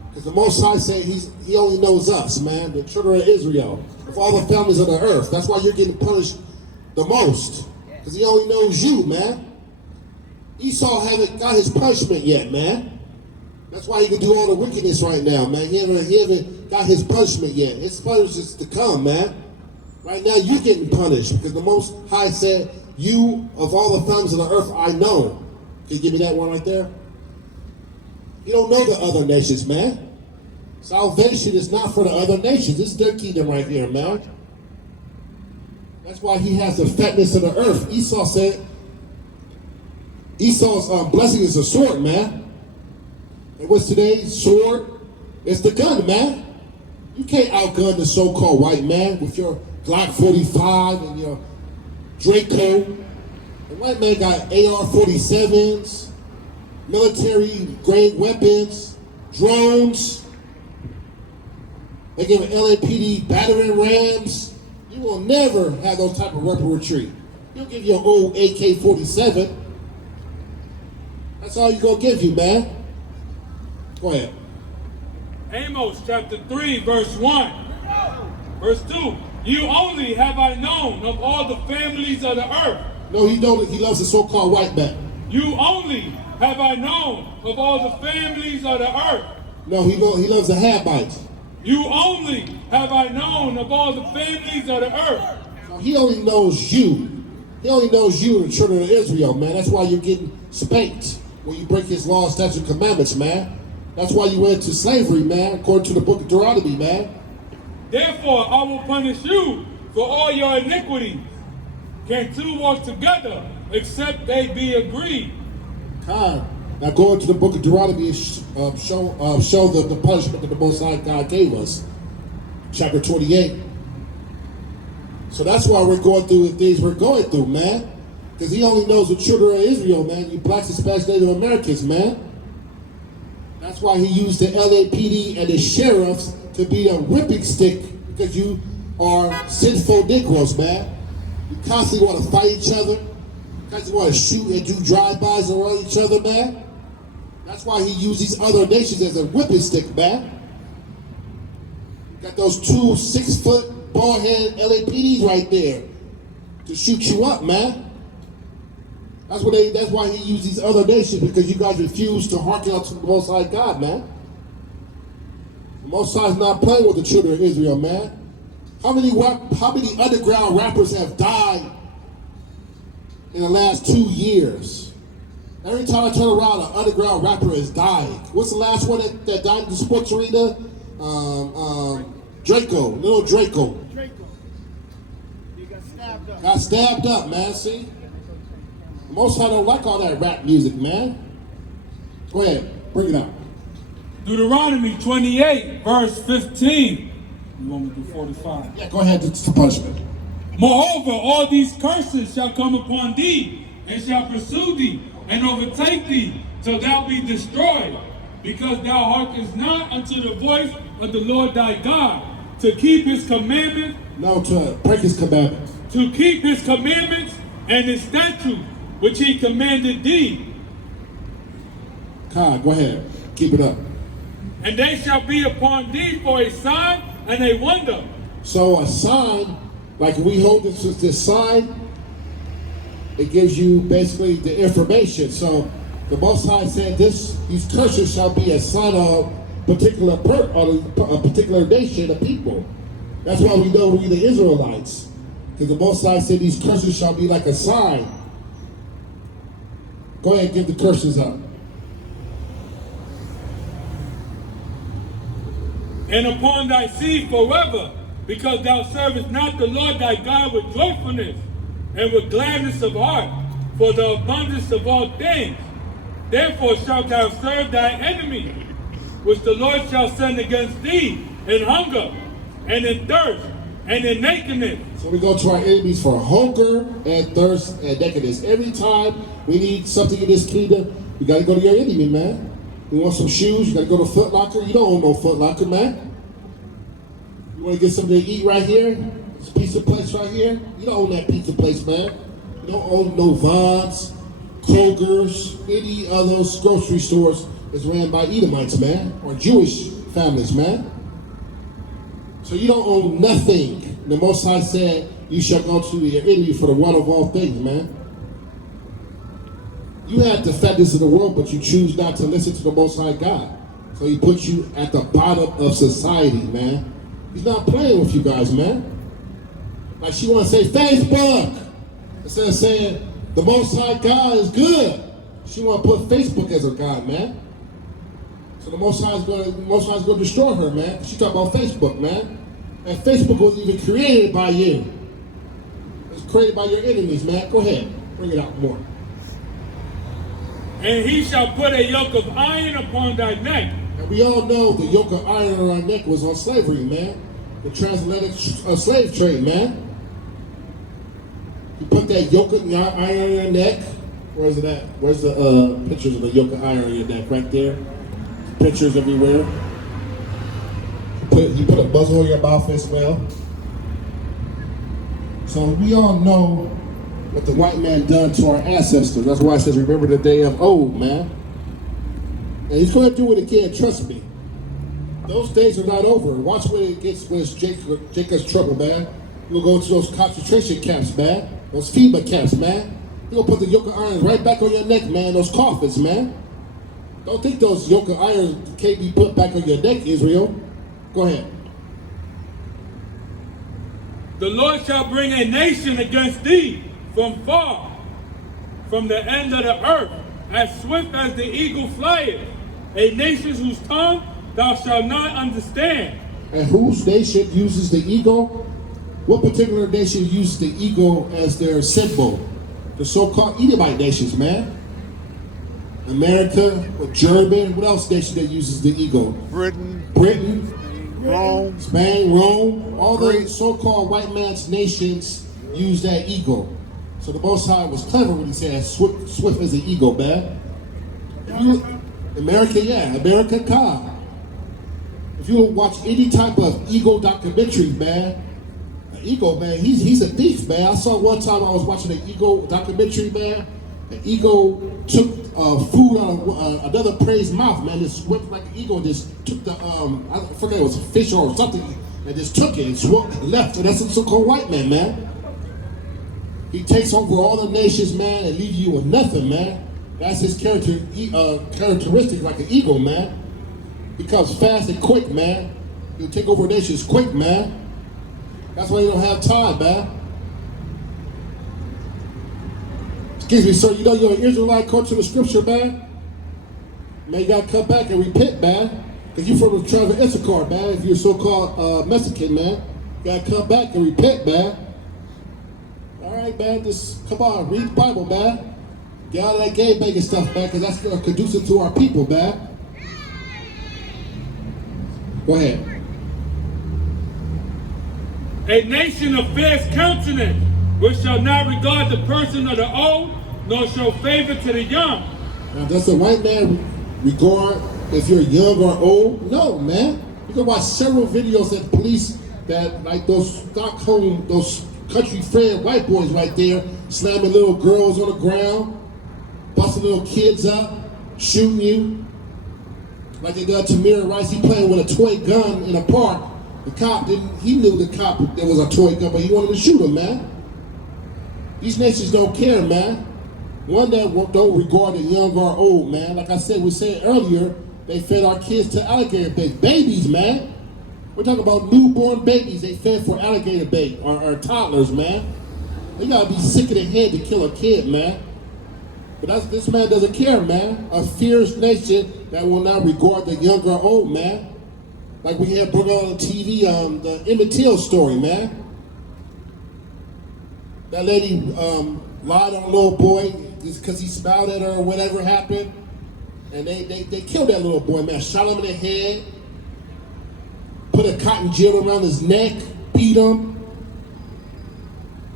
Because the Most High said he only knows us, man, the children of Israel, of all the families of the earth. That's why you're getting punished the most. Because he only knows you, man. Esau haven't got his punishment yet, man. That's why he can do all the wickedness right now, man. He haven't got his punishment yet. His punishment is to come, man. Right now, you're getting punished because the Most High said, you, of all the families of the earth, I know. Can you give me that one right there? You don't know the other nations, man. Salvation is not for the other nations. This is their kingdom right here, man. That's why he has the fatness of the earth. Esau said, Esau's blessing is a sword, man. And what's today's sword? It's the gun, man. You can't outgun the so-called white man with your Glock 45 and your Draco. The white man got AR-47s, military-grade weapons, drones. They give LAPD battering rams. You will never have those type of weaponry. You'll give you an old AK-47. That's all you're going to give you, man. Go ahead. Amos chapter 3, verse 1. Verse 2. You only have I known of all the families of the earth. No, he don't. He loves the so-called white man. You only have I known of all the families of the earth. No, he loves the Hamites. You only have I known of all the families of the earth. So he only knows you. He only knows you, the children of Israel, man. That's why you're getting spanked when you break his laws, statutes, and commandments, man. That's why you went into slavery, man, according to the book of Deuteronomy, man. Therefore, I will punish you for all your iniquities. Can two walk together except they be agreed? Now go into the book of Deuteronomy and show the punishment that the Most High God gave us. Chapter 28. So that's why we're going through the things we're going through, man. Because he only knows the children of Israel, man. You blacks, Hispanics, Native Americans, man. That's why he used the LAPD and the sheriffs to be a whipping stick, because you are sinful Negroes, man. You constantly want to fight each other. You constantly want to shoot and do drive-bys around each other, man. That's why he used these other nations as a whipping stick, man. Got those 2 6-foot bald-headed LAPDs right there to shoot you up, man. That's why he used these other nations, because you guys refuse to hearken unto the Most High God, man. The Most High is not playing with the children of Israel, man. How many underground rappers have died in the last 2 years? Every time I turn around, an underground rapper is dying. What's the last one that died in the sports arena? Draco, little Draco. He got stabbed up. Got stabbed up, man, see? Most High don't like all that rap music, man. Go ahead, bring it out. Deuteronomy 28, verse 15. You want me to do 45? Yeah, go ahead, it's the punishment. Moreover, all these curses shall come upon thee, and shall pursue thee, and overtake thee, till thou be destroyed, because thou hearkenest not unto the voice of the Lord thy God, to keep his commandments. No, to break his commandments. To keep his commandments and his statutes, which he commanded thee. Kai, go ahead, keep it up. And they shall be upon thee for a sign and a wonder. So a sign, like we hold this sign, it gives you basically the information. So the Most High said these curses shall be a sign of a particular nation of people. That's why we know we're the Israelites. Because the Most High said these curses shall be like a sign. Go ahead, give the curses up. And upon thy seed forever, because thou servest not the Lord thy God with joyfulness and with gladness of heart, for the abundance of all things. Therefore shalt thou serve thy enemy, which the Lord shall send against thee in hunger, and in thirst, and in nakedness. So we go to our enemies for hunger and thirst and nakedness. Every time we need something in this kingdom, you got to go to your enemy, man. You want some shoes, you got to go to Foot Locker. You don't own no Foot Locker, man. You want to get something to eat right here? This pizza place right here? You don't own that pizza place, man. You don't own no Vons, Kroger's, any of those grocery stores that's ran by Edomites, man, or Jewish families, man. So you don't own nothing. The Most High said, you shall go to your enemy for the one of all things, man. You had defenders of the world, but you choose not to listen to the Most High God. So he puts you at the bottom of society, man. He's not playing with you guys, man. Like she want to say Facebook instead of saying the Most High God is good. She want to put Facebook as her God, man. So the Most High is going to destroy her, man. She talk about Facebook, man. And Facebook wasn't even created by you. It was created by your enemies, man. Go ahead, bring it out more. And he shall put a yoke of iron upon thy neck. And we all know the yoke of iron on our neck was on slavery, man. The transatlantic slave trade, man. You put that yoke of iron on your neck. Where's it at? Where's the pictures of the yoke of iron on your neck? Right there. Pictures everywhere. You put a muzzle on your mouth as well. So we all know what the white man done to our ancestors. That's why it says, remember the day of old, man. And he's going to do it again, trust me. Those days are not over. Watch when it gets, when it's Jacob's trouble, man. You'll go to those concentration camps, man. Those FEMA camps, man. You're going to put the yoke of iron right back on your neck, man. Those coffins, man. Don't think those yoke of iron can't be put back on your neck, Israel. Go ahead. The Lord shall bring a nation against thee from far, from the end of the earth, as swift as the eagle flieth, a nation whose tongue thou shalt not understand. And whose nation uses the eagle? What particular nation uses the eagle as their symbol? The so-called Edomite nations, man. America, or German, what else nation that uses the eagle? Britain. Britain. Rome. Spain, Rome, all the so-called white man's nations use that eagle. So the Most High was clever when he said swift as an eagle, man. America, yeah, America car. If you watch any type of eagle documentary, man, an eagle, man, he's a thief, man. I saw one time I was watching an eagle documentary, man. An eagle took food out of another prey's mouth, man. It swept like an eagle and just took the, I forget it was a fish or something, and just took it and swept and left. And that's a so-called white man, man. He takes over all the nations, man, and leaves you with nothing, man. That's his characteristic, like an eagle, man. He comes fast and quick, man. He'll take over nations quick, man. That's why he don't have time, man. Excuse me, sir, you know you're an Israelite according to the scripture, man? Man, you gotta come back and repent, man. Because you're from the tribe of Issachar, man. If you're so-called Mexican, man, you gotta come back and repent, man. All right, man, just come on, read the Bible, man. Get out of that game making stuff, man, because that's conducive to our people, man. Go ahead. A nation of fierce countenance, which shall not regard the person of the old, nor show favor to the young. Now, does the white man regard if you're young or old? No, man. You can watch several videos that police, that like those Stockholm, those country friend white boys right there, slamming little girls on the ground, busting little kids up, shooting you. Like they done Tamir Rice, he playing with a toy gun in a park. The cop he knew the cop there was a toy gun, but he wanted to shoot him, man. These nations don't care, man. One that don't regard the young or old, man. Like I said, we said earlier, they fed our kids to alligator bait. Babies, man. We're talking about newborn babies they fed for alligator bait, or toddlers, man. They gotta be sick of their head to kill a kid, man. But this man doesn't care, man. A fierce nation that will not regard the young or old, man. Like we had brought on the TV, the Emmett Till story, man. That lady lied on a little boy because he smiled at her or whatever happened. And they killed that little boy, man. Shot him in the head, put a cotton gel around his neck, beat him.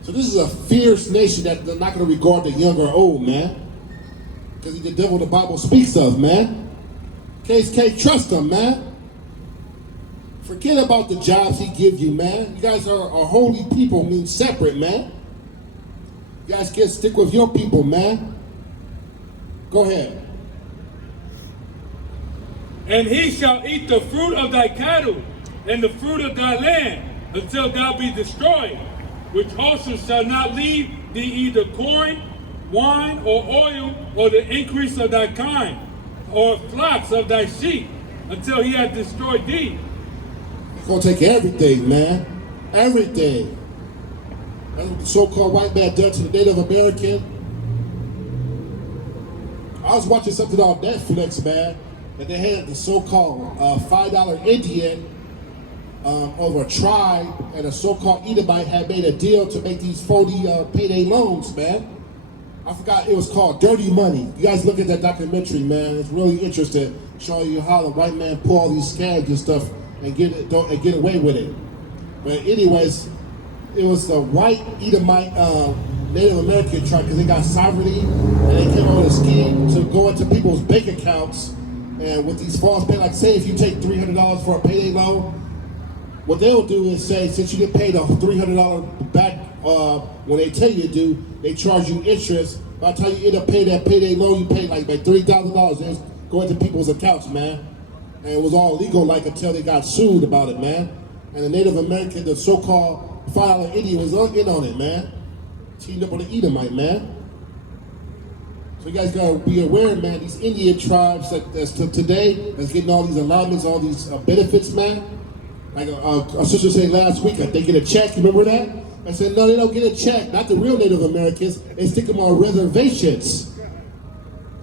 So this is a fierce nation that they're not going to regard the young or old, man. Because he's the devil the Bible speaks of, man. Can't trust him, man. Forget about the jobs he give you, man. You guys are holy people, mean separate, man. You guys can't stick with your people, man. Go ahead. And he shall eat the fruit of thy cattle and the fruit of thy land until thou be destroyed, which also shall not leave thee either corn, wine, or oil, or the increase of thy kind, or flocks of thy sheep, until he hath destroyed thee. He's gonna take everything, man. Everything. That's what the so-called white man done to the Native American. I was watching something on Netflix, man, and they had the so-called $5 Indian of a tribe, and a so-called Edomite had made a deal to make these phony payday loans, man. I forgot, it was called Dirty Money. You guys look at that documentary, man. It's really interesting, showing you how the white man pull all these scams and stuff and get away with it. But anyways, it was the white Edomite Native American tribe, because they got sovereignty, and they came on a scheme to go into people's bank accounts and with these false pay, like say if you take $300 for a payday loan, what they'll do is say, since you get paid a $300 back when they tell you to do, they charge you interest. By the time you end up paying that payday loan, you pay like $3,000. They go into people's accounts, man. And it was all legal like until they got sued about it, man. And the Native American, the so-called $5 Indian was in on it, man. Teamed up with the Edomite, man. So you guys gotta be aware, man, these Indian tribes that's today, that's getting all these allotments, all these benefits, man. Like our sister said last week, they get a check, you remember that? I said, no, they don't get a check, not the real Native Americans, they stick them on reservations.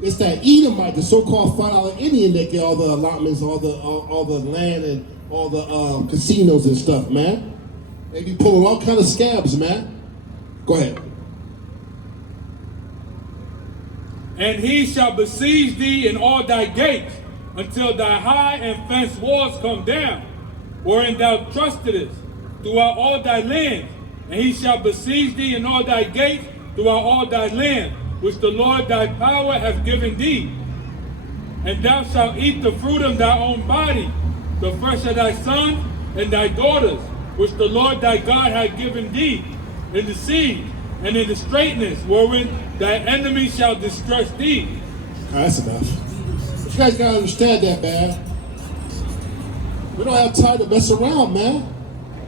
It's that Edomite, the so-called $5 Indian that get all the allotments, all the land and all the casinos and stuff, man. They be pulling all kind of scabs, man. Go ahead. And he shall besiege thee in all thy gates, until thy high and fenced walls come down. wherein thou trustedest, throughout all thy land. And he shall besiege thee in all thy gates throughout all thy land, which the Lord thy power hath given thee. And thou shalt eat the fruit of thy own body, the flesh of thy sons and thy daughters, which the Lord thy God hath given thee, in the siege and in the straitness, wherein thy enemy shall distress thee. That's enough. But you guys gotta understand that, man. We don't have time to mess around, man.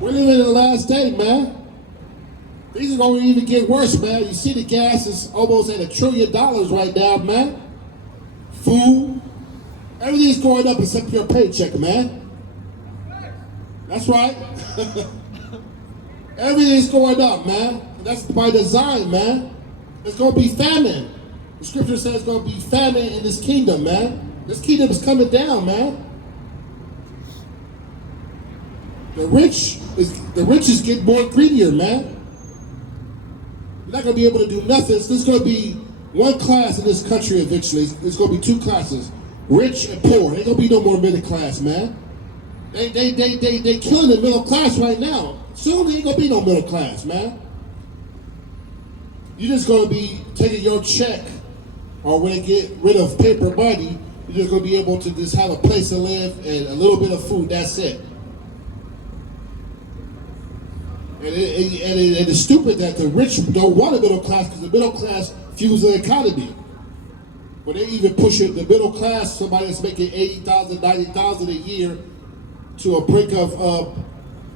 We're living in the last day, man. Things are gonna even get worse, man. You see the gas is almost at $1 trillion right now, man. Food, everything's going up except your paycheck, man. That's right. Everything's going up, man. That's by design, man. It's gonna be famine. The scripture says it's gonna be famine in this kingdom, man. This kingdom is coming down, man. The rich is getting more greedier, man. You're not gonna be able to do nothing. There's gonna be one class in this country eventually. It's gonna be two classes, rich and poor. Ain't gonna be no more middle class, man. They killing the middle class right now. Soon there ain't gonna be no middle class, man. You're just gonna be taking your check, or when they get rid of paper money, you're just gonna be able to just have a place to live and a little bit of food. That's it. And it's stupid that the rich don't want a middle class because the middle class fuels the economy. But they even push it, the middle class, somebody that's making $80,000, $90,000 a year, to a brink of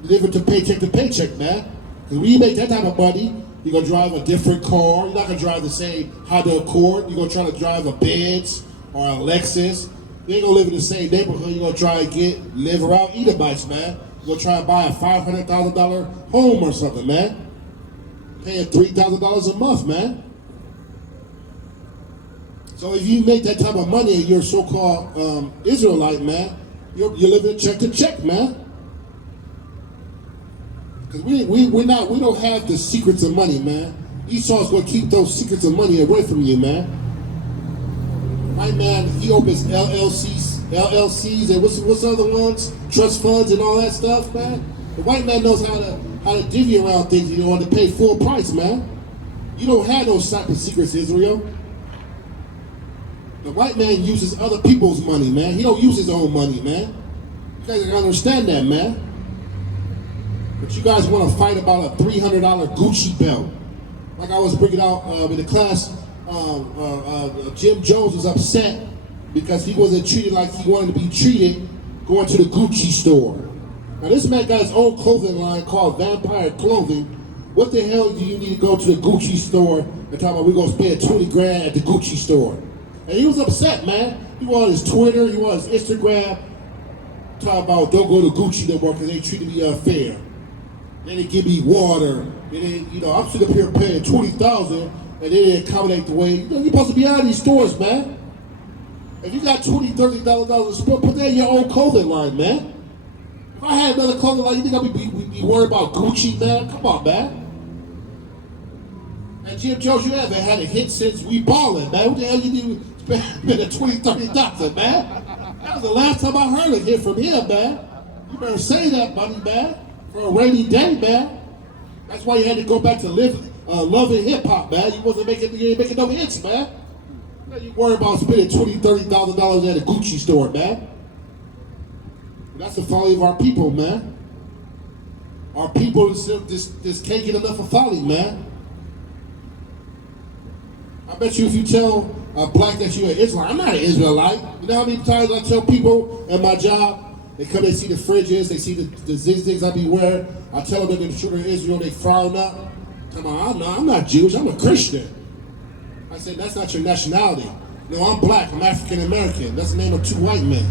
living to paycheck, man. Because when you make that type of money, you're going to drive a different car. You're not going to drive the same Honda Accord. You're going to try to drive a Benz or a Lexus. You ain't going to live in the same neighborhood. You're going to try and live around Edomites, man. You're going to try and buy a $500,000 home or something, man. Paying $3,000 a month, man. So if you make that type of money and you're a so-called Israelite, man, you're living check to check, man. Because we don't have the secrets of money, man. Esau's going to keep those secrets of money away from you, man. Right, man, he opens LLCs and what's the other ones? Trust funds and all that stuff, man. The white man knows how to divvy around things, you know, to pay full price, man. You don't have those type of secrets, Israel. The white man uses other people's money, man. He don't use his own money, man. You guys gotta understand that, man. But you guys want to fight about a $300 Gucci belt. Like I was bringing out in the class, Jim Jones was upset because he wasn't treated like he wanted to be treated going to the Gucci store. Now this man got his own clothing line called Vampire Clothing. What the hell do you need to go to the Gucci store and talk about we're going to spend 20 grand at the Gucci store? And he was upset, man. He was on his Twitter, he was on his Instagram, talking about don't go to Gucci no more because they treated me unfair. They didn't give me water. They didn't, you know, I'm sitting up here paying $20,000 and they didn't accommodate the way. You know, you're supposed to be out of these stores, man. If you got $20,000, $30,000 to spend, put that in your own clothing line, man. If I had another clothing line, you think I'd be worried about Gucci, man? Come on, man. And Jim Jones, you haven't had a hit since We Ballin', man. What the hell you do spending $20,000, $30,000, man? That was the last time I heard a hit from him, man. You better say that, buddy, man. For a rainy day, man. That's why you had to go back to love and hip hop, man. You ain't making no hits, man. You worry about spending $20,000, $30,000 at a Gucci store, man. That's the folly of our people, man. Our people just can't get enough of folly, man. I bet you if you tell a black that you're an Israelite, I'm not an Israelite. You know how many times I tell people at my job, they come, they see the fridges, they see the zigzags I be wearing. I tell them that they're the children of Israel, they frown up. Come on, I'm not Jewish, I'm a Christian. I said, that's not your nationality. No, I'm black, I'm African American. That's the name of two white men.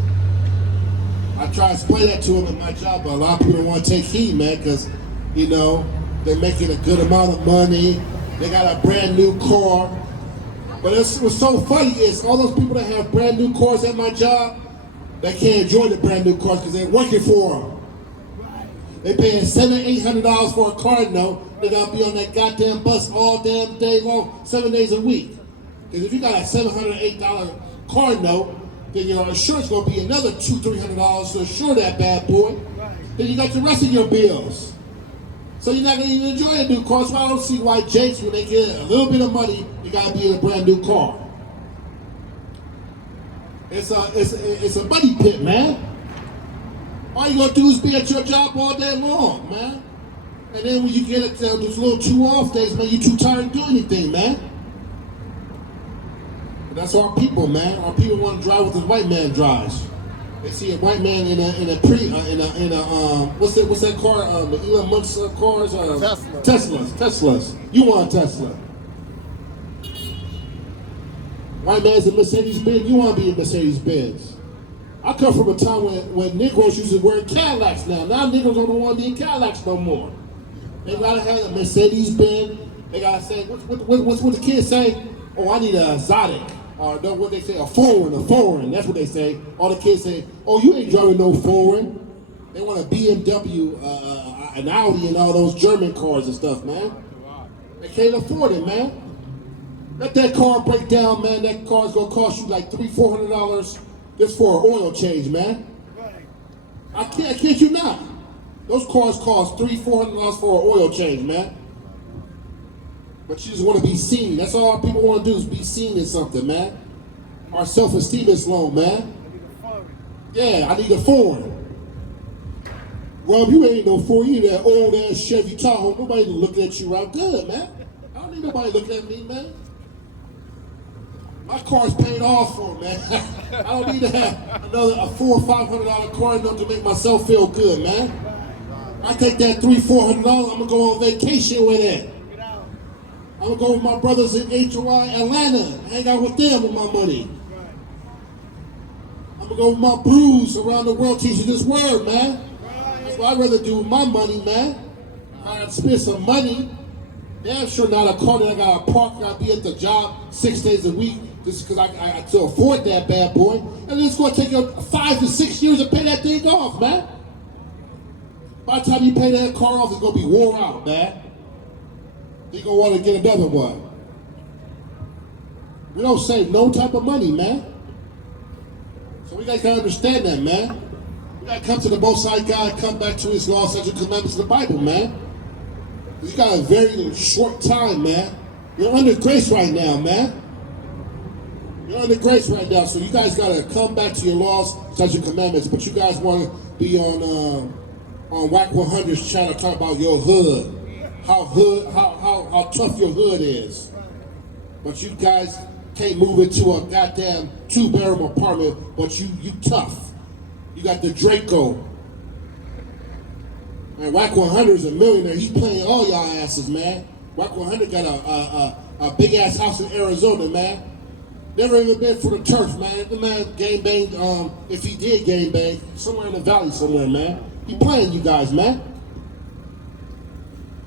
I try to explain that to them at my job, but a lot of people don't want to take heed, man, because, you know, they're making a good amount of money. They got a brand new car. But what's so funny is all those people that have brand new cars at my job, they can't enjoy the brand new cars because they're working for them. They paying $700, $800 for a car note. They gotta be on that goddamn bus all damn day long, 7 days a week. Because if you got a $700, $800 car note, then your insurance gonna be another $200, $300 to insure that bad boy. then you got the rest of your bills. So you're not going to even enjoy a new car. So I don't see why Jakes, when they get a little bit of money, you got to be in a brand new car. It's a money pit, man. All you going to do is be at your job all day long, man. And then when you get it to those little 2 off days, man, you're too tired to do anything, man. But that's our people, man. Our people want to drive what the white man drives. They see a white man in a what's that car? The Elon Musk cars? Teslas. You want a Tesla? White man's a Mercedes Benz. You want to be a Mercedes Benz? I come from a time when Negroes used to wear Cadillacs. Now Negroes don't want to be in Cadillacs no more. They gotta have a Mercedes Benz. They gotta say what's the kids say? Oh, I need a exotic. Or no, what they say, a foreign. That's what they say. All the kids say, oh, you ain't driving no foreign. They want a BMW, an Audi, and all those German cars and stuff, man. They can't afford it, man. Let that car break down, man. That car's gonna cost you like $300-400 just for an oil change, man. I kid you not. Those cars cost $300-400 for an oil change, man. But you just want to be seen. That's all people want to do is be seen in something, man. Our self-esteem is low, man. Yeah, I need a foreign. Rob, you ain't no foreign. You that old-ass Chevy Tahoe. Nobody looking at you out good, man. I don't need nobody looking at me, man. My car's paid off for, man. I don't need to have another $400 or $500 car enough to make myself feel good, man. I take that $300-400, I'm going to go on vacation with it. I'm going to go with my brothers in HOI Atlanta, hang out with them with my money. I'm going to go with my brews around the world teaching this word, man. That's what I'd rather do with my money, man. I'd spend some money. Damn sure not a car that I got to park, I got to be at the job 6 days a week just because I to afford that bad boy. And it's going to take you 5 to 6 years to pay that thing off, man. By the time you pay that car off, it's going to be wore out, man. You're going to want to get another one. We don't save no type of money, man. So we got to understand that, man. We got to come to the Most High God, come back to His law, statutes, and commandments of the Bible, man. You got a very short time, man. You're under grace right now, man. You're under grace right now, so you guys got to come back to your laws, statutes, and commandments. But you guys want to be on WAC 100's channel talk about your hood. How tough your hood is. But you guys can't move into a goddamn 2-bedroom apartment, but you tough. You got the Draco. And WAC 100 is a millionaire. He's playing all y'all asses, man. WAC 100 got a big ass house in Arizona, man. Never even been for the turf, man. The man game banged, if he did game bang, somewhere in the valley somewhere, man. He playing you guys, man.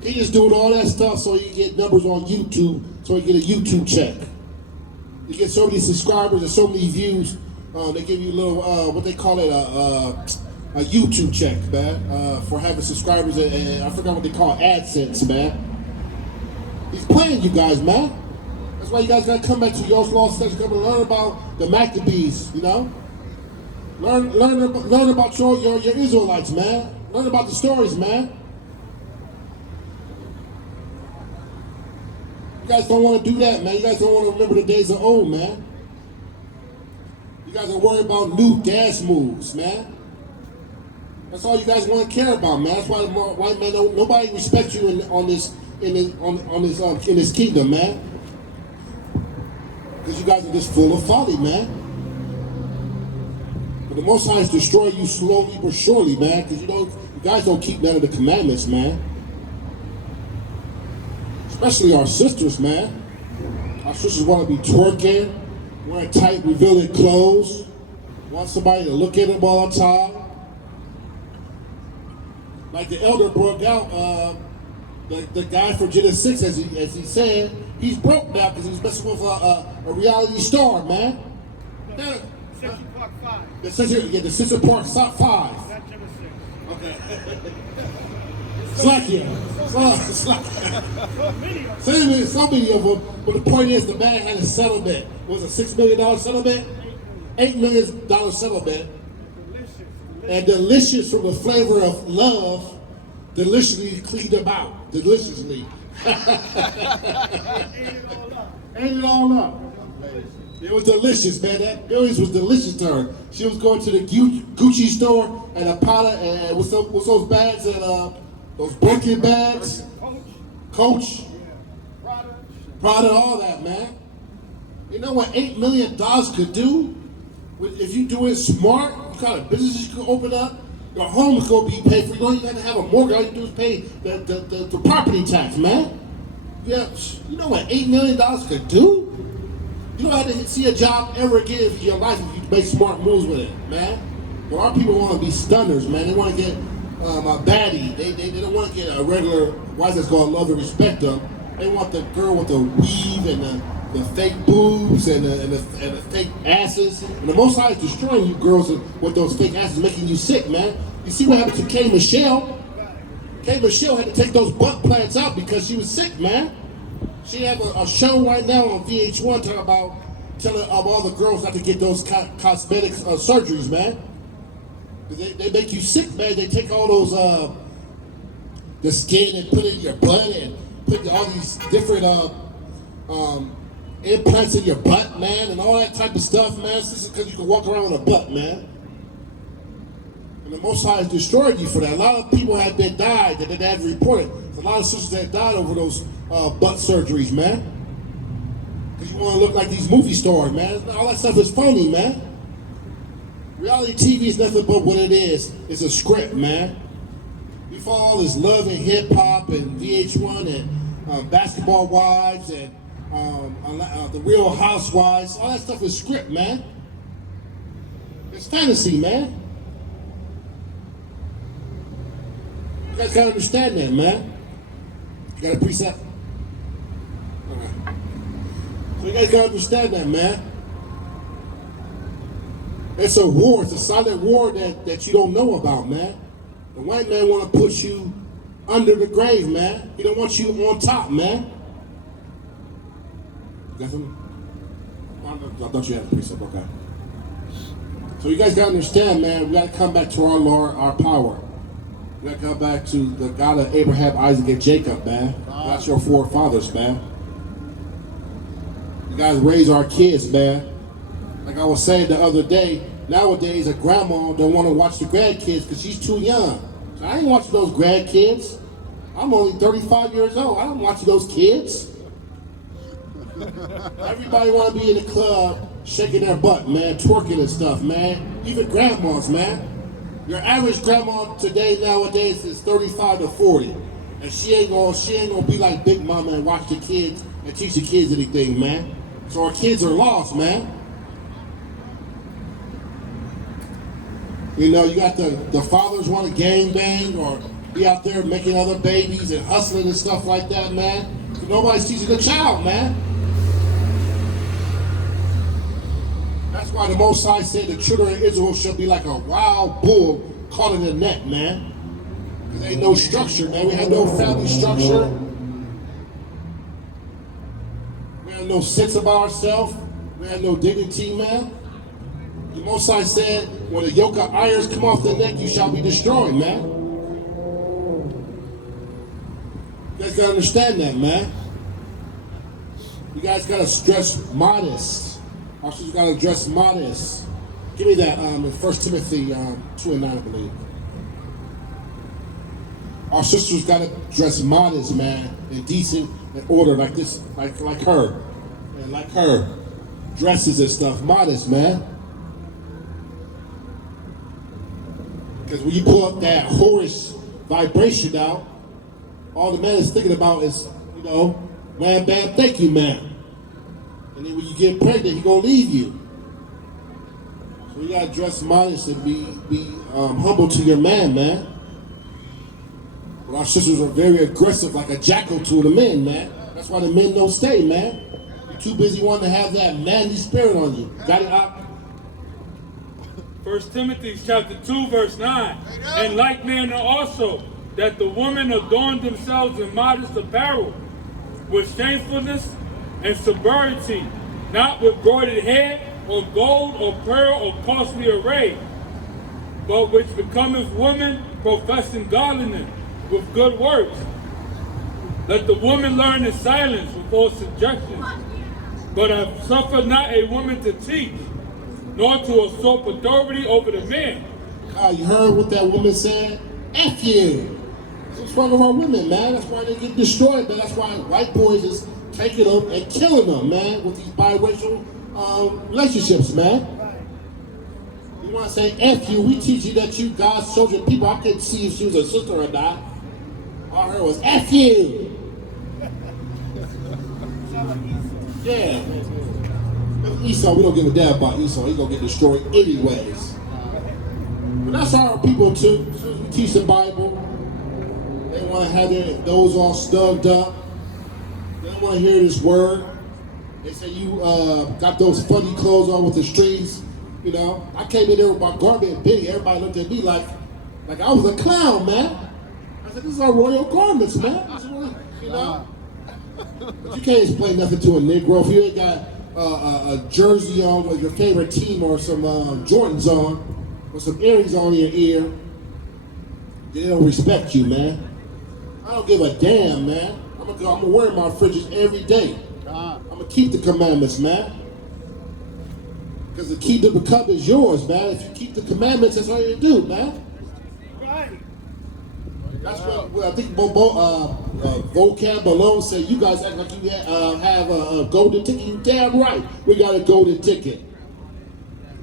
He just doing all that stuff so he can get numbers on YouTube, so he get a YouTube check. You get so many subscribers and so many views, they give you a little, what they call it, a YouTube check, man, for having subscribers, and I forgot what they call AdSense, man. He's playing you guys, man. That's why you guys gotta come back to your law section, come and learn about the Maccabees, you know? Learn about your Israelites, man. Learn about the stories, man. You guys don't want to do that, man. You guys don't want to remember the days of old, man. You guys are worried about new gas moves, man. That's all you guys want to care about, man. That's why the white man nobody respects you in this kingdom, man. Because you guys are just full of folly, man. But the Most High is destroying you slowly but surely, man. Because you guys don't keep none of the commandments, man. Especially our sisters, man. Our sisters want to be twerking, wearing tight, revealing clothes, want somebody to look at them all the time. Like the elder broke out, the guy from Genesis 6, as he said, he's broke now because he's messing with a reality star, man. Central Park 5. The Central Park 5. Not Genesis. Okay. Slack you. Slack. So anyway, so many of them, but the point is the man had a settlement. It was a $6 million settlement? $8 million settlement. And delicious from the flavor of love, deliciously cleaned them out. Deliciously. Ate it all up. It was delicious, man. That Billions was delicious to her. She was going to the Gucci store and a powder and what's those bags and those Birkin bags? Coach. Prada, all that, man. You know what $8 million could do? If you do it smart, what kind of business you can open up? Your home is going to be paid for. You don't even have to have a mortgage. All you do is pay the property tax, man. Yeah, you know what $8 million could do? You don't have to see a job ever again in your life if you make smart moves with it, man. But our people want to be stunners, man. They want to get a baddie. They don't want to get a regular wife that's going to love and respect them. They want the girl with the weave and the fake boobs and the fake asses. And the Most High is destroying you girls with those fake asses, making you sick, man. You see what happened to K. Michelle? K. Michelle had to take those butt plants out because she was sick, man. She have a show right now on VH1 telling all the girls not to get those cosmetic surgeries, man. They make you sick, man. They take all those the skin and put it in your butt and put all these different implants in your butt, man, and all that type of stuff, man. This is because you can walk around with a butt, man. And the Most High has destroyed you for that. A lot of people have been died that they haven't reported. There's a lot of sisters that died over those butt surgeries, man. Because you want to look like these movie stars, man. All that stuff is phony, man. Reality TV is nothing but what it is. It's a script, man. Before all this love and hip hop and VH1 and Basketball Wives and the Real Housewives, all that stuff is script, man. It's fantasy, man. You guys gotta understand that, man. You got a precept? Alright. So you guys gotta understand that, man. It's a war, it's a silent war that you don't know about, man. The white man wanna put you under the grave, man. He don't want you on top, man. You got something? I thought you had a precept, okay. So you guys gotta understand, man, we gotta come back to our Lord, our power. We gotta come back to the God of Abraham, Isaac, and Jacob, man. That's your forefathers, man. You guys raise our kids, man. Like I was saying the other day, nowadays a grandma don't want to watch the grandkids because she's too young. So I ain't watching those grandkids. I'm only 35 years old. I don't watch those kids. Everybody want to be in the club shaking their butt, man, twerking and stuff, man. Even grandmas, man. Your average grandma today, nowadays, is 35 to 40. And she ain't gonna be like Big Mama and watch the kids and teach the kids anything, man. So our kids are lost, man. You know, you got the fathers want to gangbang or be out there making other babies and hustling and stuff like that, man. So nobody's teaching the child, man. That's why the Most High said the children of Israel shall be like a wild bull caught in the net, man. Because ain't no structure, man. We had no family structure. We had no sense about ourselves. We had no dignity, man. The Most High said, when the yoke of irons come off the neck, you shall be destroyed, man. You guys gotta understand that, man. You guys gotta dress modest. Our sisters gotta dress modest. Give me that in 1 Timothy 2:9, I believe. Our sisters gotta dress modest, man, and decent and order like this, like her, and like her dresses and stuff, modest, man. Because when you pull up that whorish vibration out, all the man is thinking about is, you know, wham, bam, thank you, man. And then when you get pregnant, he gonna leave you. So you gotta dress modest and be humble to your man, man. But our sisters are very aggressive, like a jackal to the men, man. That's why the men don't stay, man. You're too busy wanting to have that manly spirit on you. Got it out? 1 Timothy chapter 2, verse 9. In like manner also, that the women adorn themselves in modest apparel, with shamefulness and sobriety, not with broided hair, or gold, or pearl, or costly array, but which becometh woman professing godliness with good works. Let the woman learn in silence with all subjection. But I suffer not a woman to teach, nor to usurp authority over the man. You heard what that woman said? F you. That's what's wrong with our women, man. That's why they get destroyed, man. That's why white boys is taking them and killing them, man, with these biracial relationships, man. You want to say F you, we teach you that you God's chosen people. I couldn't see if she was a sister or not. All I heard was F you. Yeah. Esau, we don't give a damn about Esau. He's going to get destroyed anyways. But that's how our people too. We teach the Bible. They want to have those all stubbed up. They don't want to hear this word. They say you got those funny clothes on with the strings. You know, I came in there with my garment big. Everybody looked at me like I was a clown, man. I said, this is our royal garments, man. You know? But you can't explain nothing to a Negro if you ain't got a jersey on with your favorite team or some Jordans on or some earrings on your ear. They don't respect you, man. I don't give a damn, man. I'm gonna wear my fridges every day. I'm gonna keep the commandments, man. Because the key to become is yours, man. If you keep the commandments, that's all you do, man. That's what I think Vocab Malone said. You guys act like you have a golden ticket. You damn right. We got a golden ticket.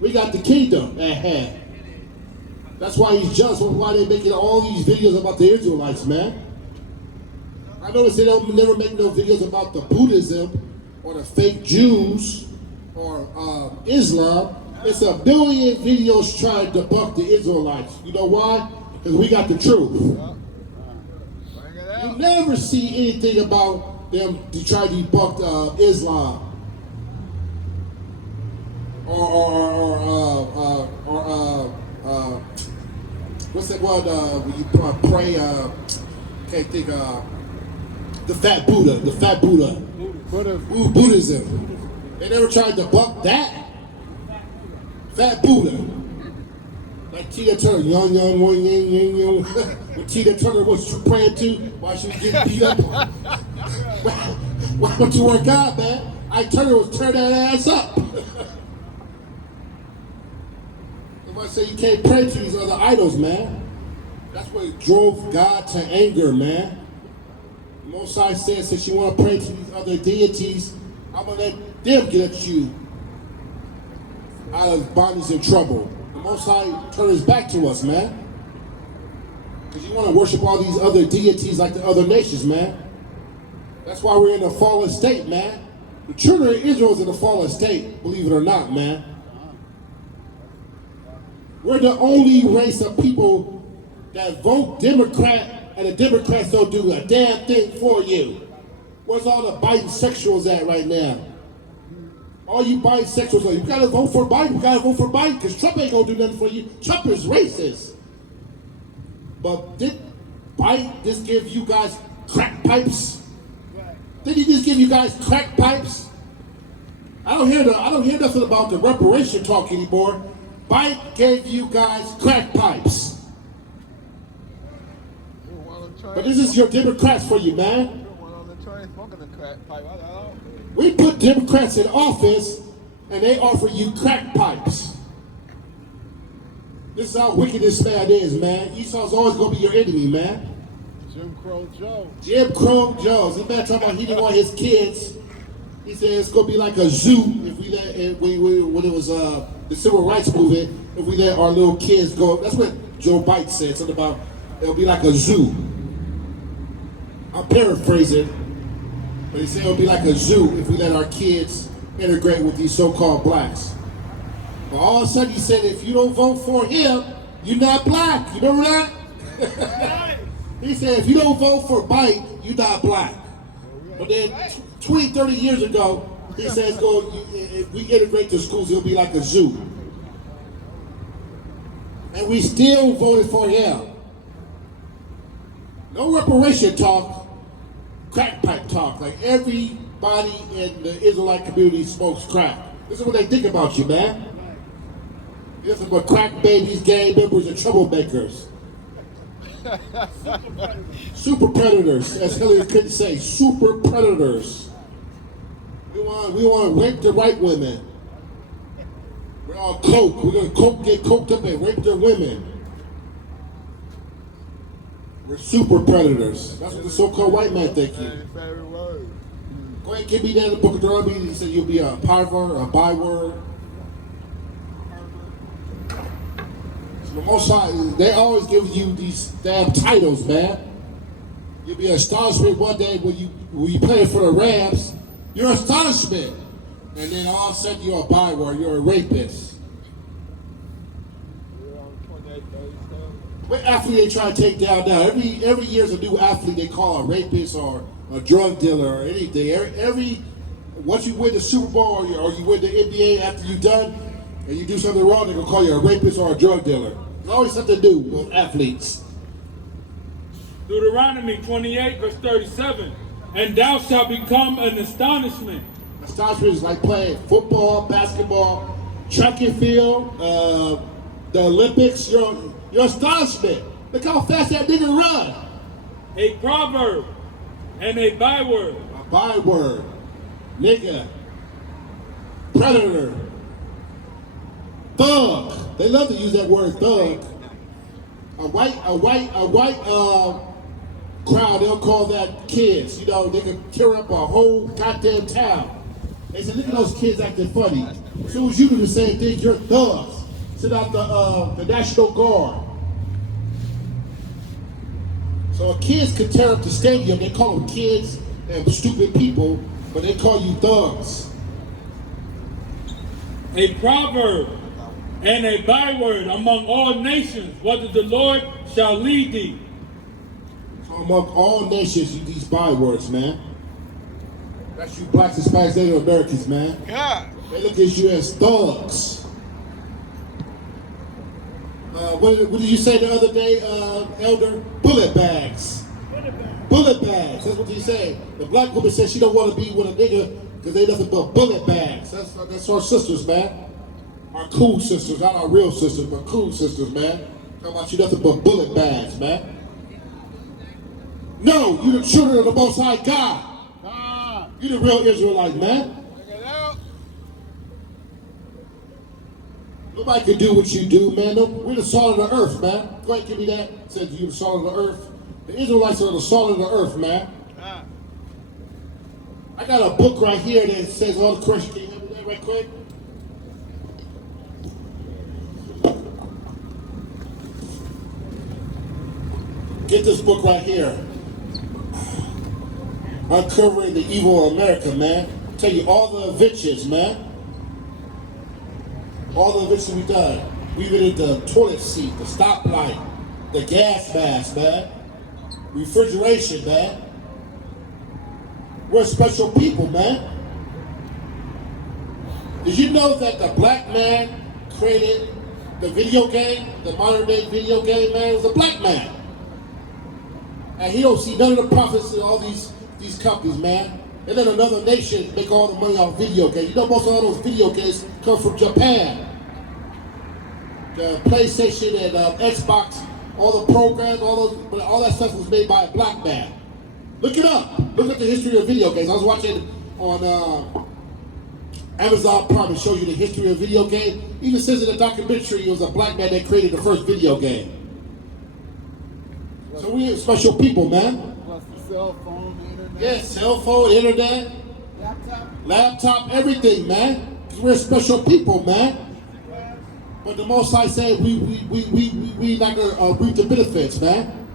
We got the kingdom at hand. That's why he's jealous. Why they making all these videos about the Israelites, man. I noticed they don't never make no videos about the Buddhism or the fake Jews or Islam. It's a billion videos trying to debunk the Israelites. You know why? Because we got the truth. You never see anything about them to try to debunk Islam or what's that one when you pray? Can't think. The fat Buddha, Buddhism. They never tried to debunk that. Fat Buddha. Like Tina Turner, young, when Tina Turner was praying to while she was getting beat up. Why don't you work out, man? Turner was tearing that ass up. Somebody say you can't pray to these other idols, man. That's what drove God to anger, man. The Most High said, since you want to pray to these other deities, I'm going to let them get at you out of bondage and trouble. The Most High turned his back to us, man. Because you want to worship all these other deities like the other nations, man. That's why we're in a fallen state, man. The children of Israel is in a fallen state, believe it or not, man. We're the only race of people that vote Democrat, and the Democrats don't do a damn thing for you. Where's all the bisexuals at right now? All you bisexuals, you gotta vote for Biden, you gotta vote for Biden, because Trump ain't gonna do nothing for you. Trump is racist. But did Biden just give you guys crack pipes? Did he just give you guys crack pipes? I don't hear nothing about the reparation talk anymore. Biden gave you guys crack pipes. But this is your Democrats for you, man. We put Democrats in office and they offer you crack pipes. This is how wicked this man is, man. Esau's always gonna be your enemy, man. Jim Crow Joe. Jim Crow Joe. This man talking about he didn't want his kids. He said it's gonna be like a zoo if we let when it was the civil rights movement. If we let our little kids go, that's what Joe Biden said. Something about it'll be like a zoo. I'm paraphrasing, but he said it'll be like a zoo if we let our kids integrate with these so-called blacks. But all of a sudden he said, if you don't vote for him, you're not black. You remember that? He said, if you don't vote for Biden, you're not black. But then 20, 30 years ago, he says, if we integrate the schools, it'll be like a zoo. And we still voted for him. No reparation talk, crack pipe talk. Like everybody in the Israelite community smokes crack. This is what they think about you, man. Nothing but crack babies, gang members, and troublemakers. Super predators, as Hillary Clinton say, super predators. We want to rape the right women. We're all coke. We're gonna get coked up and rape their women. We're super predators. That's what the so-called white man think you. Go ahead, give me that in the book of Deuteronomy. He said you'll be a pervert, a byword. So the Most High, they always give you these damn titles, man. You'll be astonishment one day when you play for the Rams. You're astonishment. And then all of a sudden you're a byword, you're a rapist. What athlete they try to take down now? Every year is a new athlete they call a rapist or a drug dealer or anything. Once you win the Super Bowl or you win the NBA after you're done and you do something wrong, they're gonna call you a rapist or a drug dealer. There's always something to do with athletes. Deuteronomy 28, verse 37. And thou shalt become an astonishment. Astonishment is like playing football, basketball, track and field, the Olympics. Your astonishment. Look how fast that nigga run. A proverb and a byword. A byword. Nigga. Predator. Thug. They love to use that word thug. A white crowd, they'll call that kids. You know, they can tear up a whole goddamn town. They say, look at those kids acting funny. As soon as you do the same thing, you're thugs. Send out the National Guard. So kids can tear up the stadium. They call them kids and stupid people, but they call you thugs. A proverb and a byword among all nations, whether the Lord shall lead thee. So among all nations, you these bywords, man. That's you blacks, Hispanics, Native Americans, man. Yeah. They look at you as thugs. What did you say the other day, Elder? Bullet bags. Bullet bags. That's what you say. The black woman said she don't want to be with a nigga because they nothing but bullet bags. That's our sisters, man. Our cool sisters, not our real sisters, but cool sisters, man. Talking about you nothing but bullet bags, man. No, you the children of the Most High God. You the real Israelite, man. Nobody can do what you do, man. We're the salt of the earth, man. Go ahead, give me that. It says you're the salt of the earth. The Israelites are the salt of the earth, man. I got a book right here that says all the questions. Can you help me with that right quick? Get this book right here. Uncovering the evil of America, man. I'll tell you all the inventions, man. All the inventions we've done. We invented the toilet seat, the stoplight, the gas mask, man. Refrigeration, man. We're special people, man. Did you know that the black man created the video game, the modern day video game, man? It was a black man. And he don't see none of the profits in all these companies, man. And then another nation make all the money off video games. You know most of all those video games come from Japan. The PlayStation and Xbox, all the programs, all that stuff was made by a black man. Look it up. Look at the history of video games. I was watching on Amazon Prime. It shows you the history of video games. Even says in the documentary it was a black man that created the first video game. So we're special people, man. Plus the cell phone, the internet. Yeah, cell phone, internet, laptop, everything, man. Because we're special people, man. But the Most High said we not gonna reap the benefits, man.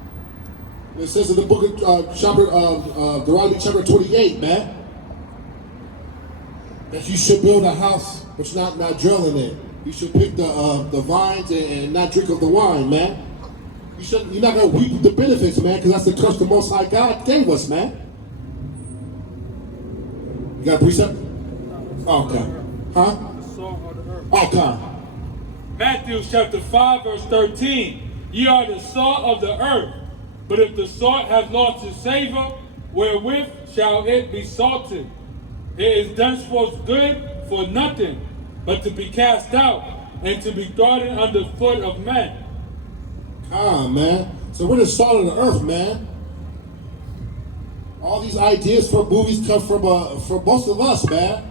It says in the book of Deuteronomy chapter 28, man, that you should build a house but not dwell in it. You should pick the vines and not drink of the wine, man. You're not gonna reap the benefits, man, because that's the curse the Most High God gave us, man. You got a precept? Okay. Huh? Okay. Matthew chapter 5, verse 13. Ye are the salt of the earth, but if the salt have lost its savor, wherewith shall it be salted? It is thenceforth good for nothing, but to be cast out and to be trodden underfoot of men. Man. So we're the salt of the earth, man. All these ideas for movies come from most of us, man.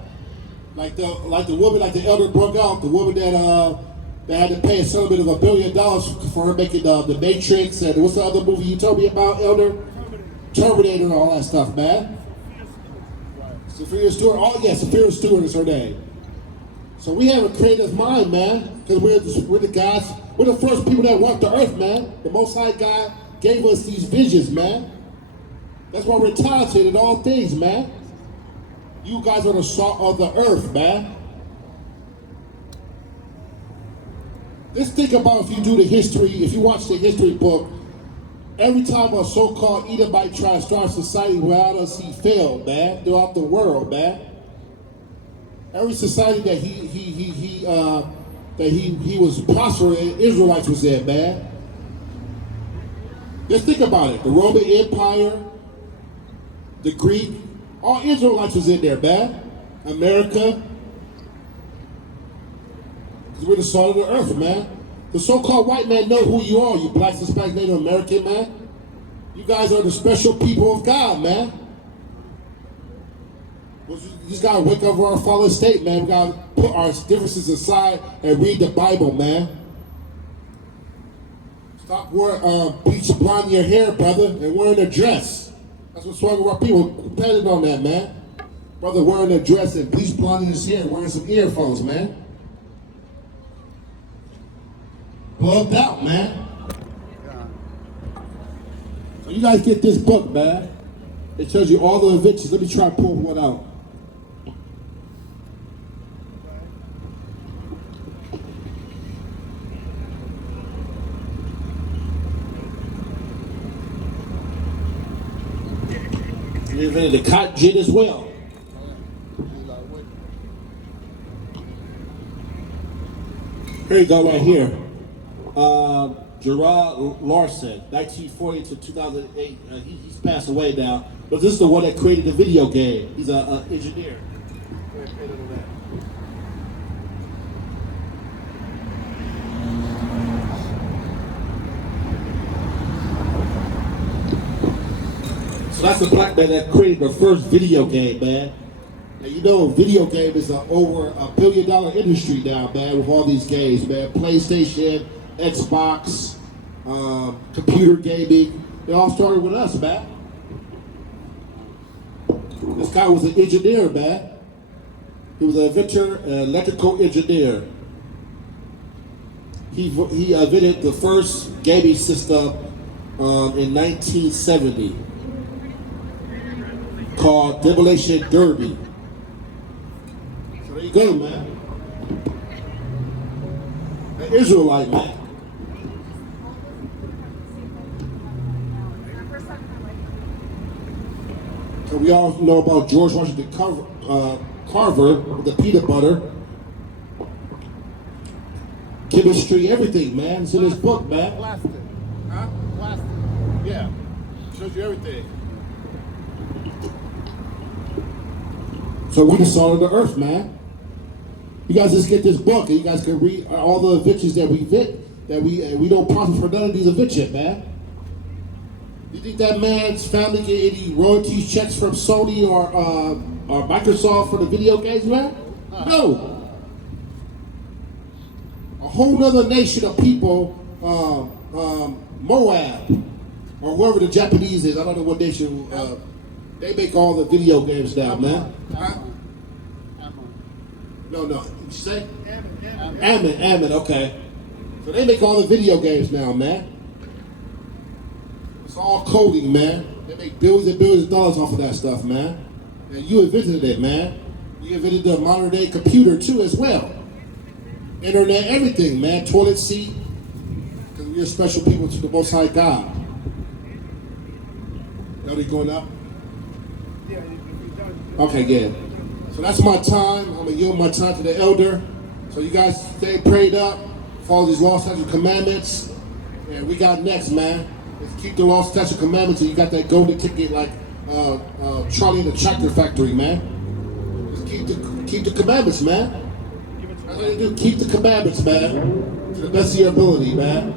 Like the woman, like the elder broke out, the woman that had to pay a settlement of $1 billion for her making the Matrix and what's the other movie you told me about, Elder? Terminator and all that stuff, man. Sophia Stewart. Oh yeah, Sophia Stewart is her name. So we have a creative mind, man, because we're the guys. We're the first people that walked the earth, man. The Most High God gave us these visions, man. That's why we're talented in all things, man. You guys are the salt of the earth, man. Let's think about if you do the history, if you watch the history book, every time a so-called Edomite tries to start society without us, he failed, man, throughout the world, man. Every society that he was prospering, Israelites was in, man. Just think about it. The Roman Empire, the Greek, all Israelites was in there, man. America. Because we're the salt of the earth, man. The so-called white man know who you are, you blacks, Hispanics, Native American, man. You guys are the special people of God, man. You just gotta wake up for our fallen state, man. We gotta put our differences aside and read the Bible, man. Stop wearing bleach blonde in your hair, brother, and wearing a dress. That's what's wrong with our people. Depending on that, man. Brother wearing a dress and bleach blonde in his hair, wearing some earphones, man. Plugged out, man. So you guys get this book, man. It tells you all the inventions. Let me try to pull one out. He invented the cotton gin as well. Here you go, right here. Gerard Larson, 1940 to 2008. He's passed away now, but this is the one that created the video game. He's an engineer. So that's the black man that created the first video game, man. And you know, video game is over $1 billion industry now, man, with all these games, man. PlayStation, Xbox, computer gaming. It all started with us, man. This guy was an engineer, man. He was an inventor, an electrical engineer. He invented the first gaming system in 1970 called Demolition Derby. So there you go, man. An Israelite, man. So we all know about George Washington Carver with the peanut butter. Chemistry, everything, man. It's in this book, man. Plastic. Huh? Plastic. Yeah. Shows you everything. So we the salt of the earth, man. You guys just get this book and you guys can read all the inventions that we don't profit for none of these inventions, man. You think that man's family get any royalties checks from Sony or Microsoft for the video games, man? No. A whole other nation of people, Moab, or whoever the Japanese is, I don't know what nation, they make all the video games now, man. Huh? No. Did you say? Ammon, okay. So they make all the video games now, man. It's all coding, man. They make billions and billions of dollars off of that stuff, man. And you invented it, man. You invented the modern day computer too as well. Internet, everything, man. Toilet seat. Because we're special people to the Most High God. Are they going up? Okay, good. So that's my time. I'm going to yield my time to the elder. So you guys stay prayed up. Follow these laws, statutes, and commandments. And we got next, man. Let's keep the laws, statutes, and commandments. And you got that golden ticket like Charlie in the Tractor Factory, man. Just keep the commandments, man. That's all you do, keep the commandments, man, to the best of your ability, man.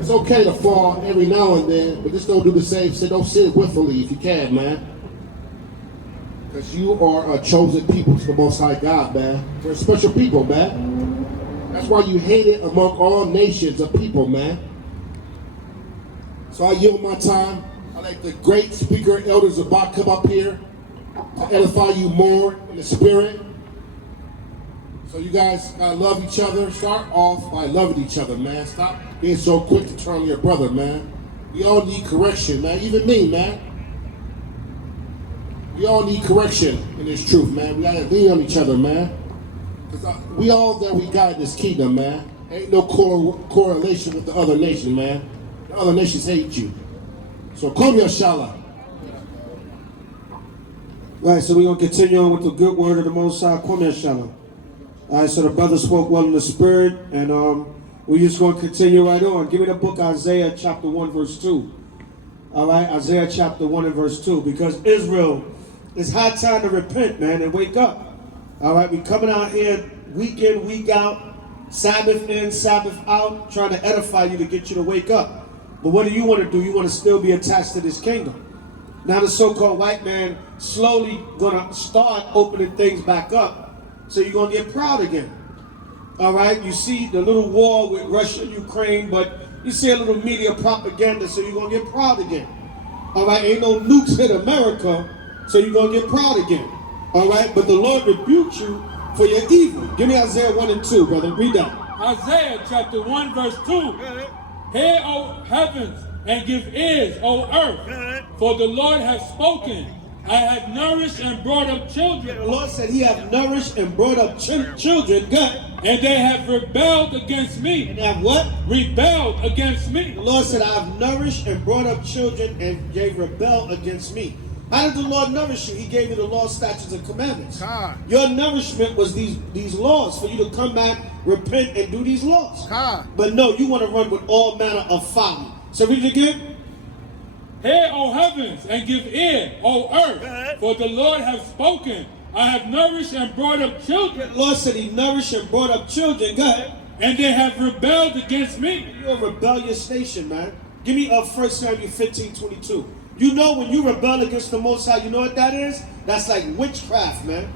It's okay to fall every now and then, but just don't do the same sin. Don't sin willfully if you can, man. Because you are a chosen people to the Most High God, man. We're a special people, man. That's why you hate it among all nations of people, man. So I yield my time. I like the great speaker, Elder Zabach, come up here to edify you more in the spirit. So you guys gotta love each other. Start off by loving each other, man. Stop being so quick to turn on your brother, man. We all need correction, man. Even me, man. We all need correction in this truth, man. We gotta lean on each other, man. Because we all that we got in this kingdom, man. Ain't no correlation with the other nation, man. The other nations hate you. So come here, Shala. Right, so we're going to continue on with the good word of the Most High. Come here, Shalom. All right, so the brother spoke well in the spirit, and we're just going to continue right on. Give me the book Isaiah chapter 1, verse 2. All right, Isaiah chapter 1 and verse 2. Because Israel, it's high time to repent, man, and wake up. All right, we coming out here week in, week out, Sabbath in, Sabbath out, trying to edify you to get you to wake up. But what do you want to do? You want to still be attached to this kingdom. Now the so-called white man slowly gonna start opening things back up, so you're gonna get proud again. All right, you see the little war with Russia and Ukraine, but you see a little media propaganda, so you're gonna get proud again. All right, ain't no nukes hit America, so you're gonna get proud again. All right, but the Lord rebuked you for your evil. Give me Isaiah 1 and 2, brother. Read that. Isaiah chapter 1 verse 2. Hear, O heavens, and give ears, O earth, for the Lord hath spoken. I have nourished and brought up children. The Lord said he have nourished and brought up children. Good. And they have rebelled against me. And have what? Rebelled against me. The Lord said, I have nourished and brought up children, and they rebel against me. How did the Lord nourish you? He gave you the law, statutes, and commandments. God. Your nourishment was these laws for you to come back, repent, and do these laws. God. But no, you want to run with all manner of folly. So read it again. Hear, O heavens, and give ear, O earth, for the Lord hath spoken. I have nourished and brought up children. The Lord said he nourished and brought up children. Go ahead. And they have rebelled against me. You're a rebellious nation, man. Give me 1 Samuel 15:22. You know when you rebel against the Most High, you know what that is? That's like witchcraft, man.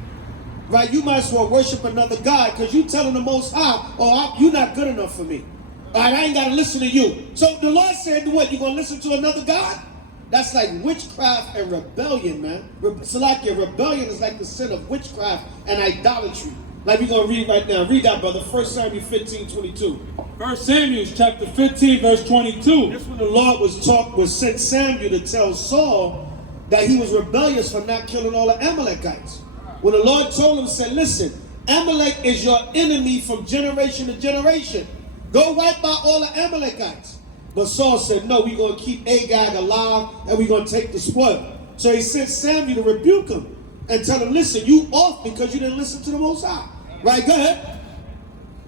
Right? You might as well worship another God because you telling the Most High, oh, you're not good enough for me. All right, I ain't got to listen to you. So the Lord said, what, you going to listen to another God? That's like witchcraft and rebellion, man. So like your rebellion is like the sin of witchcraft and idolatry. Like we're going to read right now. Read that, brother. 1 Samuel 15:22. 1 Samuel chapter 15 verse 22. That's when the Lord was sent Samuel to tell Saul that he was rebellious for not killing all the Amalekites. When the Lord told him, said, listen, Amalek is your enemy from generation to generation. Go wipe out all the Amalekites. But Saul said, no, we're going to keep Agag alive and we're going to take the spoil. So he sent Samuel to rebuke him and tell him, listen, you off because you didn't listen to the Most High. Right, go ahead.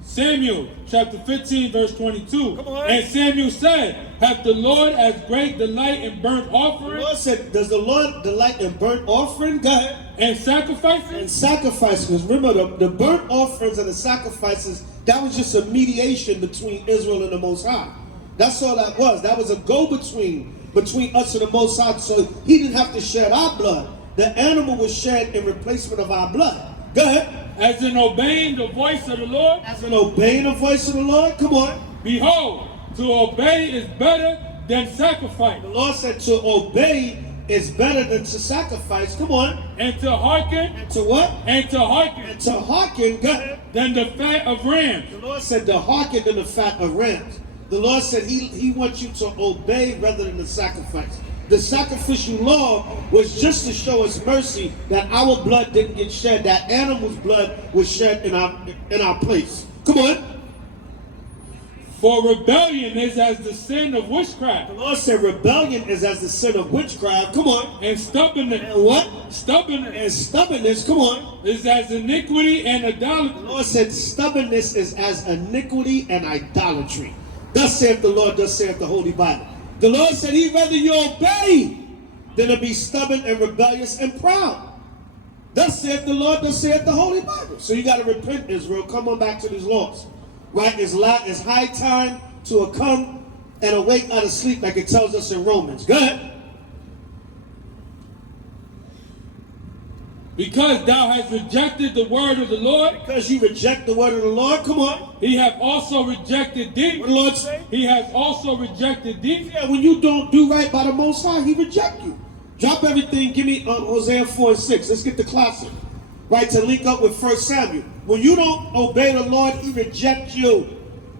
Samuel chapter 15 verse 22. Come on. And Samuel said, hath the Lord as great delight in burnt The offering Lord said, does the Lord delight in burnt offering? Go ahead. and sacrifices? And sacrifices. Remember, the burnt offerings and the sacrifices, that was just a mediation between Israel and the Most High. That's all that was. That was a go-between between us and the Most High. So he didn't have to shed our blood. The animal was shed in replacement of our blood. Go ahead. As in obeying the voice of the Lord? As in obeying the voice of the Lord? Come on. Behold, to obey is better than sacrifice. The Lord said to obey is better than to sacrifice. Come on. And to hearken. And to what? And to hearken. And to hearken. Go ahead. Than the fat of rams. The Lord said to hearken than the fat of rams. The Lord said he wants you to obey rather than to sacrifice. The sacrificial law was just to show us mercy that our blood didn't get shed. That animal's blood was shed in our place. Come on. For rebellion is as the sin of witchcraft. The Lord said rebellion is as the sin of witchcraft. Come on. And stubbornness. And what? Stubbornness. And stubbornness. Come on. Is as iniquity and The idolatry. Lord said stubbornness is as iniquity and idolatry. Thus saith the Lord, thus saith the Holy Bible. The Lord said he'd rather you obey than to be stubborn and rebellious and proud. Thus saith the Lord, thus saith the Holy Bible. So you got to repent, Israel. Come on back to these laws. Right? It's high time to come and awake out of sleep, like it tells us in Romans. Go ahead. Because thou hast rejected the word of the Lord. Because you reject the word of the Lord. Come on. He hath also rejected thee. What the Lord say? He has also rejected thee. Yeah, when you don't do right by the Most High, he reject you. Drop everything. Give me Hosea 4:6. Let's get the classic. Right, to link up with 1 Samuel. When you don't obey the Lord, he rejects you.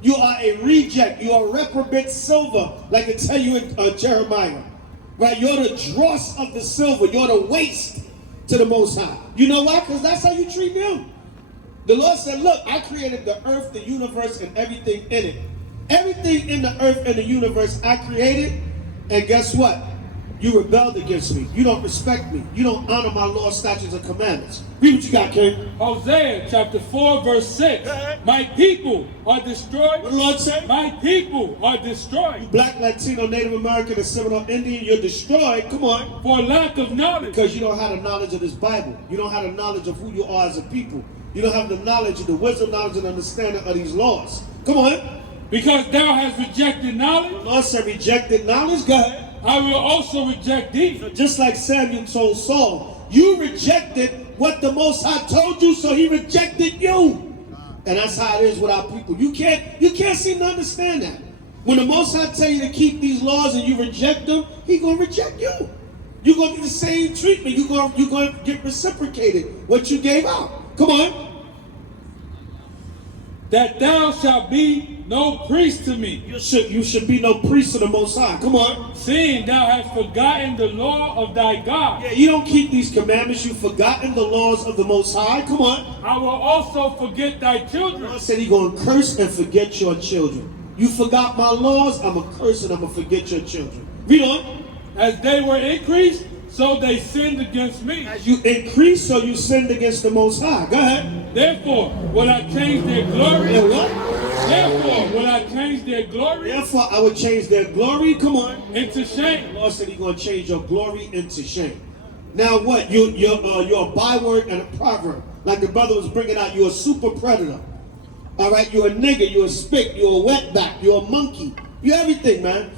You are a reject. You are reprobate silver, like it tell you in Jeremiah. Right, you're the dross of the silver. You're the waste to the Most High. You know why? Because that's how you treat him. The Lord said, look, I created the earth, the universe, and everything in it. Everything in the earth and the universe I created, and guess what? You rebelled against me. You don't respect me. You don't honor my laws, statutes, and commandments. Read what you got, King. Hosea chapter 4 verse 6. My people are destroyed. What the Lord say? My people are destroyed. Black, Latino, Native American, and Seminole Indian, you're destroyed. Come on. For lack of knowledge. Because you don't have the knowledge of this Bible. You don't have the knowledge of who you are as a people. You don't have the knowledge of the wisdom, knowledge, and understanding of these laws. Come on. Because thou hast rejected knowledge. The Lord said rejected knowledge. Go ahead. I will also reject thee. So just like Samuel told Saul, you rejected what the Most High told you, so he rejected you. And that's how it is with our people. You can't seem to understand that. When the Most High tell you to keep these laws and you reject them, he gonna reject you. You're gonna get the same treatment. You're gonna get reciprocated what you gave out. Come on. That thou shalt be no priest to me. You should be no priest of the Most High. Come on. Seeing thou hast forgotten the law of thy God. Yeah, you don't keep these commandments. You've forgotten the laws of the Most High. Come on. I will also forget thy children. God said he's going to curse and forget your children. You forgot my laws, I'm going to curse and I'm going to forget your children. Read on. As they were increased, so they sinned against me. As you increase, so you sinned against the Most High. Go ahead. Therefore, will I change their glory? And what? Therefore, will I change their glory? Therefore, I will change their glory. Come on. Into shame. The Lord said he's going to change your glory into shame. Now what? You're a byword and a proverb. Like the brother was bringing out, you're a super predator. All right, you're a nigger, you're a spick, you're a wetback, you're a monkey. You're everything, man.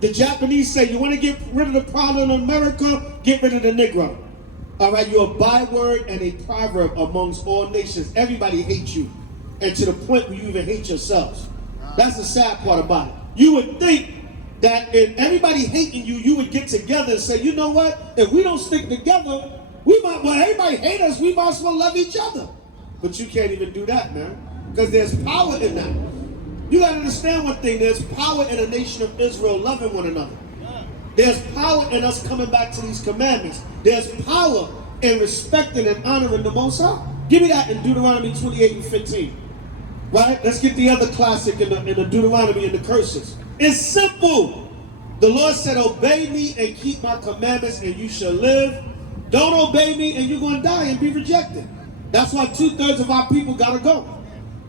The Japanese say, you want to get rid of the problem in America, get rid of the Negro. All right, you're a byword and a proverb amongst all nations. Everybody hates you. And to the point where you even hate yourselves. That's the sad part about it. You would think that if everybody hating you, you would get together and say, you know what? If we don't stick together, everybody hate us, we might as well love each other. But you can't even do that, man. Because there's power in that. You got to understand one thing. There's power in the nation of Israel loving one another. There's power in us coming back to these commandments. There's power in respecting and honoring the Most High. Give me that in Deuteronomy 28 and 15. Right? Let's get the other classic in the Deuteronomy and the curses. It's simple. The Lord said, obey me and keep my commandments and you shall live. Don't obey me and you're going to die and be rejected. That's why 2/3 of our people got to go.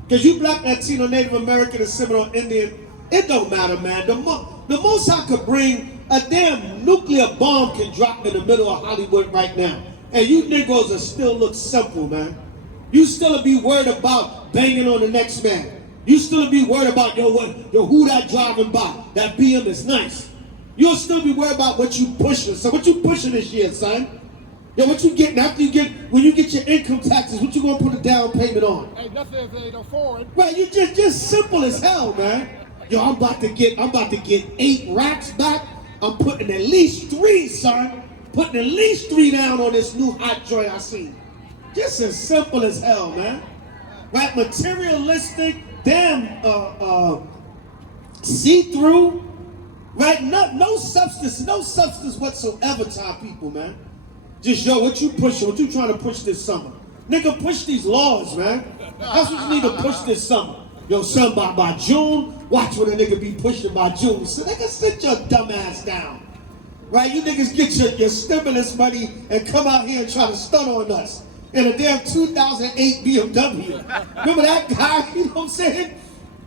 Because you Black, Latino, Native American, and Seminole Indian, it don't matter, man. The Most High could bring a damn nuclear bomb can drop in the middle of Hollywood right now. And you niggas will still look simple, man. You still be worried about banging on the next man. You still be worried about, who that driving by? That BM is nice. You'll still be worried about what you pushing. So what you pushing this year, son? Yo, what you getting after when you get your income taxes, what you gonna put a down payment on? Hey, nothing if they ain't no foreign. Right, you just simple as hell, man. Yo, I'm about to get 8 racks back. I'm putting at least 3, son. Putting at least 3 down on this new hot joint I seen. Just as simple as hell, man. Right, materialistic, damn, see-through. Right, no substance whatsoever to our people, man. Just, what you pushing? What you trying to push this summer? Nigga, push these laws, man. That's what you need to push this summer. Yo, son, by June, watch what a nigga be pushing by June. So nigga, sit your dumb ass down. Right? You niggas get your stimulus money and come out here and try to stun on us. In a damn 2008 BMW. Remember that guy? You know what I'm saying?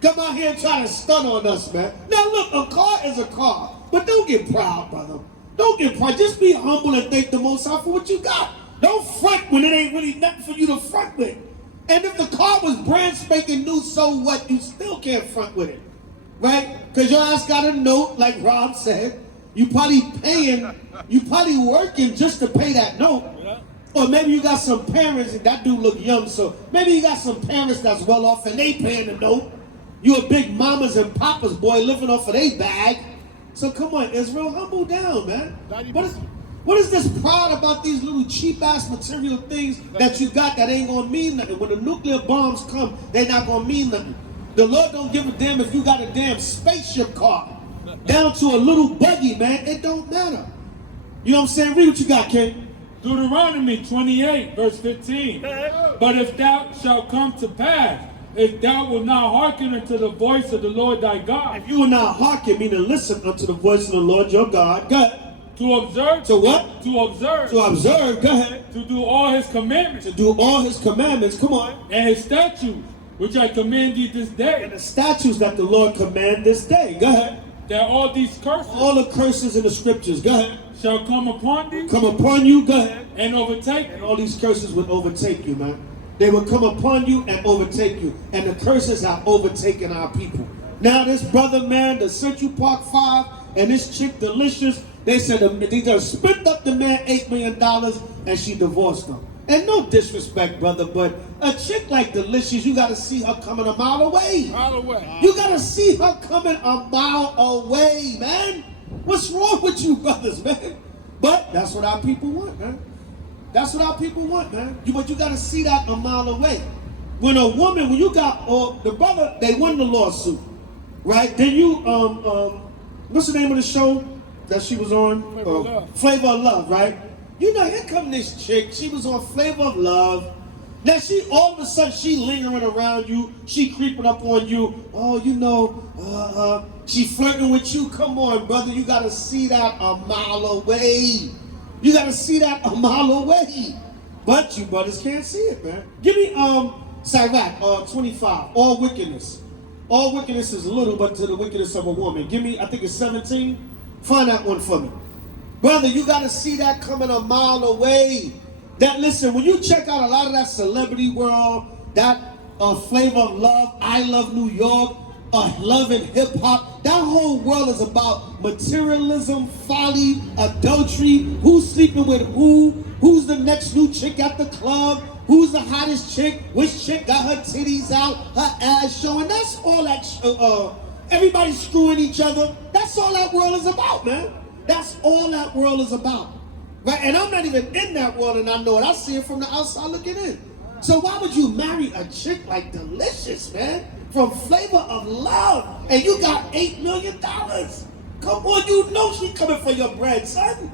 Come out here and try to stun on us, man. Now look, a car is a car. But don't get proud, brother. Don't get proud. Just be humble and thank the Most High for what you got. Don't front when it ain't really nothing for you to front with. And if the car was brand spanking new, so what? You still can't front with it, right? Because your ass got a note, like Rob said. You probably working just to pay that note. Or maybe you got some parents, and that dude look young, so maybe you got some parents that's well off and they paying the note. You a big mamas and papas boy living off of their bag. So come on, Israel, humble down, man. What is this pride about these little cheap-ass material things that you got that ain't gonna mean nothing? When the nuclear bombs come, they not gonna mean nothing. The Lord don't give a damn if you got a damn spaceship car down to a little buggy, man. It don't matter. You know what I'm saying? Read what you got, King. Deuteronomy 28, verse 15. But if thou shalt come to pass, if thou wilt not hearken unto the voice of the Lord thy God. If you will not hearken, meaning listen unto the voice of the Lord your God. Go ahead. To observe. To what? To observe. To observe. Go ahead. To do all his commandments. To do all his commandments. Come on. And his statutes, which I command thee this day. And the statutes that the Lord command this day. Go ahead. That all these curses. All the curses in the scriptures. Go ahead. Shall come upon thee. Come upon you. Go ahead. And overtake thee. And all these curses would overtake you, man. They will come upon you and overtake you. And the curses have overtaken our people. Now this brother, man, the Central Park 5 and this chick, Delicious, they said they just spent up the man $8 million and she divorced him. And no disrespect, brother, but a chick like Delicious, you got to see her coming a mile away. You got to see her coming a mile away, man. What's wrong with you brothers, man? But that's what our people want, man. That's what our people want, man. But you got to see that a mile away. When a woman, when you got, the brother, they won the lawsuit, right? Then you, what's the name of the show that she was on? Flavor of Love, right? You know, here come this chick. She was on Flavor of Love. Now she, all of a sudden, she lingering around you. She creeping up on you. Oh, you know, she flirting with you. Come on, brother. You got to see that a mile away. You got to see that a mile away. But you brothers can't see it, man. Give me Sirach 25. All wickedness. All wickedness is little, but to the wickedness of a woman. Give me, I think it's 17. Find that one for me. Brother, you got to see that coming a mile away. That, listen, when you check out a lot of that celebrity world, that Flavor of Love, I Love New York, Love and Hip Hop, that whole world is about materialism, folly, adultery, who's sleeping with who's the next new chick at the club, who's the hottest chick, which chick got her titties out, her ass showing. That's all that, everybody screwing each other. That's all that world is about, man. That's all that world is about. Right? And I'm not even in that world and I know it. I see it from the outside looking in. So why would you marry a chick like Delicious, man? From Flavor of Love, and you got $8 million. Come on, you know she coming for your bread, son.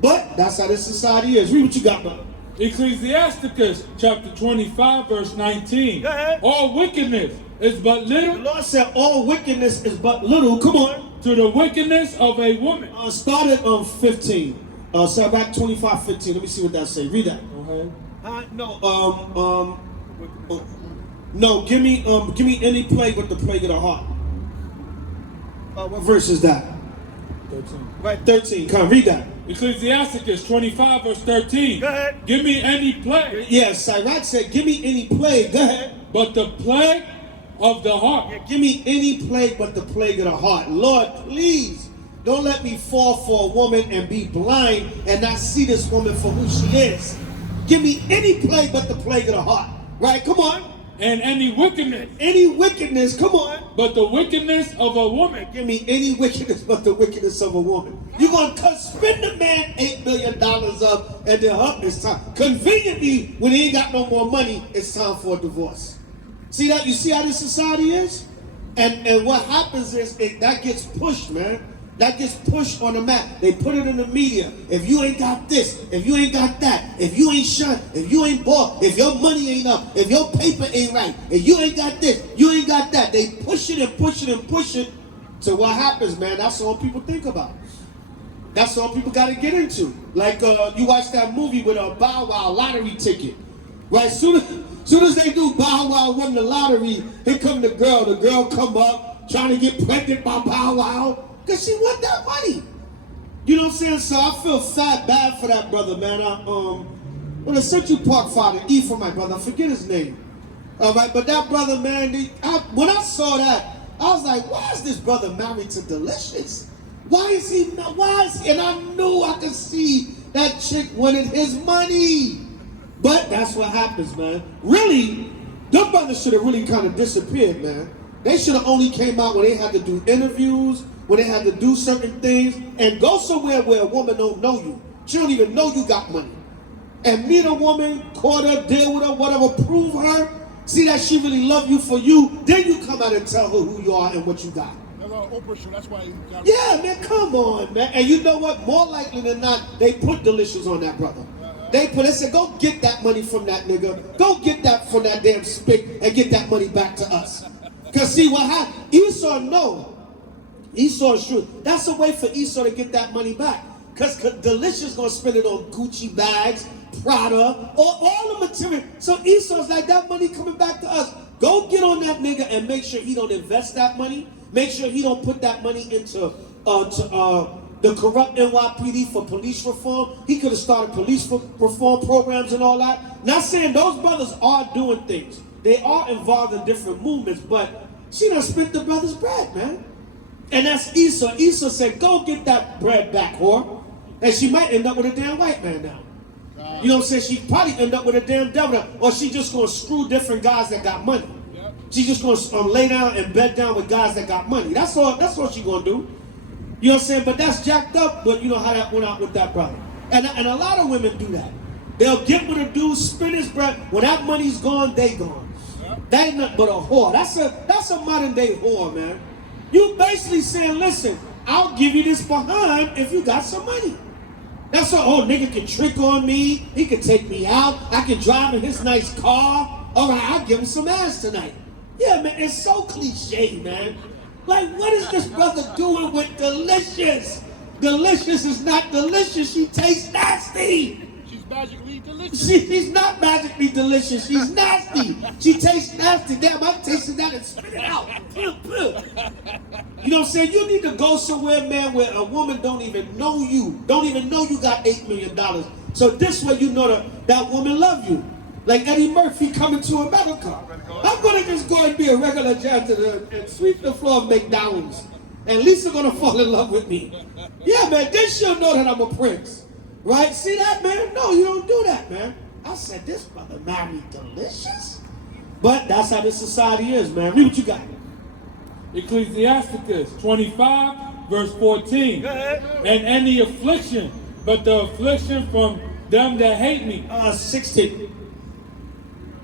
But that's how this society is. Read what you got, brother. Ecclesiasticus chapter 25, verse 19. Go ahead. All wickedness is but little. The Lord said all wickedness is but little. Come on. To the wickedness of a woman. Start at 15. So back 25, 15. Let me see what that say. Read that. No, give me any plague but the plague of the heart. What verse is that? 13. Right, 13. Come on, read that. Ecclesiasticus 25, verse 13. Go ahead. Give me any plague. Yes, Sirach said, give me any plague. Go ahead. But the plague of the heart. Yeah, give me any plague but the plague of the heart. Lord, please, don't let me fall for a woman and be blind and not see this woman for who she is. Give me any plague but the plague of the heart. Right, come on. And any wickedness. Any wickedness, come on. But the wickedness of a woman. Give me any wickedness but the wickedness of a woman. You're going to spend the man $8 million up and then it's time. Conveniently, when he ain't got no more money, it's time for a divorce. See that? You see how this society is? And what happens is that gets pushed, man. That gets pushed on the map. They put it in the media. If you ain't got this, if you ain't got that, if you ain't shut, if you ain't bought, if your money ain't up, if your paper ain't right, if you ain't got this, you ain't got that. They push it and push it and push it. So what happens, man? That's all people think about. That's all people got to get into. Like you watch that movie with a Bow Wow lottery ticket. Right? Soon as they do Bow Wow won the lottery, here come the girl. The girl come up trying to get pregnant by Bow Wow. Because she want that money. You know what I'm saying? So I feel bad for that brother, man. When the Central Park father, Ephraimite brother, I forget his name. All right, but that brother, man, when I saw that, I was like, why is this brother married to Delicious? Why is he, and I knew I could see that chick wanted his money. But that's what happens, man. Really, them brothers should have really kind of disappeared, man. They should have only came out when they had to do interviews, when they had to do certain things, and go somewhere where a woman don't know you. She don't even know you got money. And meet a woman, court her, deal with her, whatever, prove her, see that she really love you for you, then you come out and tell her who you are and what you got. That's why you got. Yeah, man, come on, man. And you know what? More likely than not, they put Delicious on that brother. They said, go get that money from that nigga. Go get that from that damn spick and get that money back to us. Because see what happened? Esau know. Esau is true. That's a way for Esau to get that money back. Because Delicious going to spend it on Gucci bags, Prada, all the material. So Esau's like, that money coming back to us. Go get on that nigga and make sure he don't invest that money. Make sure he don't put that money into the corrupt NYPD for police reform. He could have started police reform programs and all that. Not saying those brothers are doing things. They are involved in different movements, but she done spent the brother's bread, man. And that's Esau. Esau said, go get that bread back, whore. And she might end up with a damn white man now. You know what I'm saying? She probably end up with a damn devil. Or she just going to screw different guys that got money. She just going to lay down and bed down with guys that got money. That's all she going to do. You know what I'm saying? But that's jacked up, but you know how that went out with that brother. And a lot of women do that. They'll get with a dude, spend his bread. When that money's gone, they gone. That ain't nothing but a whore. That's a modern day whore, man. You basically saying, listen, I'll give you this behind if you got some money. That's what, oh, nigga can trick on me. He can take me out. I can drive in his nice car. All right, I'll give him some ass tonight. Yeah, man, it's so cliche, man. Like, what is this brother doing with Delicious? Delicious is not delicious. She tastes nasty. She's magically delicious. She's not magically delicious. She's nasty. She tastes nasty. Damn, I'm tasting that and spit it out. You know what I'm saying? You need to go somewhere, man, where a woman don't even know you. Don't even know you got $8 million. So this way you know that woman love you. Like Eddie Murphy coming to America. I'm going to just go and be a regular janitor and sweep the floor of McDonald's. And Lisa going to fall in love with me. Yeah, man, then she'll know that I'm a prince. Right? See that, man? No, you don't do that, man. I said, this brother married Delicious? But that's how this society is, man. Read what you got. Ecclesiasticus 25, verse 14. And any affliction, but the affliction from them that hate me. 16.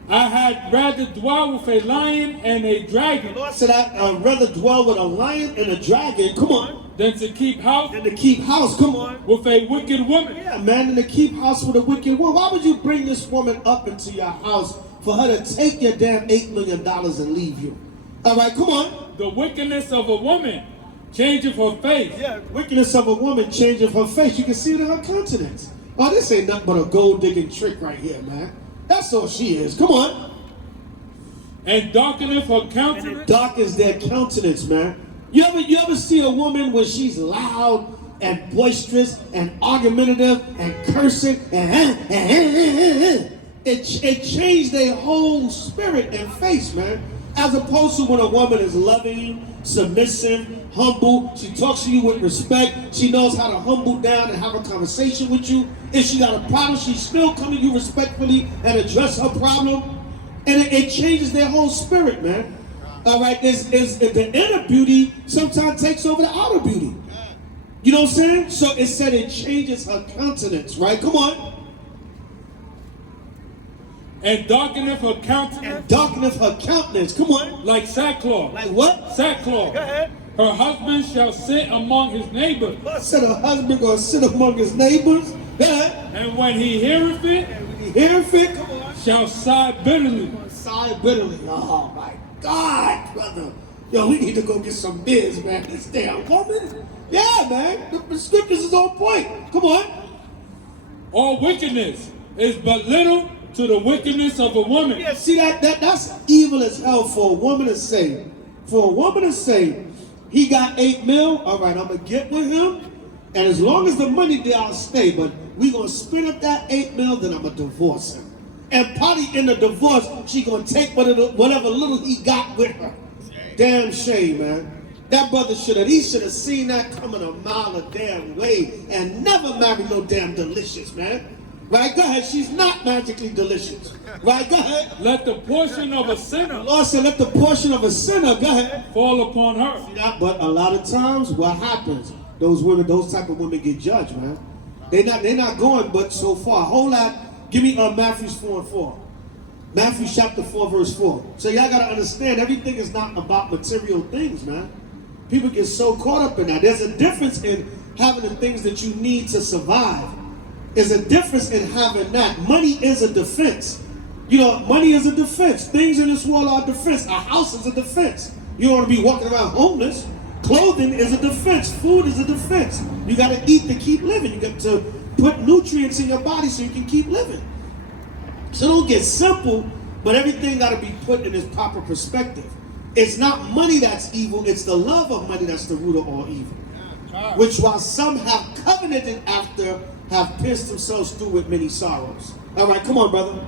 I had rather dwell with a lion and a dragon. The Lord said, I'd rather dwell with a lion and a dragon. Come on. Than to keep house. Than to keep house. Come on. With a wicked woman. Yeah, man, and to keep house with a wicked woman. Why would you bring this woman up into your house for her to take your damn $8 million and leave you? All right, come on. The wickedness of a woman changeth her face. Yeah, wickedness of a woman changeth her face. You can see it in her countenance. Oh, this ain't nothing but a gold digging trick right here, man. That's all she is. Come on. And darkeneth her countenance. And it darkens their countenance, man. You ever see a woman when she's loud and boisterous and argumentative and cursing and it changed their whole spirit and face, man. As opposed to when a woman is loving, submissive, humble, she talks to you with respect, she knows how to humble down and have a conversation with you. If she got a problem, she still come to you respectfully and address her problem. And it changes their whole spirit, man. All right, the inner beauty sometimes takes over the outer beauty. You know what I'm saying? So it said it changes her countenance, right? Come on. And darkeneth her countenance. And darkeneth her countenance. Come on. Like sackcloth. Like what? Sackcloth. Go ahead. Her husband shall sit among his neighbors. I said her husband gonna sit among his neighbors. Go ahead. And when he heareth it, come on, shall sigh bitterly. Sigh bitterly. Oh my God, brother. Yo, we need to go get some beers, man. This damn woman. Yeah, man. The scriptures is on point. Come on. All wickedness is but little to the wickedness of a woman. Yeah, see that's evil as hell for a woman to say. For a woman to say, he got $8 million, all right, I'm gonna get with him, and as long as the money there, I'll stay. But We gonna split up that 8 mil, then I'm gonna divorce him. And probably in the divorce, she gonna take whatever little he got with her. Damn shame, man. That brother should have seen that coming a mile a damn way and never married no damn Delicious, man. Right, go ahead. She's not magically delicious. Right, go ahead. Let the portion of a sinner Lord said, let the portion of a sinner, go ahead. fall upon her. But a lot of times, what happens? Those women, those type of women get judged, man. They're not going but so far. A whole lot. Give me Matthew 4:4. Matthew chapter 4, verse 4. So y'all gotta understand, everything is not about material things, man. People get so caught up in that. There's a difference in having the things that you need to survive. There's a difference in having that. Money is a defense. You know, money is a defense. Things in this world are a defense. A house is a defense. You don't want to be walking around homeless. Clothing is a defense. Food is a defense. You got to eat to keep living. You got to put nutrients in your body so you can keep living. So don't get simple, but everything got to be put in its proper perspective. It's not money that's evil. It's the love of money that's the root of all evil. Which while some have covenanted after, have pierced themselves through with many sorrows. All right, come on, brother.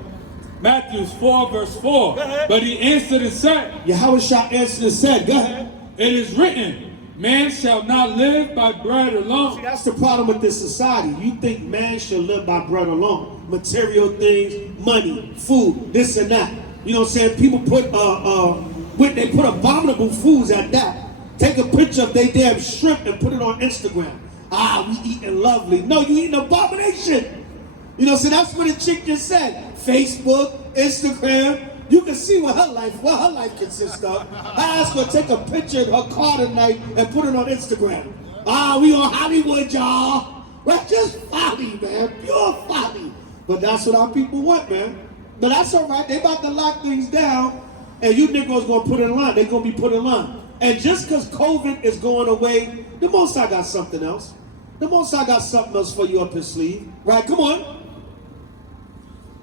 Matthew 4, verse 4. But he answered and said, Yahweh shall answer and said, go ahead. It is written, man shall not live by bread alone. See, that's the problem with this society. You think man should live by bread alone. Material things, money, food, this and that. You know what I'm saying? People put they put abominable foods at that. Take a picture of they damn shrimp and put it on Instagram. Ah, we eating lovely. No, you eating abomination. You know, so that's what the chick just said. Facebook, Instagram. You can see what her life consists of. I asked her to take a picture of her car tonight and put it on Instagram. Ah, we on Hollywood, y'all. Right? Just folly, man. Pure folly. But that's what our people want, man. But that's all right. They about to lock things down, and you niggas gonna put in line. They gonna be put in line. And just because COVID is going away, the Most High got something else. The Most High got something else for you up his sleeve. Right? Come on.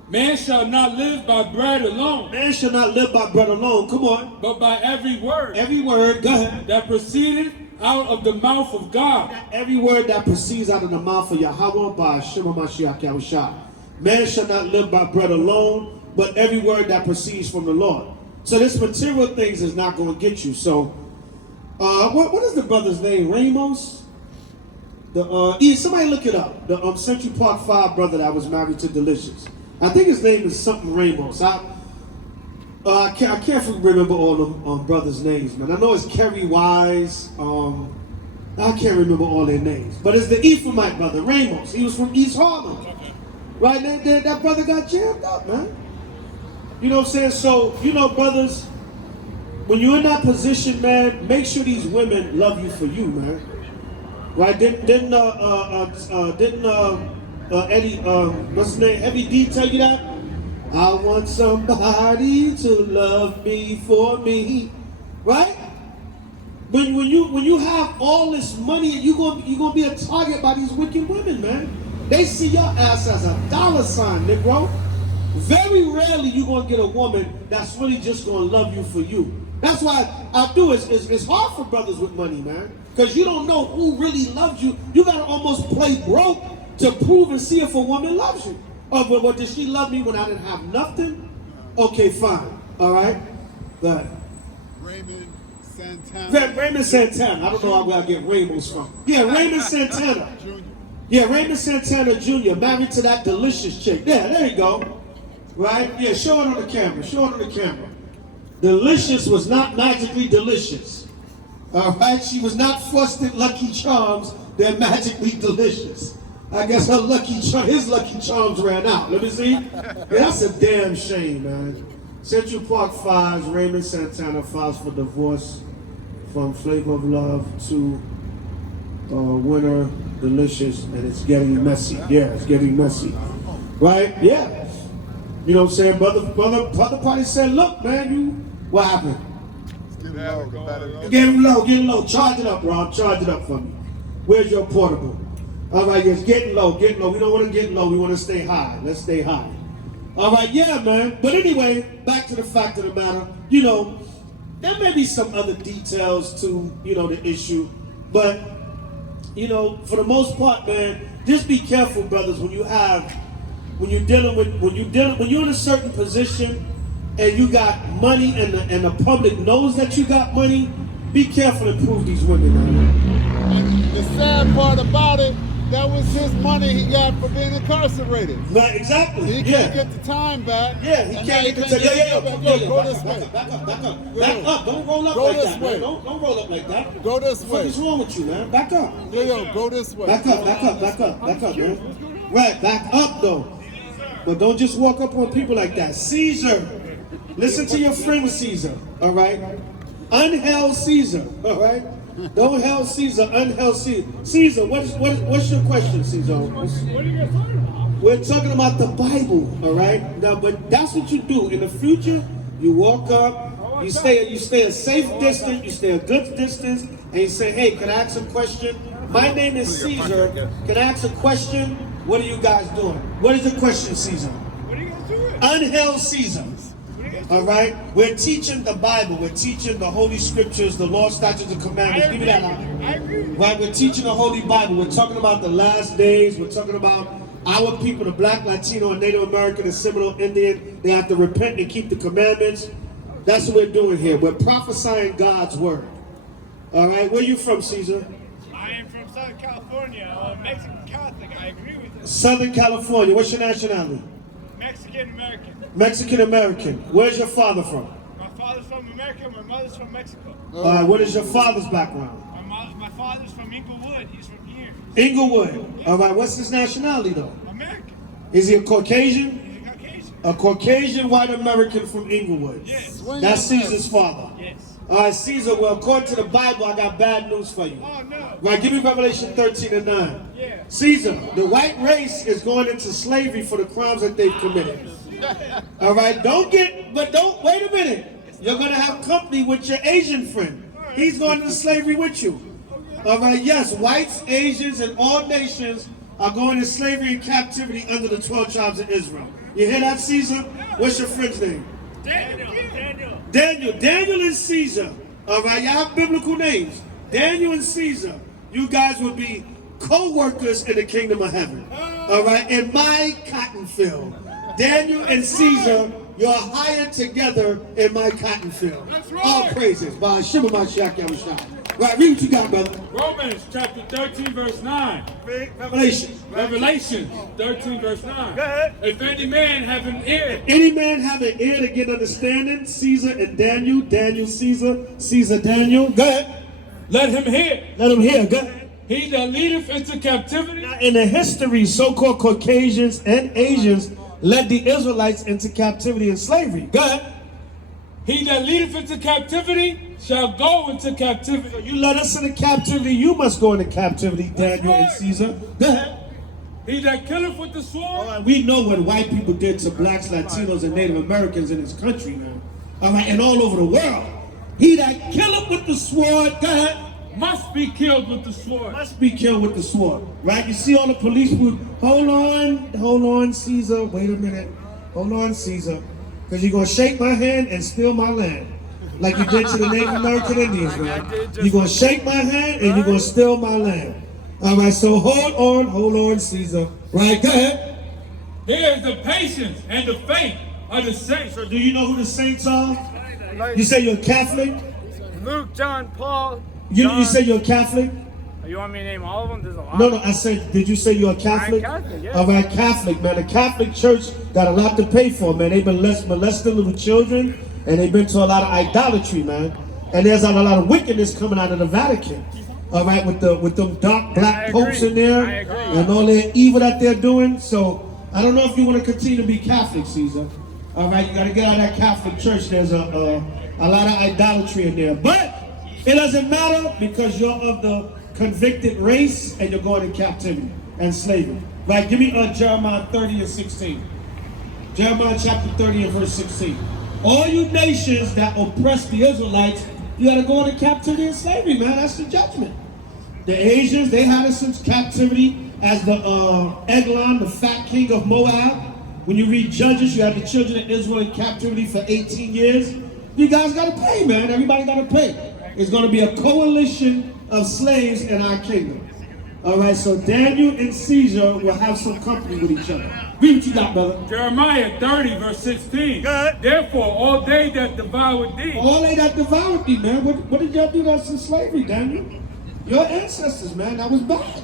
Man shall not live by bread alone. Man shall not live by bread alone. Come on. But by every word. Every word. Go ahead. That proceeded out of the mouth of God. Every word that proceeds out of the mouth of Yahweh by Shema Mashiach Yahushua. Man shall not live by bread alone, but every word that proceeds from the Lord. So this material things is not going to get you. So, what is the brother's name? Ramos? Somebody look it up. The Central Park 5 brother that was married to Delicious. I think his name is something Ramos. I can't remember all them brothers' names, man. I know it's Kerry Wise. I can't remember all their names. But it's the Ephraimite brother, Ramos. He was from East Harlem. Right? That brother got jammed up, man. You know what I'm saying? So, you know, brothers, when you're in that position, man, make sure these women love you for you, man. Right? Didn't Eddie, what's his name? Heavy D tell you that? I want somebody to love me for me. Right? When you have all this money, you're gonna be a target by these wicked women, man. They see your ass as a dollar sign, Negro. Very rarely you're gonna get a woman that's really just gonna love you for you. That's why it's hard for brothers with money, man. Because you don't know who really loves you. You gotta almost play broke to prove and see if a woman loves you. Oh, but did she love me when I didn't have nothing? Okay, fine. All right? Go ahead. Raymond Santana. Raymond Santana. I don't know where I get Ramos from. Yeah, Raymond Santana. Yeah, Raymond Santana Jr. married to that Delicious chick. Yeah, there you go. Right? Yeah, show it on the camera. Show it on the camera. Delicious was not magically delicious. All right? She was not frosted Lucky Charms. They're magically delicious. I guess his Lucky Charms ran out. Let me see. Yeah, that's a damn shame, man. Central Park 5's Raymond Santana files for divorce from Flavor of Love to Winner Delicious, and it's getting messy. Yeah, it's getting messy. Right? Yeah. You know what I'm saying? Brother probably said, look, man, what happened? Get him low. Charge it up, Rob. Charge it up for me. Where's your portable? All right, yes, getting low. We don't want to get low. We want to stay high. Let's stay high. All right, yeah, man. But anyway, back to the fact of the matter. You know, there may be some other details to, you know, the issue. But you know, for the most part, man, just be careful, brothers, when you're in a certain position and you got money and the public knows that you got money, be careful and prove these women, man. And the sad part about it, that was his money he got for being incarcerated. Right, exactly. He can't get the time back. Yeah, he and can't now get the time. Go this way. Back up. Don't roll up Go like this that, way. man. Don't roll up like that. Go this way. What's wrong with you, man? Back up. Go this way. Back up, man. Right, back up though. But don't just walk up on people like that. Caesar, listen to your friend Caesar, all right? Unhail Caesar, all right? Don't hail Caesar, unhail Caesar. Caesar, what's your question, Caesar? What are you guys talking about? We're talking about the Bible, all right? Now, but that's what you do. In the future, you walk up, you stay a safe distance, you stay a good distance, and you say, hey, can I ask a question? My name is Caesar. Can I ask a question? What are you guys doing? What is the question, Caesar? What are you guys doing? Unhail Caesar. All right? We're teaching the Bible. We're teaching the Holy Scriptures, the law, statutes, and commandments. Give me that line. I agree. Right? We're teaching the Holy Bible. We're talking about the last days. We're talking about our people, the Black, Latino, and Native American, and Seminole Indian. They have to repent and keep the commandments. That's what we're doing here. We're prophesying God's word. All right? Where you from, Caesar? I am from Southern California, Mexican Catholic. I agree with you. Southern California. What's your nationality? Mexican American. Mexican American. Where's your father from? My father's from America. My mother's from Mexico. All right. What is your father's background? My father's from Inglewood. He's from here. Inglewood. All right. What's his nationality, though? American. Is he a Caucasian? He's a Caucasian. A Caucasian white American from Inglewood. Yes. That's Caesar's father. Yes. All right, Caesar. Well, according to the Bible, I got bad news for you. Oh, no. Right. Give me Revelation 13:9. Yeah. Caesar, the white race is going into slavery for the crimes that they've committed. All right, don't wait a minute. You're going to have company with your Asian friend. He's going into slavery with you. All right, yes, whites, Asians, and all nations are going into slavery and captivity under the 12 tribes of Israel. You hear that, Caesar? What's your friend's name? Daniel and Caesar. All right, y'all have biblical names. Daniel and Caesar. You guys will be co-workers in the kingdom of heaven. All right, in my cotton field. Daniel and Caesar, you're hired together in my cotton field. All praises. By Shimon Mashiach Yahushua. Right, read what you got, brother. Romans chapter 13, verse 9. Revelation. Revelation 13, verse 9. Go ahead. If any man have an ear, Any man have an ear to get understanding, Caesar and Daniel, Daniel, Caesar, Caesar, Daniel. Go ahead. let him hear. Let him hear. Go ahead. He that leadeth into captivity, Now, in the history, so-called Caucasians and Asians led the Israelites into captivity and slavery. Go ahead. he that leadeth into captivity shall go into captivity. You led us into captivity, you must go into captivity, Daniel and Caesar. Go ahead. He that killeth with the All sword, right, we know what white people did to blacks, Latinos, and Native Americans in this country now. All right, and all over the world. He that killeth with the sword, go ahead, must be killed with the sword. must be killed with the sword. Right? You see all the police would, hold on, Caesar, wait a minute. Hold on, Caesar. Because you're going to shake my hand and steal my land. Like you did to the Native American Indians, man. You're going to shake my hand and you're going to steal my land. All right, so hold on, Caesar. Right, go ahead. Here is the patience and the faith of the saints. Do you know who the saints are? You say you're a Catholic? Luke, John, Paul. You say you're a Catholic? You want me to name all of them? There's a lot. No, I said, did you say you're a Catholic? I'm Catholic, yeah. All right, Catholic, man. The Catholic Church got a lot to pay for, man. They've been molesting little children, and they've been to a lot of idolatry, man. And there's a lot of wickedness coming out of the Vatican. All right, with them dark black popes in there, and all that evil that they're doing. So I don't know if you want to continue to be Catholic, Caesar. All right, you got to get out of that Catholic Church. There's a lot of idolatry in there, but it doesn't matter because you're of the convicted race and you're going in captivity and slavery. Right? Give me Jeremiah 30 and 16. Jeremiah chapter 30 and verse 16. All you nations that oppress the Israelites, you got to go into captivity and slavery, man. That's the judgment. The Asians, they had us in captivity as the Eglon, the fat king of Moab. When you read Judges, you have the children of Israel in captivity for 18 years. You guys got to pay, man. Everybody got to pay. It's going to be a coalition of slaves in our kingdom. All right, so Daniel and Caesar will have some company with each other. Read what you got, brother. Jeremiah 30, verse 16. Therefore, all they that devoured thee. All they that devoured thee, man. What did y'all do that's in slavery, Daniel? Your ancestors, man, that was bad.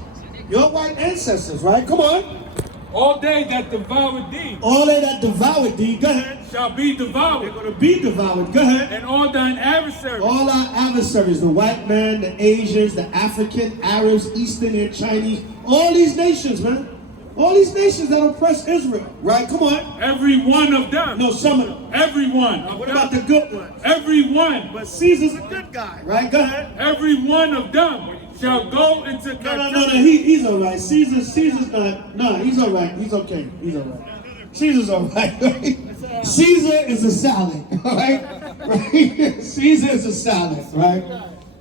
Your white ancestors, right? Come on. All they that devoured thee. All they that devoured thee, go ahead. Shall be devoured. They're going to be devoured, go ahead. And all thine adversaries. All our adversaries, the white man, the Asians, the African, Arabs, Eastern and Chinese, all these nations, man. All these nations that oppress Israel, right? Come on. Every one of them. No, some of them. Every one of What them. about the good ones? Every one. But Caesar's a good guy, right? Go ahead. Every one of them shall go into captivity. No, he's all right. Caesar's not, he's all right. He's okay. He's all right. Caesar's all right. Caesar is a salad, all right? Caesar is a salad, right?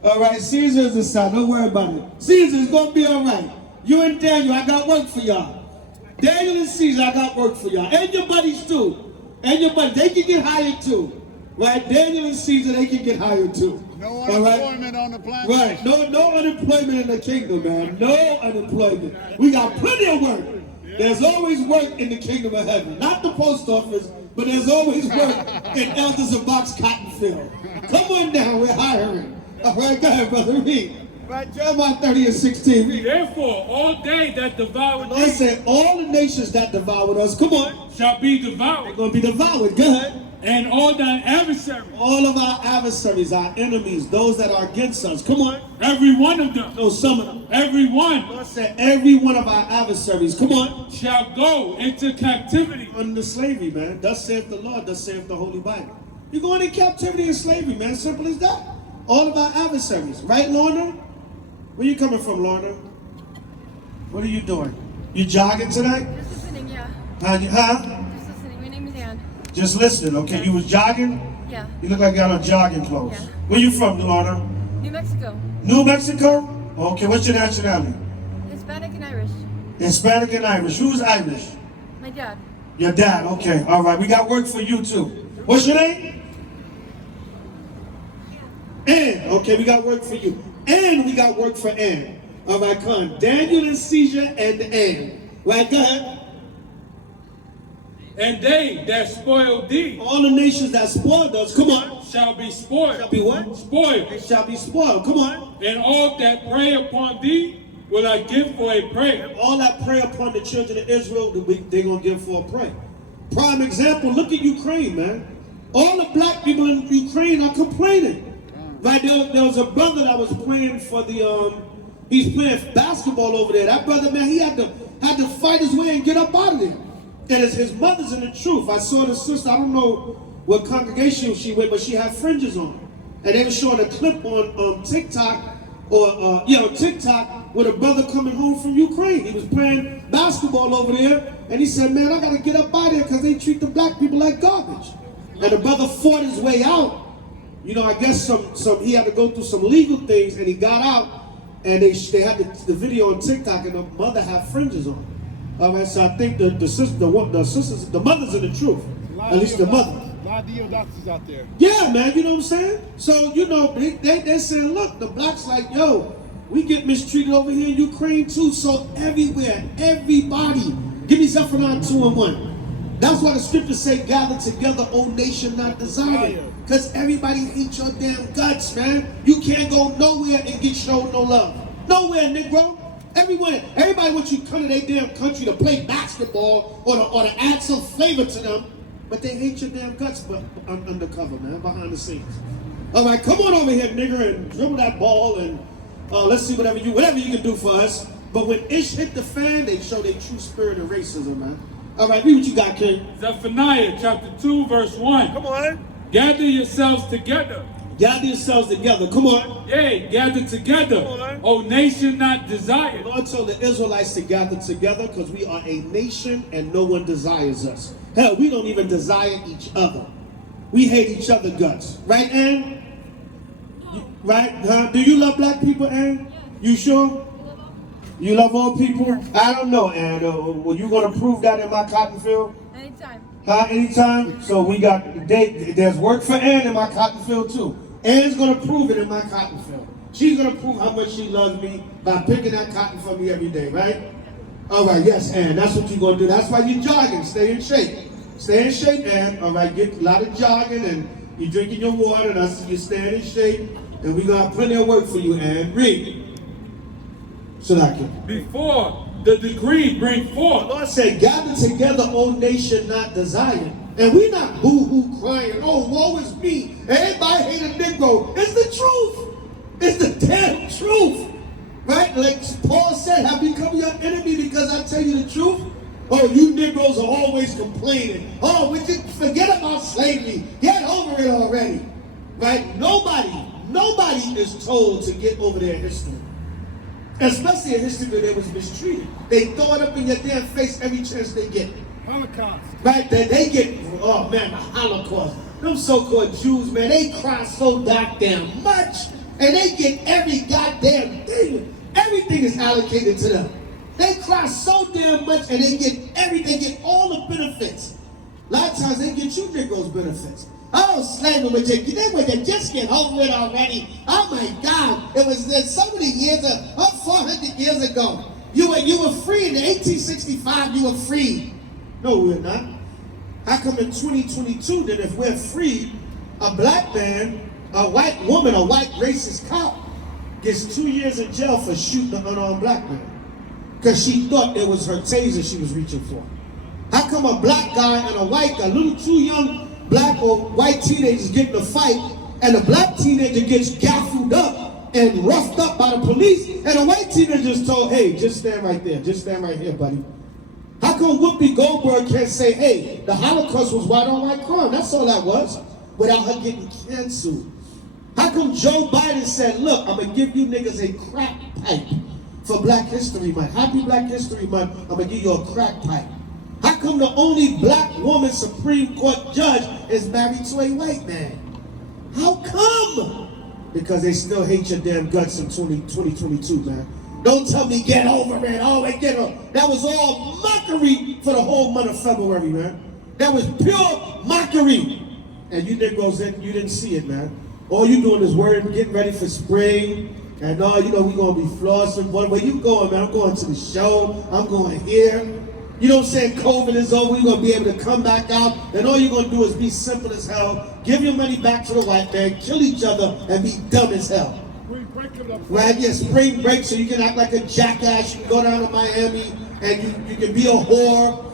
All right, Caesar is a salad. Don't worry about it. Caesar's going to be all right. You and Daniel, I got work for y'all. Daniel and Caesar, I got work for y'all. And your buddies too. And your buddies, they can get hired too. Right? Daniel and Caesar, they can get hired too. No unemployment on the planet. Right. No unemployment in the kingdom, man. No unemployment. We got plenty of work. There's always work in the kingdom of heaven. Not the post office, but there's always work in Elder Zabach's cotton field. Come on down, we're hiring. All right, go ahead, brother. Read. Right, Jeremiah 30 and 16. Read. Therefore, all they that devoured I thee said, all the nations that devoured us, come on, shall be they're devoured. going to be devoured. Go ahead. And all thine adversaries. All of our adversaries, our enemies, those that are against us, come on. Every one of them. No, some of them. Every one I said, every one of our adversaries, come on. shall go into captivity. Under slavery, man. Thus saith the Lord, thus saith the Holy Bible. You're going in captivity and slavery, man. Simple as that. All of our adversaries. Right, Lorna? Where you coming from, Lorna? What are you doing? You jogging tonight? Just listening, yeah. Huh? Just listening. My name is Ann. Just listening, okay? You was jogging? Yeah. You look like you got on jogging clothes. Yeah. Where you from, Lorna? New Mexico. New Mexico? Okay, what's your nationality? Hispanic and Irish. Hispanic and Irish. Who's Irish? My dad. Your dad, okay. All right, we got work for you too. What's your name? Ann. Okay, we got work for you. And we got work for Ann. All right, come on. Daniel and Caesar and Ann. Right, go ahead. And they that spoiled thee All the nations that spoiled us, come on. shall be spoiled. Shall be what? Spoiled. They shall be spoiled. Come on. And all that prey upon thee will I give for a prey. All that prey upon the children of Israel, they're going to give for a prey. Prime example, look at Ukraine, man. All the black people in Ukraine are complaining. Right, there was a brother that was playing for the, he's playing basketball over there. That brother, man, he had to fight his way and get up out of there. And it's his mother's in the truth. I saw the sister, I don't know what congregation she with, but she had fringes on. And they were showing a clip on TikTok, or TikTok, with a brother coming home from Ukraine. He was playing basketball over there, and he said, man, I gotta get up out of here because they treat the black people like garbage. And the brother fought his way out. You know, I guess he had to go through some legal things, and he got out, and they had the video on TikTok, and the mother had fringes on. All right, so I think the mother's in the truth. At least the mother. A lot of DO doctors out there. Yeah, man, you know what I'm saying? So, you know, they're saying, look, the blacks like, yo, we get mistreated over here in Ukraine too. So everywhere, everybody, give me Zephaniah 2:1. That's why the scriptures say, gather together, O nation not desired. Because everybody hates your damn guts, man. You can't go nowhere and get shown no love. Nowhere, Negro. Everybody wants you to come to their damn country to play basketball or to add some flavor to them. But they hate your damn guts, but undercover, man, behind the scenes. All right, come on over here, nigger, and dribble that ball, and let's see whatever you can do for us. But when ish hit the fan, they show their true spirit of racism, man. All right, read what you got, King. Zephaniah chapter 2, verse 1. Come on. Gather yourselves together. Gather yourselves together. Come on. Yea, gather together, O nation not desired. The Lord told the Israelites to gather together because we are a nation and no one desires us. Hell, we don't even desire each other. We hate each other guts. Right, Ann? Right? Huh? Do you love black people, Ann? You sure? You love all people? I don't know, Ann. Were you going to prove that in my cotton field? Anytime. Huh? Anytime? So we got, there's work for Ann in my cotton field too. Ann's going to prove it in my cotton field. She's gonna prove how much she loves me by picking that cotton for me every day, right? All right, yes, Ann, that's what you're gonna do. That's why you're jogging. Stay in shape. Stay in shape, Ann. All right, get a lot of jogging and you're drinking your water, and I see you staying in shape. And we got plenty of work for you, Ann. Read. Before the decree bring The forth. Lord said, gather together, O nation not desired. And we not boo-hoo crying, oh, woe is me. Everybody hate a Negro. It's the truth. It's the damn truth. Right? Like Paul said, have become your enemy because I tell you the truth? Oh, you Negroes are always complaining. Oh, we just forget about slavery. Get over it already. Right? Nobody is told to get over their history. Especially a history where they was mistreated. They throw it up in your damn face every chance they get. Holocaust. Right? They get, oh man, the Holocaust. Them so-called Jews, man, they cry so goddamn much. And they get every goddamn thing. Everything is allocated to them. They cry so damn much and they get everything, they get all the benefits. A lot of times they get you Negroes benefits. Oh, slavery, but they just get over it already. Oh my God, it was so many years, 400 years ago. You were free in 1865. You were free. No, we're not. How come in 2022 that if we're free, a black man, a white woman, a white racist cop gets 2 years in jail for shooting an unarmed black man because she thought it was her taser she was reaching for? How come a black guy and a white guy, little two young black or white teenagers get in a fight, and the black teenager gets gaffled up and roughed up by the police, and the white teenager is told, hey, just stand right there, just stand right here, buddy? How come Whoopi Goldberg can't say, hey, the Holocaust was white on white crime, that's all that was, without her getting canceled? How come Joe Biden said, look, I'm going to give you niggas a crack pipe for Black History Month. Happy Black History Month, I'm going to give you a crack pipe. How come the only black woman Supreme Court judge is married to a white man? How come? Because they still hate your damn guts in 2022, man. Don't tell me get over it. Oh, get over. That was all mockery for the whole month of February, man. That was pure mockery. And you Negroes, you didn't see it, man. All you doing is worrying, getting ready for spring. And we're going to be flossing. Where you going, man? I'm going to the show. I'm going here. You know what I'm saying? COVID is over. You're going to be able to come back out. And all you're going to do is be simple as hell. Give your money back to the white man. Kill each other and be dumb as hell. Right? Yeah, spring break so you can act like a jackass. You can go down to Miami and you can be a whore.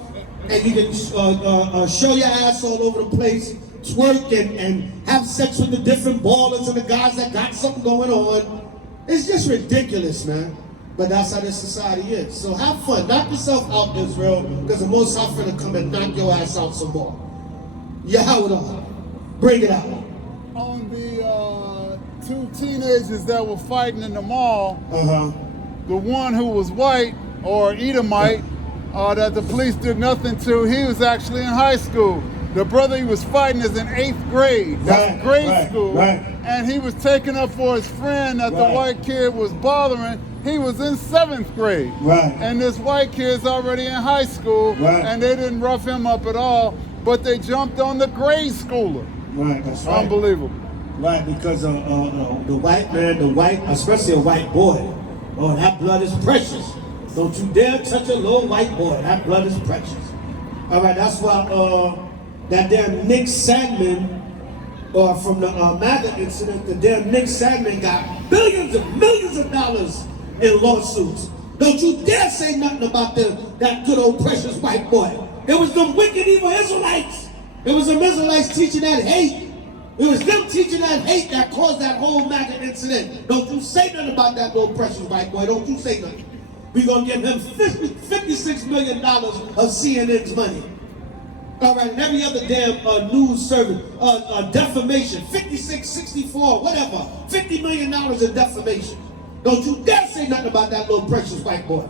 And you can show your ass all over the place. Twerk and have sex with the different ballers and the guys that got something going on. It's just ridiculous, man. But that's how this society is. So have fun. Knock yourself out, Israel, because the Most High finna come and knock your ass out some more. Yahweh, bring it out. On the two teenagers that were fighting in the mall, the one who was white or Edomite that the police did nothing to, he was actually in high school. The brother he was fighting is in 8th grade. That's grade school. And he was taking up for his friend that the white kid was bothering. He was in 7th grade. And this white kid's already in high school. And they didn't rough him up at all, but they jumped on the grade schooler. That's right. Unbelievable. Right, because the white man, especially a white boy, oh, that blood is precious. Don't you dare touch a little white boy. That blood is precious. All right, that's why that damn Nick Sandman, from the MAGA incident, the damn Nick Sandman got billions and millions of dollars in lawsuits. Don't you dare say nothing about that good old precious white boy. It was them wicked evil Israelites. It was them Israelites teaching that hate. It was them teaching that hate that caused that whole MAGA incident. Don't you say nothing about that little precious white boy. Don't you say nothing. We're going to give him $56 million of CNN's money. All right, and every other damn news service, defamation, 56, 64, whatever, $50 million in defamation. Don't you dare say nothing about that little precious white boy.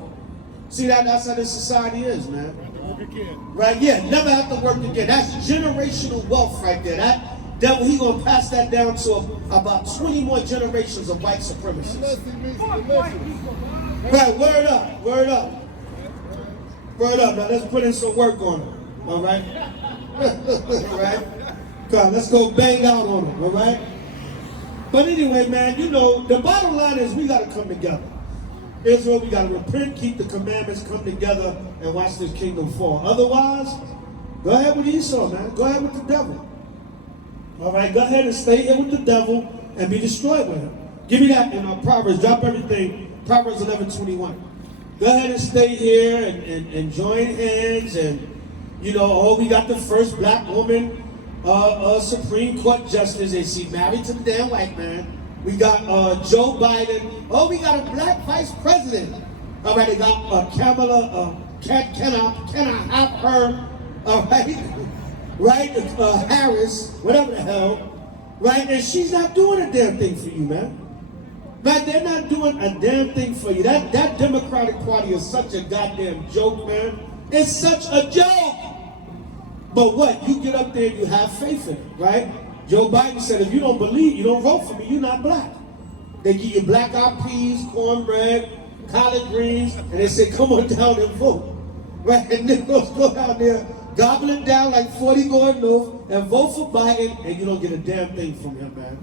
See, that's how this society is, man. Right, yeah, never have to work again. That's generational wealth right there. That devil, he gonna pass that down to about 20 more generations of white supremacists. Right, word up, word up. Word up, now let's put in some work on it. All right? All right? Come on, let's go bang out on them, all right? But anyway, man, you know, the bottom line is we got to come together. Israel, we got to repent, keep the commandments, come together, and watch this kingdom fall. Otherwise, go ahead with Esau, man. Go ahead with the devil. All right, go ahead and stay here with the devil and be destroyed with him. Give me that in Proverbs. Drop everything. Proverbs 11:21. Go ahead and stay here and join hands. And, you know, oh, we got the first black woman Supreme Court justice, and she married to the damn white man. We got Joe Biden. Oh, we got a black vice president. All right, they got Kamala. Can I have her? All right, right? Harris, whatever the hell, right? And she's not doing a damn thing for you, man. Right? They're not doing a damn thing for you. That Democratic Party is such a goddamn joke, man. It's such a joke. But what? You get up there and you have faith in it, right? Joe Biden said, if you don't believe, you don't vote for me, you're not black. They give you black-eyed peas, cornbread, collard greens, and they say, come on down and vote. Right? And Negroes go down there, gobble it down like 40 going north, and vote for Biden, and you don't get a damn thing from him, man.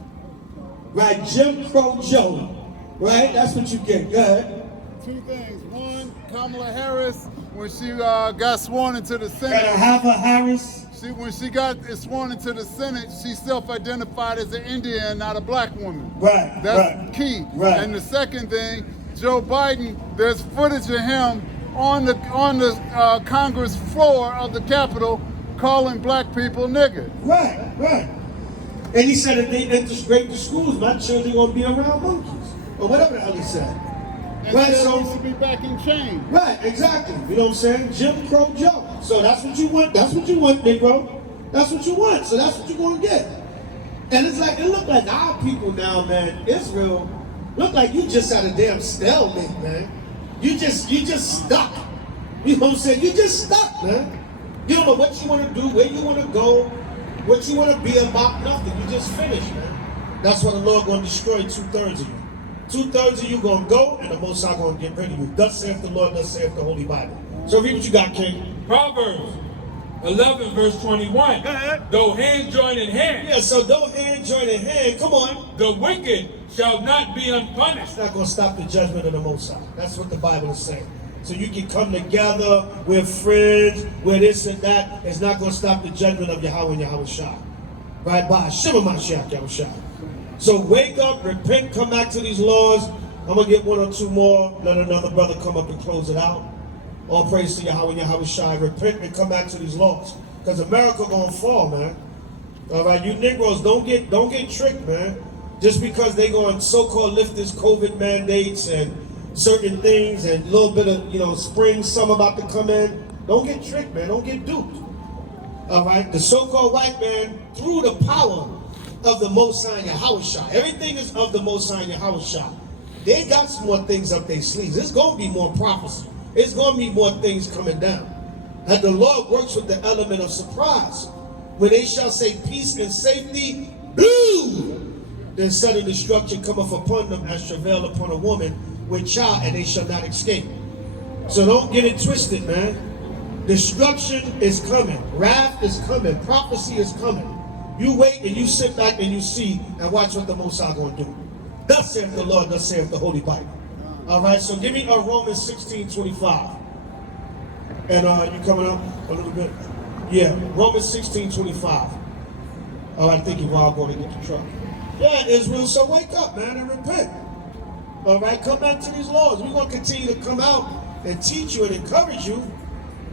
Right? Jim Crow Joe. Right? That's what you get. Go ahead. Two things. One, Kamala Harris, when she got sworn into the Senate. Can I have a Harris? When she got sworn into the Senate, she self-identified as an Indian, not a black woman. Right. That's key. Right. And the second thing, Joe Biden, there's footage of him on the Congress floor of the Capitol calling black people niggas. Right. And he said if they integrate the schools, my children gonna be around monkeys. Or whatever the hell he said. And right, so so to be back in chains. Right, exactly. You know what I'm saying? Jim Crow Joe. So that's what you want. That's what you want, Negro. That's what you want. So that's what you're gonna get. And it's like, it look like our people now, man. Israel look like you just at a damn stalemate, man. You just stuck. You know what I'm saying? You just stuck, man. You don't know what you want to do, where you want to go, what you want to be about, nothing. You just finished, man. That's why the Lord gonna destroy 2/3 of you. 2/3 of you gonna go, and the Most High gonna get rid of you. Thus saith the Lord, thus saith the Holy Bible. So read what you got, King. Proverbs 11 verse 21. Though hand join in hand. Yeah, so though hand join in hand, come on. The wicked shall not be unpunished. It's not gonna stop the judgment of the Most High. That's what the Bible is saying. So you can come together, we're friends, we're this and that. It's not gonna stop the judgment of Yahweh and Yahweh Shai. Right? By Shema Mashiach Yahweh Shai. So wake up, repent, come back to these laws. I'm going to get one or two more. Let another brother come up and close it out. All praise to Yahweh and Yahweh Shai. Repent and come back to these laws. Because America going to fall, man. All right, you Negroes, don't get tricked, man. Just because they going to so-called lift this COVID mandates and certain things and a little bit of, spring, summer about to come in. Don't get tricked, man. Don't get duped. All right, the so-called white man through the power of the Most High Yahweh Shai. Everything is of the Most High Yahweh Shai. They got some more things up their sleeves. There's going to be more prophecy. There's going to be more things coming down. And the Lord works with the element of surprise. When they shall say peace and safety, boom! Then sudden destruction cometh upon them as travail upon a woman with child, and they shall not escape. So don't get it twisted, man. Destruction is coming. Wrath is coming. Prophecy is coming. You wait and you sit back and you see and watch what the Most High going to do. Thus saith the Lord, thus saith the Holy Bible. All right, so give me Romans 16:25. And you coming up a little bit? Yeah, Romans 16:25. All right, thank you, while I'm going to get the truck. Yeah, Israel, so wake up, man, and repent. All right, come back to these laws. We're going to continue to come out and teach you and encourage you,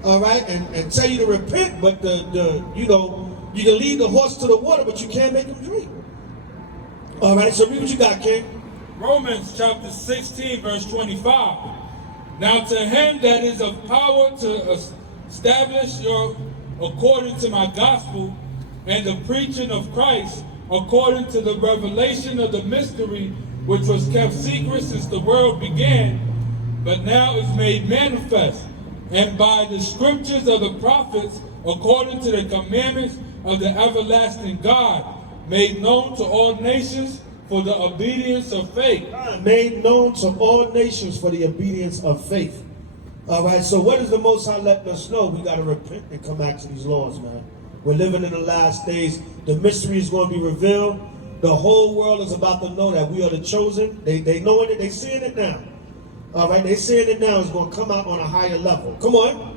all right, and tell you to repent, but you can lead the horse to the water, but you can't make him drink. All right, so read what you got, King. Romans chapter 16, verse 25. Now to him that is of power to establish your, according to my gospel, and the preaching of Christ, according to the revelation of the mystery, which was kept secret since the world began, but now is made manifest, and by the scriptures of the prophets, according to the commandments of the everlasting God, made known to all nations for the obedience of faith. Made known to all nations for the obedience of faith. All right, so what is the Most High letting us know? We got to repent and come back to these laws, man. We're living in the last days. The mystery is going to be revealed. The whole world is about to know that we are the chosen. They knowing it, they seeing it now. All right, they seeing it now. It's going to come out on a higher level. Come on.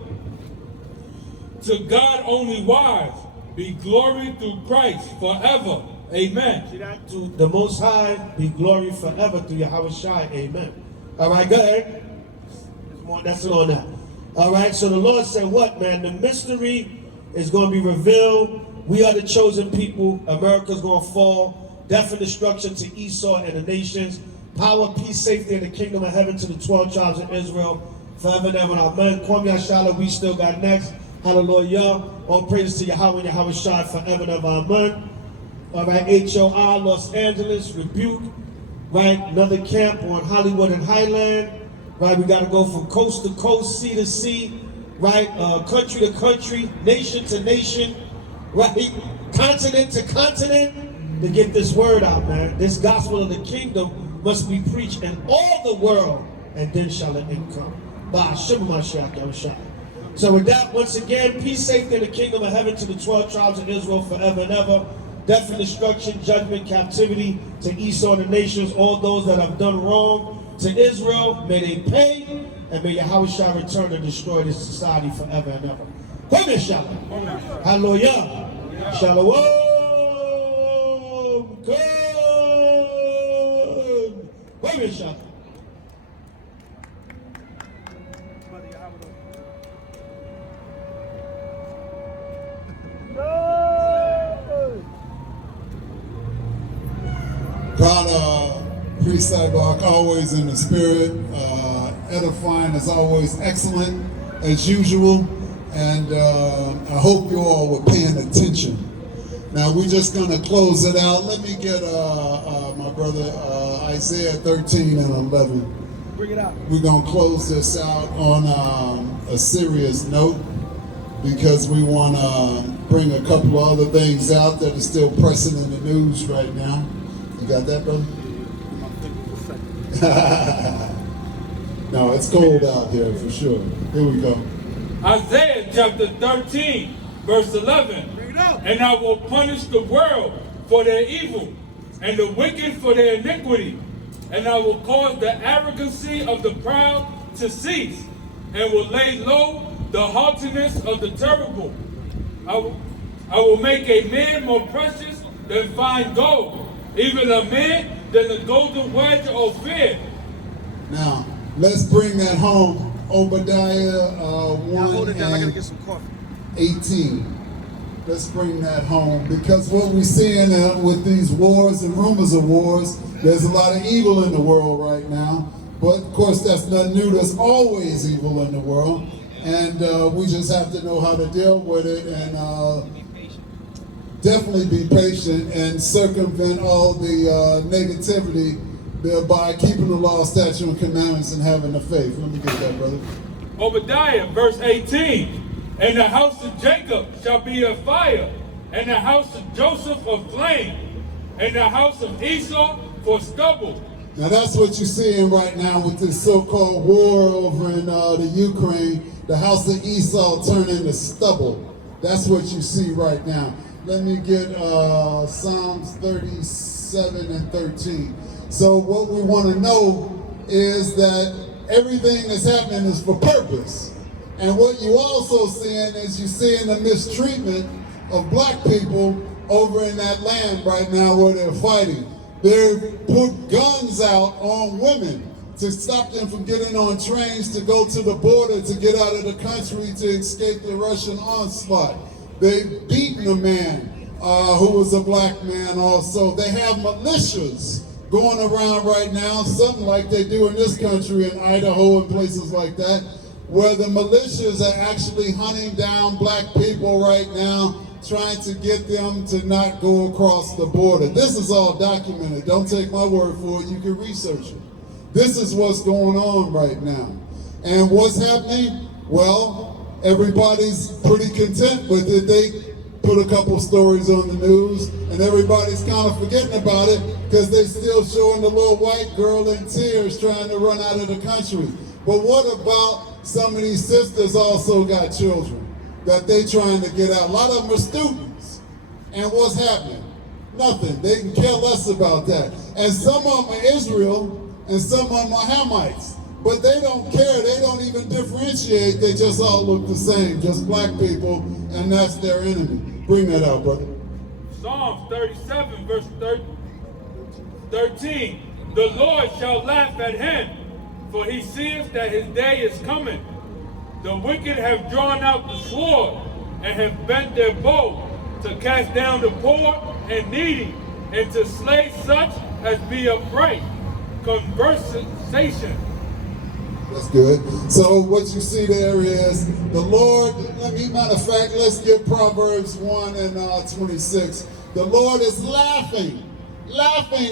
To God only wise be glory through Christ forever. Amen. See that? To the Most High be glory forever through Yahweh Shai. Amen. All right, go ahead. That's it on that. All right, so the Lord said what, man? The mystery is going to be revealed. We are the chosen people. America's going to fall. Death and destruction to Esau and the nations. Power, peace, safety, and the kingdom of heaven to the 12 tribes of Israel. Forever and ever. Amen. Kwam Yashala, we still got next. Hallelujah. All praises to Yahweh and Yahweh Shai forever and ever. Amen. All right, HOI Los Angeles, rebuke. Right, another camp on Hollywood and Highland. Right, we got to go from coast to coast, sea to sea. Right, country to country, nation to nation. Right, continent to continent to get this word out, man. This gospel of the kingdom must be preached in all the world, and then shall it come. So with that, once again, peace, safety, and the kingdom of heaven to the 12 tribes of Israel forever and ever. Death and destruction, judgment, captivity to Esau and the nations, all those that have done wrong to Israel, may they pay, and may Yahweh Shai return and destroy this society forever and ever. Amen. Shalom. Hallelujah. Shalom. Good. Amen. Shalom. God, Priest Zabach, always in the spirit, edifying as always, excellent as usual, and I hope you all were paying attention. Now we're just going to close it out. Let me get my brother Isaiah 13 and 11. Bring it out. We're going to close this out on a serious note because we want to bring a couple of other things out that are still pressing in the news right now. You got that, brother? No, it's cold out here for sure. Here we go. Isaiah chapter 13, verse 11. And I will punish the world for their evil, and the wicked for their iniquity. And I will cause the arrogancy of the proud to cease, and will lay low the haughtiness of the terrible. I will make a man more precious than fine gold, even a man than the golden wedge of Ophir. Now, let's bring that home. Obadiah 1:18. Let's bring that home, because what we're seeing with these wars and rumors of wars, there's a lot of evil in the world right now. But of course, that's nothing new. There's always evil in the world, and we just have to know how to deal with it and definitely be patient and circumvent all the negativity by keeping the law, statute, and commandments and having the faith. Let me get that, brother. Obadiah, verse 18. And the house of Jacob shall be a fire, and the house of Joseph a flame, and the house of Esau for stubble. Now that's what you're seeing right now with this so-called war over in the Ukraine. The house of Esau turning into stubble. That's what you see right now. Let me get Psalms 37 and 13. So what we want to know is that everything that's happening is for purpose. And what you also seeing is you're seeing the mistreatment of black people over in that land right now where they're fighting. They've put guns out on women to stop them from getting on trains to go to the border to get out of the country to escape the Russian onslaught. They've beaten a man who was a black man also. They have militias going around right now, something like they do in this country, in Idaho and places like that, where the militias are actually hunting down black people right now, trying to get them to not go across the border. This is all documented. Don't take my word for it. You can research it. This is what's going on right now. And what's happening? Well, everybody's pretty content with it. They put a couple stories on the news, and everybody's kind of forgetting about it because they're still showing the little white girl in tears trying to run out of the country. But what about some of these sisters also got children that they trying to get out? A lot of them are students. And what's happening? nothing. They can care less about that. And some of them are Israel, and some of them are Hamites. But they don't care. They don't even differentiate. They just all look the same, just black people, and that's their enemy. Bring that out, brother. Psalms 37, verse 13. The Lord shall laugh at him, for he seeth that his day is coming. The wicked have drawn out the sword, and have bent their bow, to cast down the poor and needy, and to slay such as be upright. Conversation. That's good. So what you see there is the Lord, matter of fact, let's get Proverbs 1 and 26. The Lord is laughing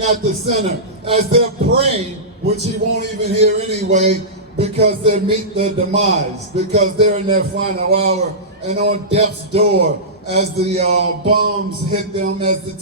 at the sinner as they're praying, which he won't even hear anyway, because they meet their demise, because they're in their final hour and on death's door as the bombs hit them, as the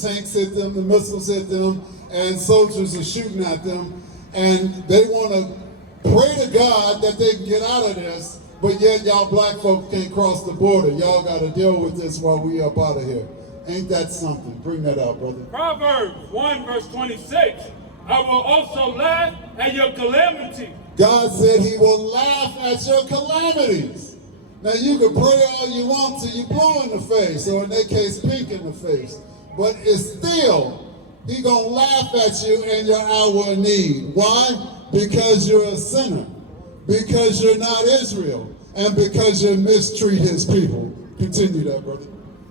tanks hit them, the missiles hit them, and soldiers are shooting at them. And they want to pray to God that they can get out of this, but yet y'all black folks can't cross the border. Y'all got to deal with this while we up out of here. Ain't that something? Bring that out, brother. Proverbs 1 verse 26. I will also laugh at your calamity. God said he will laugh at your calamities. Now you can pray all you want till you blow in the face, or in their case, pink in the face. But it's still, he gonna laugh at you in your hour of need. Why? Because you're a sinner. Because you're not Israel. And because you mistreat his people. Continue that, brother.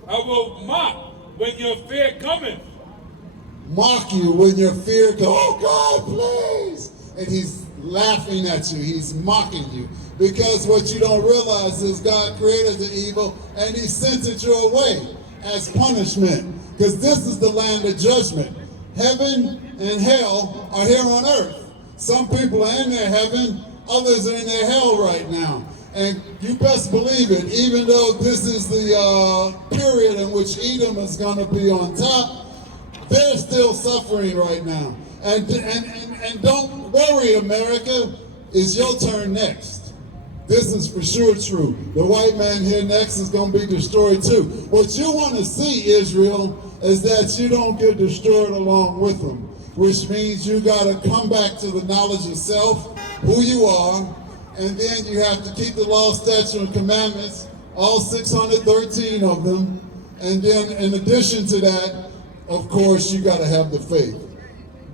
I will mock when your fear cometh. Mock you when your fear comes. Oh God, please. And he's laughing at you. He's mocking you. Because what you don't realize is God created the evil and he sent it your way as punishment. Because this is the land of judgment. Heaven and hell are here on earth. Some people are in their heaven, others are in their hell right now. And you best believe it, even though this is the period in which Edom is going to be on top, they're still suffering right now. And don't worry, America, it's your turn next. This is for sure true. The white man here next is going to be destroyed too. What you want to see, Israel, is that you don't get destroyed along with them, which means you got to come back to the knowledge of self, who you are, and then you have to keep the law, statutes, and commandments, all 613 of them, and then in addition to that, of course, you got to have the faith.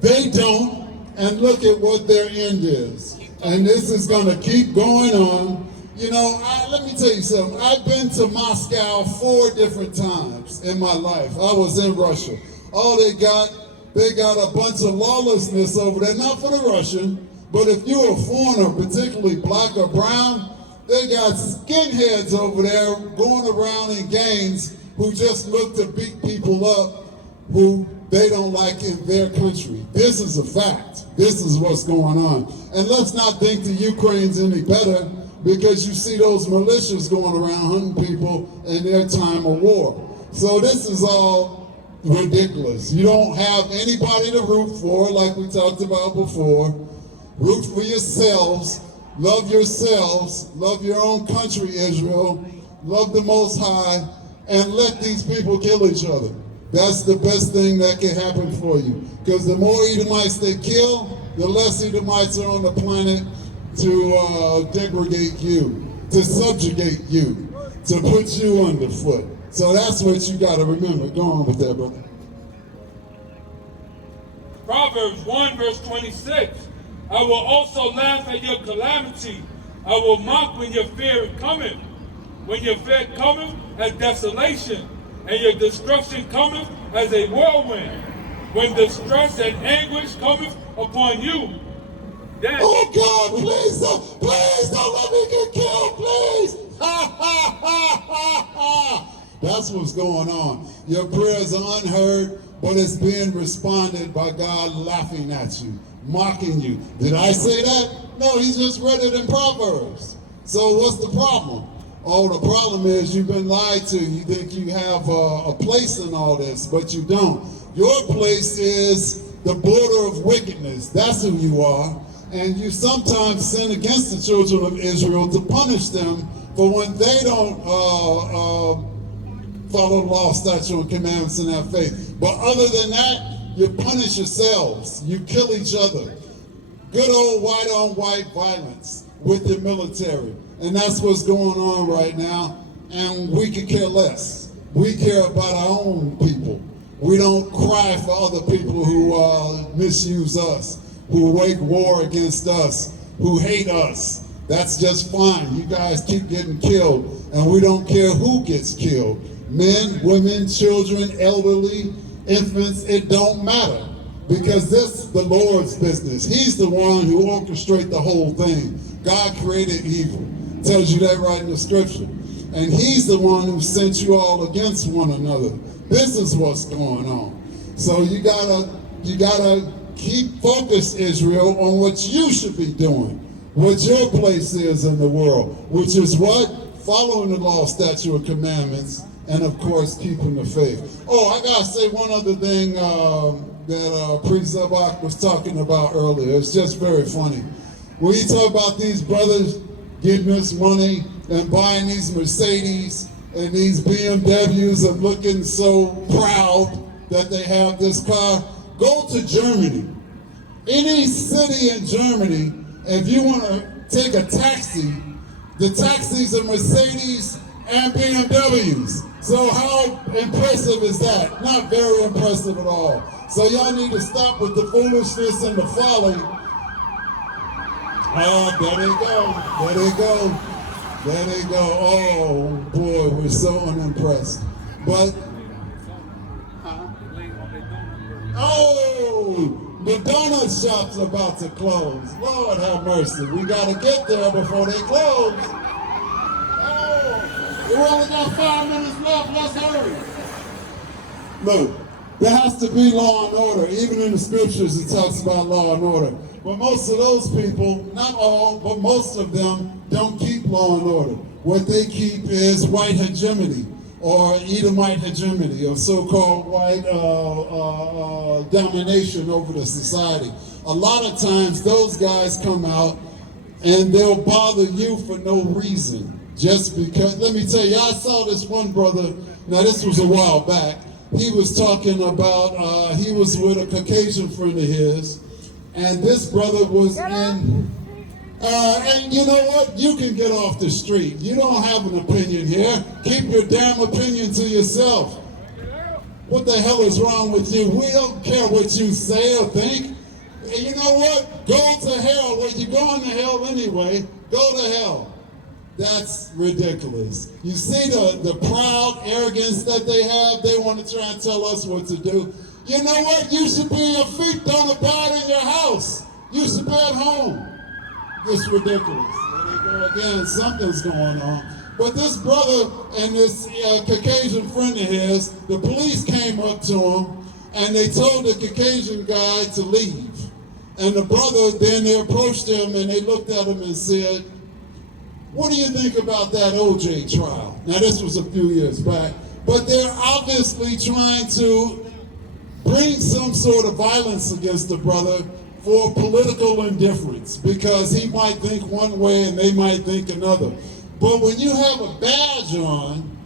They don't, and look at what their end is. And this is going to keep going on. You know, let me tell you something. I've been to Moscow 4 different times in my life. I was in Russia. All they got a bunch of lawlessness over there, not for the Russian, but if you're a foreigner, particularly black or brown, they got skinheads over there going around in gangs who just look to beat people up who they don't like in their country. This is a fact. This is what's going on. And let's not think the Ukraine's any better, because you see those militias going around hunting people in their time of war. So this is all ridiculous. You don't have anybody to root for, like we talked about before. Root for yourselves, love your own country, Israel, love the Most High, and let these people kill each other. That's the best thing that can happen for you. Because the more Edomites they kill, the less Edomites are on the planet to degrade you, to subjugate you, to put you underfoot. So that's what you got to remember. Go on with that, brother. Proverbs 1 verse 26. I will also laugh at your calamity. I will mock when your fear cometh. When your fear cometh as desolation, and your destruction cometh as a whirlwind. When distress and anguish cometh upon you. Then, oh God, please don't let me get killed, please. Ha ha ha ha ha. That's what's going on. Your prayers are unheard, but it's being responded by God laughing at you, mocking you. Did I say that? No, he just read it in Proverbs. So what's the problem? Oh, the problem is you've been lied to. You think you have a place in all this, but you don't. Your place is the border of wickedness. That's who you are. And you sometimes sin against the children of Israel to punish them for when they don't follow the law, statutes, and commandments and have faith. But other than that, you punish yourselves. You kill each other. Good old white-on-white violence with your military. And that's what's going on right now. And we could care less. We care about our own people. We don't cry for other people who misuse us, who wage war against us, who hate us. That's just fine. You guys keep getting killed, and we don't care who gets killed. Men, women, children, elderly, infants, it don't matter. Because this is the Lord's business. He's the one who orchestrates the whole thing. God created evil. Tells you that right in the scripture. And he's the one who sent you all against one another. This is what's going on. So you gotta keep focused, Israel, on what you should be doing. What your place is in the world. Which is what? Following the law, statutes, and commandments. And of course, keeping the faith. Oh, I gotta say one other thing that Priest Zabach was talking about earlier. It's just very funny. When you talk about these brothers getting us money and buying these Mercedes and these BMWs and looking so proud that they have this car, go to Germany. Any city in Germany, if you want to take a taxi, the taxis are Mercedes and BMWs. So how impressive is that? Not very impressive at all. So y'all need to stop with the foolishness and the folly. Oh, there they go. There they go. There they go. Oh, boy, we're so unimpressed. But, oh, the donut shop's about to close. Lord have mercy. We got to get there before they close. Oh, we only got 5 minutes left. Let's hurry. Look, there has to be law and order. Even in the scriptures, it talks about law and order. But most of those people, not all, but most of them don't keep law and order. What they keep is white hegemony or Edomite hegemony or so-called white domination over the society. A lot of times those guys come out and they'll bother you for no reason. Just because, let me tell you, I saw this one brother, now this was a while back, he was talking about, he was with a Caucasian friend of his, and this brother was in, and you know what? You can get off the street. You don't have an opinion here. Keep your damn opinion to yourself. What the hell is wrong with you? We don't care what you say or think. And you know what? Go to hell. Well, you're going to hell anyway. Go to hell. That's ridiculous. You see the proud arrogance that they have? They want to try and tell us what to do. You know what? You should be your feet don't abide in your house. You should be at home. It's ridiculous. There they go again. Something's going on. But this brother and this Caucasian friend of his, the police came up to him and they told the Caucasian guy to leave. And the brother, then they approached him and they looked at him and said, "What do you think about that OJ trial?" Now this was a few years back, but they're obviously trying to bring some sort of violence against the brother for political indifference because he might think one way and they might think another. But when you have a badge on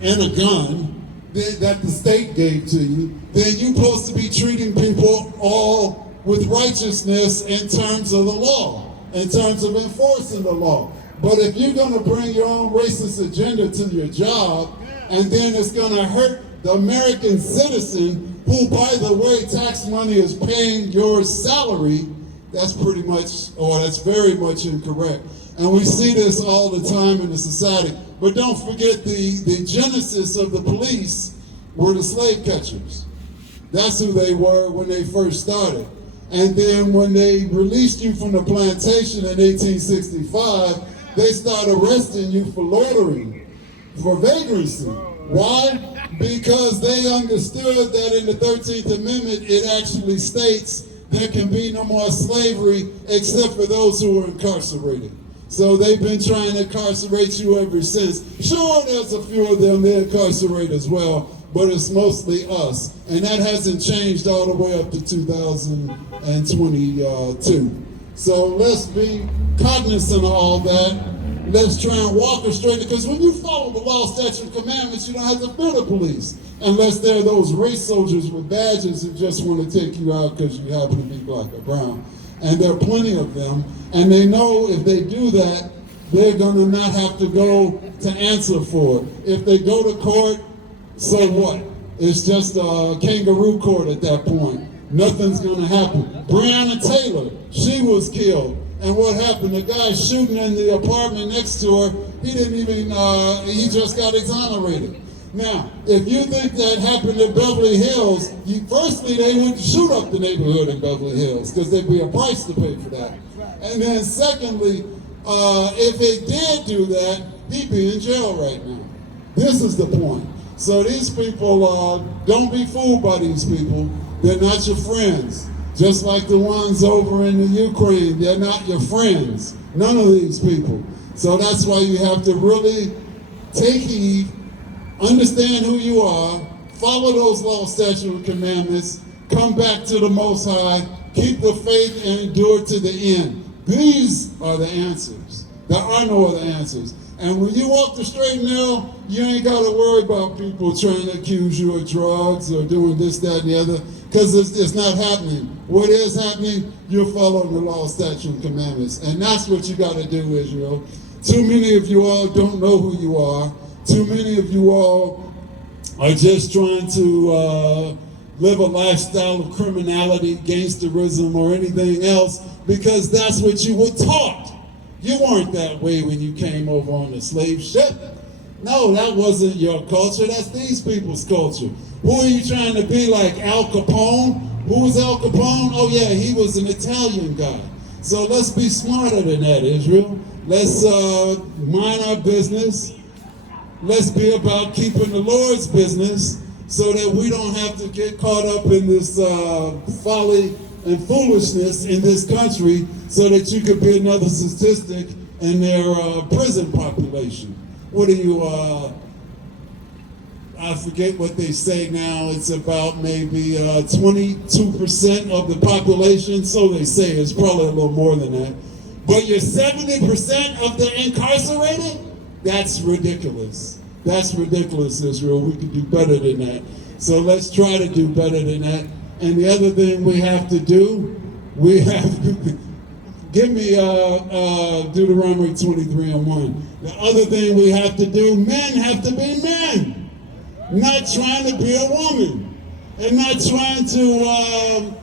and a gun that the state gave to you, then you're supposed to be treating people all with righteousness in terms of the law, in terms of enforcing the law. But if you're going to bring your own racist agenda to your job, and then it's going to hurt the American citizen who, by the way, tax money is paying your salary, that's pretty much, or that's very much incorrect. And we see this all the time in the society. But don't forget the genesis of the police were the slave catchers. That's who they were when they first started. And then when they released you from the plantation in 1865, they started arresting you for loitering, for vagrancy. Why? Because they understood that in the 13th Amendment, it actually states there can be no more slavery except for those who are incarcerated. So they've been trying to incarcerate you ever since. Sure, there's a few of them they incarcerate as well, but it's mostly us. And that hasn't changed all the way up to 2022. So let's be cognizant of all that let's try and walk her straight. Because when you follow the law, statutes, and commandments, you don't have to fear the police. Unless they're those race soldiers with badges who just want to take you out because you happen to be black or brown. And there are plenty of them. And they know if they do that, they're going to not have to go to answer for it. If they go to court, so what? It's just a kangaroo court at that point. Nothing's going to happen. Breonna Taylor, she was killed. And what happened? The guy shooting in the apartment next to her, he didn't even, he just got exonerated. Now, if you think that happened in Beverly Hills, firstly, they wouldn't shoot up the neighborhood in Beverly Hills because there'd be a price to pay for that. And then secondly, if they did do that, he'd be in jail right now. This is the point. So these people, don't be fooled by these people. They're not your friends. Just like the ones over in the Ukraine, they're not your friends. None of these people. So that's why you have to really take heed, understand who you are, follow those law, statutes, and commandments, come back to the Most High, keep the faith, and endure to the end. These are the answers. There are no other answers. And when you walk the straight and narrow, you ain't got to worry about people trying to accuse you of drugs or doing this, that, and the other, because it's not happening. What is happening, you're following the law, statutes, and commandments. And that's what you got to do, Israel. Too many of you all don't know who you are. Too many of you all are just trying to live a lifestyle of criminality, gangsterism, or anything else because that's what you were taught. You weren't that way when you came over on the slave ship. No, that wasn't your culture. That's these people's culture. Who are you trying to be like? Al Capone? Who was Al Capone? Oh yeah, he was an Italian guy. So let's be smarter than that, Israel. Let's mind our business. Let's be about keeping the Lord's business so that we don't have to get caught up in this folly and foolishness in this country so that you could be another statistic in their prison population. What do you, I forget what they say now, it's about maybe 22% of the population, so they say, it's probably a little more than that. But you're 70% of the incarcerated? That's ridiculous. That's ridiculous, Israel. We could do better than that. So let's try to do better than that. And the other thing we have to do, we have to, give me Deuteronomy 23:1. The other thing we have to do, men have to be men. Not trying to be a woman. And not trying to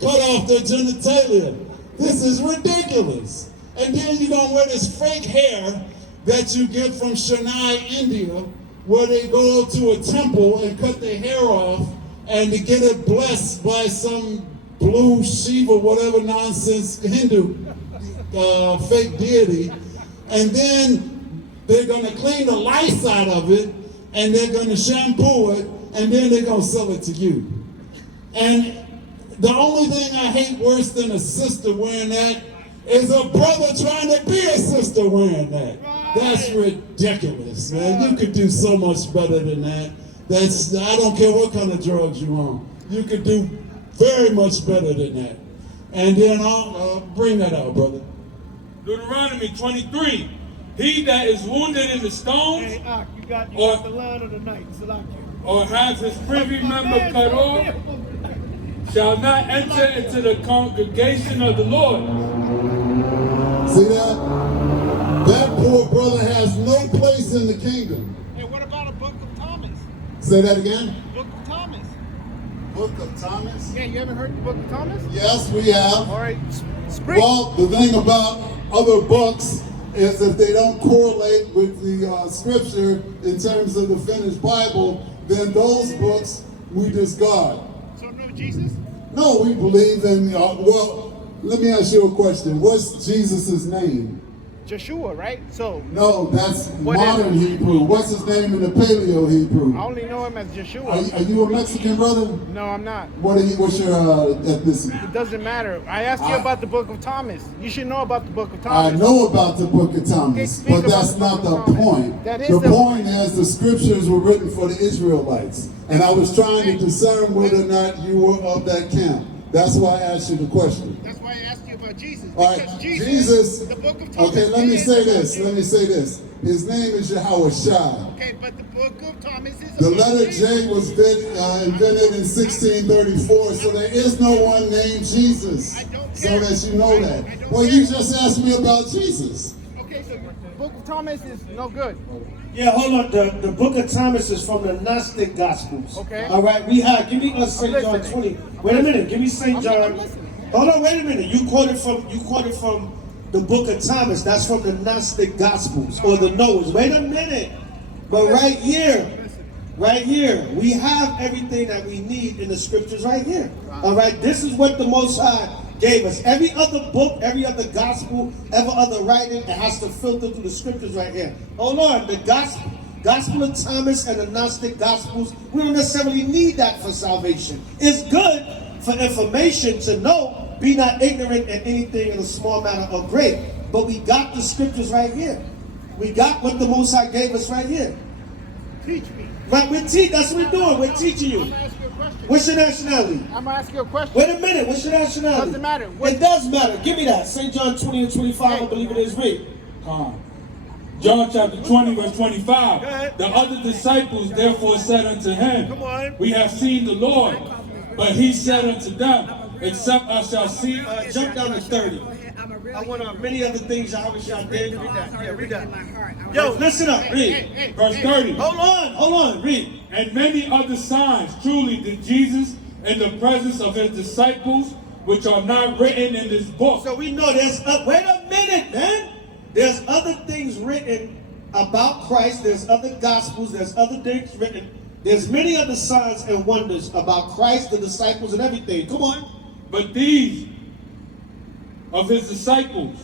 cut off their genitalia. This is ridiculous. And then you're going to wear this fake hair that you get from Chennai, India, where they go to a temple and cut their hair off and to get it blessed by some blue Shiva, whatever nonsense Hindu fake deity. And then they're going to clean the lice out of it and they're going to shampoo it and then they're going to sell it to you. And the only thing I hate worse than a sister wearing that is a brother trying to be a sister wearing that. That's ridiculous, man. You could do so much better than that. I don't care what kind of drugs you're on. You could do very much better than that. And then I'll bring that out, brother. Deuteronomy 23. He that is wounded in the stones, Hey, Ak, you got the line of the night. or has his privy member cut off, shall not enter into the congregation of the Lord. See that? That poor brother has no place in the kingdom. Hey, what about a book of Thomas? Say that again? Book of Thomas. Book of Thomas? Yeah, you haven't heard the book of Thomas? Yes, we have. All right, spring. Well, the thing about other books is if they don't correlate with the scripture in terms of the finished Bible, then those books we discard. So no Jesus? No, we believe in, well, let me ask you a question. What's Jesus' name? Joshua, right? So No, that's What modern is it? Hebrew. What's his name in the Paleo Hebrew? I only know him as Joshua. Are you a Mexican brother? No, I'm not. What's your ethnicity? It doesn't matter. I asked you about the book of Thomas. You should know about the book of I Thomas. know about the book of Okay, Thomas, speak but about that's the not book the of Thomas. point. That is The the point is the scriptures were written for the Israelites, and I was trying to discern whether or not you were of that camp. That's why I asked you the question. That's why I asked you about Jesus. All right, Because Jesus. the book of Thomas. Okay, let me is- say this. Let me say this. His name is HOI. Okay, but the book of Thomas is The about letter Jesus. J was invented in 1634, so there is no one named Jesus. I don't So care. that you know I that. don't Well, care. you just asked me about Jesus. Okay, so the book of Thomas is no good. Yeah, hold on. The book of Thomas is from the Gnostic Gospels. Okay. All right, we have, give me St. John listening. 20. Wait a minute, give me St. I'm John. listening. Hold on, wait a minute. You quoted from the book of Thomas. That's from the Gnostic Gospels or the Noahs. Wait a minute. But right here, we have everything that we need in the scriptures right here. All right, this is what the Most High gave us. Every other book, every other gospel, every other writing, it has to filter through the scriptures right here. Hold on, the Gospel of Thomas and the Gnostic Gospels, we don't necessarily need that for salvation. It's good for information to know, be not ignorant in anything in a small matter or great. But we got the scriptures right here. We got what the Most High gave us right here. Teach me. Right, that's what we're doing. We're teaching you. I'm gonna ask you a question. What's your nationality? I'm gonna ask you a question. Wait a minute, what's your nationality? Doesn't matter. It does matter. Give me that. St. John 20 and 25, I believe it is. Read. John chapter 20, verse 25. The other disciples therefore said unto him, We have seen the Lord. But he said unto them, Except I shall see. Jump down to 30. I want many other things Yahweh shall did. Yeah, read that. Yo, listen up. Read. Verse 30. Hold on. Read. And many other signs truly did Jesus in the presence of his disciples, which are not written in this book. So we know there's, wait a minute, man. There's other things written about Christ. There's other gospels. There's other things written. There's many other signs and wonders about Christ, the disciples, and everything. Come on. But these of his disciples,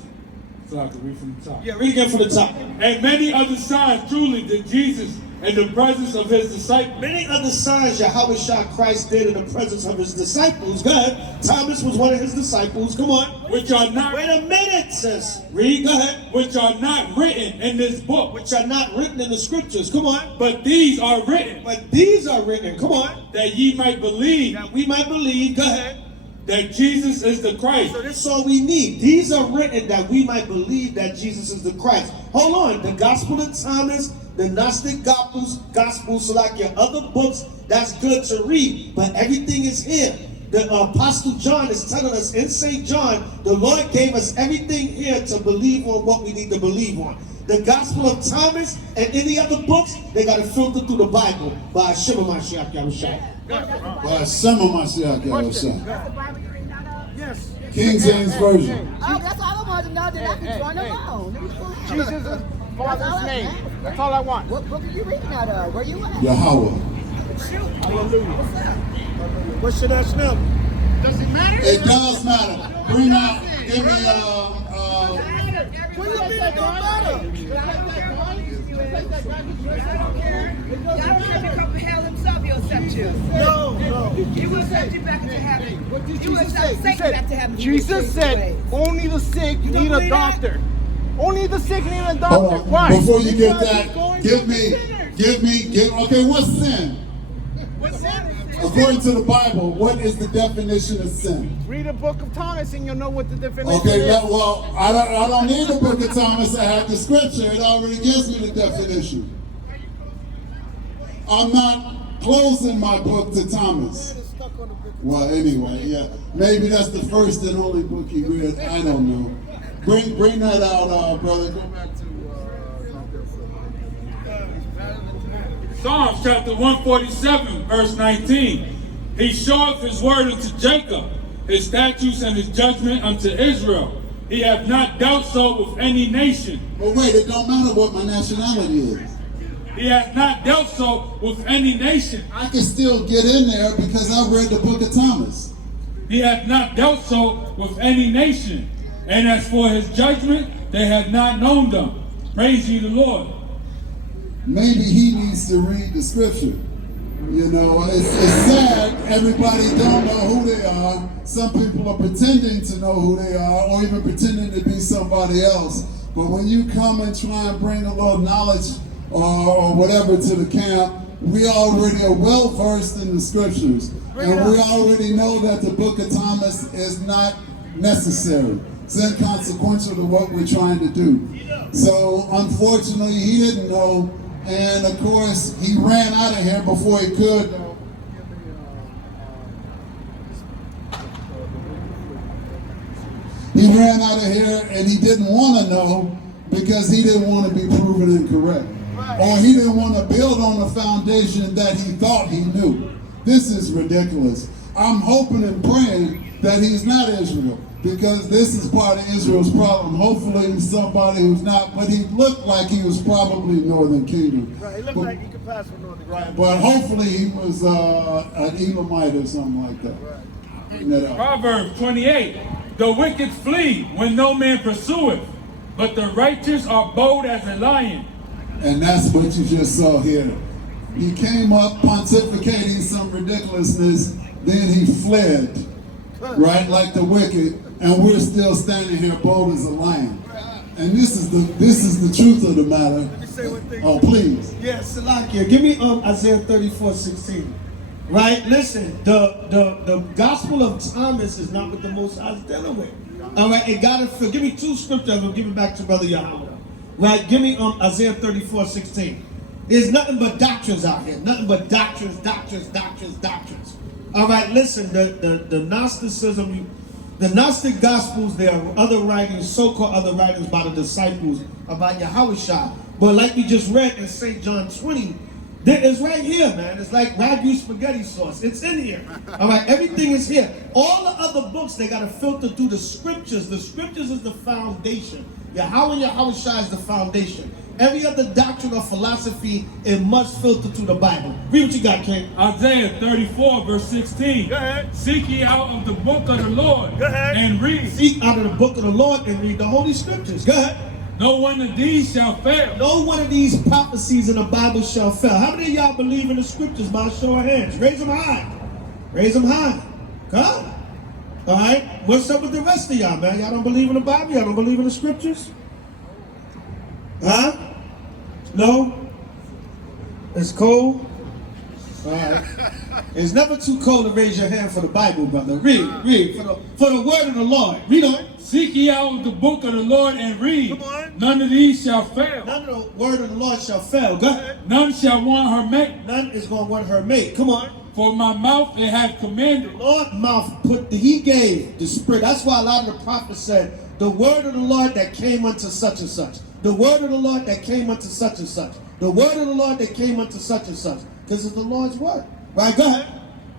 so I have to read from the top. Yeah, read again from the top. And many other signs truly did Jesus in the presence of his disciples. Many other signs Yahweh Shah Christ did in the presence of his disciples. Go ahead. Thomas was one of his disciples. Come on. Which are not. Wait a minute, sis. Read. Go ahead. Which are not written in this book. Which are not written in the scriptures. Come on. But these are written. But these are written. Come on. That ye might believe. That we might believe. Go ahead. That Jesus is the Christ. So that's all we need. These are written that we might believe that Jesus is the Christ. Hold on. The Gospel of Thomas, the Gnostic Gospels, so like your other books, that's good to read. But everything is here. The Apostle John is telling us in St. John, the Lord gave us everything here to believe on what we need to believe on. The Gospel of Thomas and any other books, they got to filter through the Bible by Shema Mashiach Yahushua. By some of myself, Yes. King James Version. Oh, that's all I wanted to know. That I can join along. Jesus' Father's name. That's all I want. What book are you reading out of? Where you at? Yahweh. Hallelujah. What's your nationality? Does it matter? It does matter. Bring out, give me What do you mean it don't matter? Y'all don't have to come to hell himself, he'll accept you. No. He will accept you back into heaven. What did You will Jesus accept say? Satan back to heaven. Jesus said only the sick need a doctor. Only the sick need a hold doctor. on. Why? Before you get Because that, he's going give to me, sinners. okay, what's sin? What's sin? According to the Bible, what is the definition of sin? Read the book of Thomas and you'll know what the definition Okay, is. well, I don't need the book of Thomas. I have the scripture. It already gives me the definition. I'm not closing my book to Thomas. Well, anyway, yeah. Maybe that's the first and only book he read. I don't know. Bring that out, brother. Go back to Psalms chapter 147, verse 19. He showeth his word unto Jacob, his statutes and his judgment unto Israel. He hath not dealt so with any nation. But wait, it don't matter what my nationality is. He hath not dealt so with any nation. I can still get in there because I read the book of Thomas. He hath not dealt so with any nation. And as for his judgment, they have not known them. Praise ye the Lord. Maybe he needs to read the scripture. You know, it's sad everybody don't know who they are. Some people are pretending to know who they are or even pretending to be somebody else. But when you come and try and bring a little knowledge or whatever to the camp, we already are well versed in the scriptures. And we already know that the book of Thomas is not necessary. It's inconsequential to what we're trying to do. So unfortunately, he didn't know. And of course, he ran out of here before he could. He ran out of here and he didn't want to know because he didn't want to be proven incorrect. Or he didn't want to build on the foundation that he thought he knew. This is ridiculous. I'm hoping and praying that he's not Israel, because this is part of Israel's problem. Hopefully he's somebody who's not, but he looked like he was probably Northern Kingdom. Right, he looked like he could pass for Northern Kingdom. Right, but hopefully he was an Elamite or something like that. Right. Proverbs 28, the wicked flee when no man pursueth, but the righteous are bold as a lion. And that's what you just saw here. He came up pontificating some ridiculousness, then he fled, right, like the wicked, and we're still standing here bold as a lion. And this is the truth of the matter. Let me say one thing. Oh, please. Yes, Salakia. Give me Isaiah 34:16. Right? Listen, the gospel of Thomas is not what the Most High is dealing with. All right, and God, give me two scriptures. We'll give it back to Brother Yahweh. Right? Give me Isaiah 34:16. There's nothing but doctrines out here. Nothing but doctrines. All right, listen, the Gnosticism, the Gnostic Gospels, there are other writings, so-called other writings by the disciples about Yahushua. But like we just read in St. John 20, it's right here, man. It's like ragu spaghetti sauce. It's in here. All right, everything is here. All the other books, they got to filter through the scriptures. The scriptures is the foundation. Yahweh and Yahushua is the foundation. Every other doctrine or philosophy, it must filter through the Bible. Read what you got, King. Isaiah 34, verse 16. Go ahead. Seek ye out of the book of the Lord Go ahead. and read. Seek out of the book of the Lord and read the Holy Scriptures. Go ahead. No one of these shall fail. No one of these prophecies in the Bible shall fail. How many of y'all believe in the Scriptures by a show of hands? Raise them high. Raise them high. Come. All right. What's up with the rest of y'all, man? Y'all don't believe in the Bible? Y'all don't believe in the Scriptures? Huh? No? It's cold? All right. It's never too cold to raise your hand for the Bible, brother. Read. For the word of the Lord. Read on. Seek ye out the book of the Lord and read. Come on. None of these shall fail. None of the word of the Lord shall fail. Go ahead. None shall want her mate. None is going to want her mate. Come on. For my mouth it hath commanded. Lord mouth he gave the spirit. That's why a lot of the prophets said, the word of the Lord that came unto such and such. The word of the Lord that came unto such and such. The word of the Lord that came unto such and such. Because it's the Lord's word. Right, go ahead.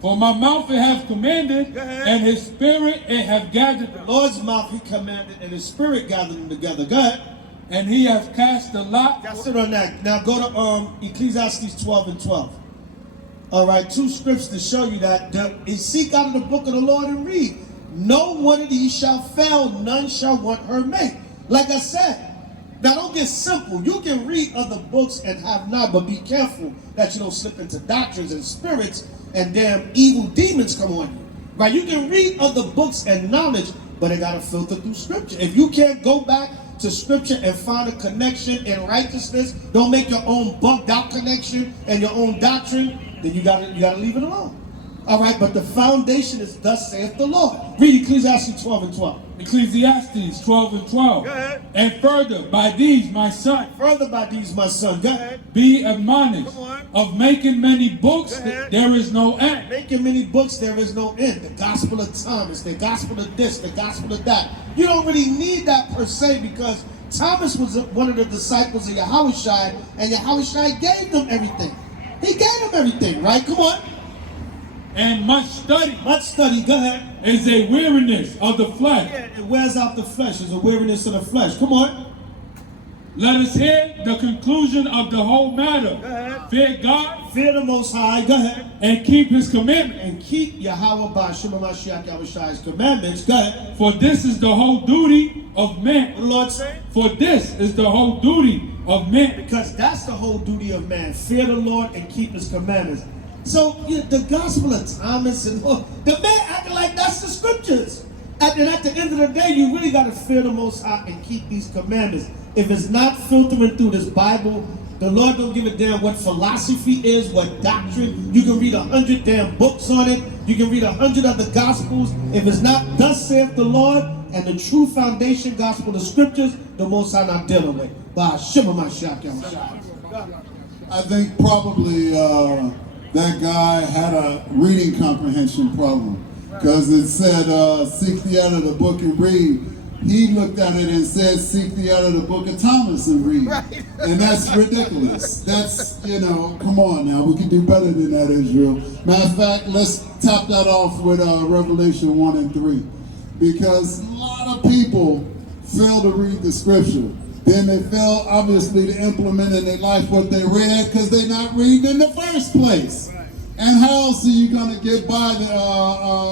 For my mouth it hath commanded, and his spirit it hath gathered them. The Lord's mouth he commanded, and his spirit gathered them together. Go ahead. And he hath cast the lot. Now sit on that. Now go to Ecclesiastes 12 and 12. All right, two scripts to show you that. Seek out of the book of the Lord and read. No one of these shall fail, none shall want her mate. Like I said, now don't get simple. You can read other books and have not, but be careful that you don't slip into doctrines and spirits and damn evil demons come on you. Right? You can read other books and knowledge, but it got to filter through scripture. If you can't go back to scripture and find a connection in righteousness, don't make your own bugged out connection and your own doctrine, then you gotta leave it alone. All right, but the foundation is thus saith the Lord. Read Ecclesiastes 12 and 12. Ecclesiastes 12 and 12. Go ahead. And further, by these, my son, Further by these, my son, go ahead. be admonished. Come on. Of making many books, Go ahead. there is no end. Making many books, there is no end. The gospel of Thomas, the gospel of this, the gospel of that. You don't really need that per se, because Thomas was one of the disciples of Yahushua, and Yahushua gave them everything. He gave them everything, right? Come on. And much study Go ahead. is a weariness of the flesh. Yeah, it wears out the flesh. It's a weariness of the flesh. Come on. Let us hear the conclusion of the whole matter. Go ahead. Fear God Fear the Most High. Go ahead. and keep his commandments. And keep Yahweh Ba'Shem HaMashiach Yahushua's commandments. Go ahead. For this is the whole duty of man. What the Lord say? For this is the whole duty of man. Because that's the whole duty of man. Fear the Lord and keep his commandments. So the gospel of Thomas and the man acting like that's the scriptures. And at the end of the day, you really got to fear the Most High and keep these commandments. If it's not filtering through this Bible, The Lord don't give a damn what philosophy is, what doctrine. You can read 100 damn books on it. You can read 100 of the Gospels. If it's not thus saith the Lord and the true foundation gospel, the scriptures, the Most High not dealing with. I think probably that guy had a reading comprehension problem, because it said, seek thee out of the book and read. He looked at it and said, seek thee out of the book of Thomas and read. Right. And that's ridiculous. That's, come on now. We can do better than that, Israel. Matter of fact, let's top that off with Revelation 1 and 3. Because a lot of people fail to read the scripture. Then they fail, obviously, to implement in their life what they read because they're not reading in the first place. And how else are you going to get by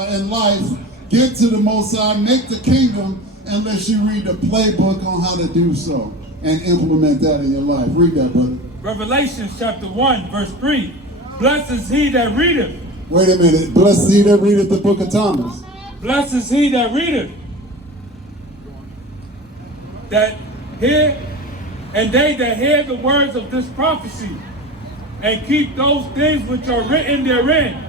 in life, get to the Most High, make the kingdom, unless you read the playbook on how to do so and implement that in your life? Read that, brother. Revelation chapter 1, verse 3. Blessed is he that readeth. Wait a minute. Blessed is he that readeth the book of Thomas. Blessed is he that readeth. That hear, and they that hear the words of this prophecy, and keep those things which are written therein.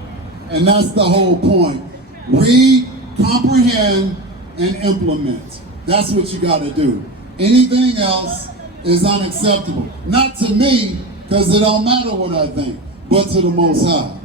And that's the whole point. Read, comprehend, and implement. That's what you got to do. Anything else is unacceptable. Not to me, because it don't matter what I think, but to the Most High.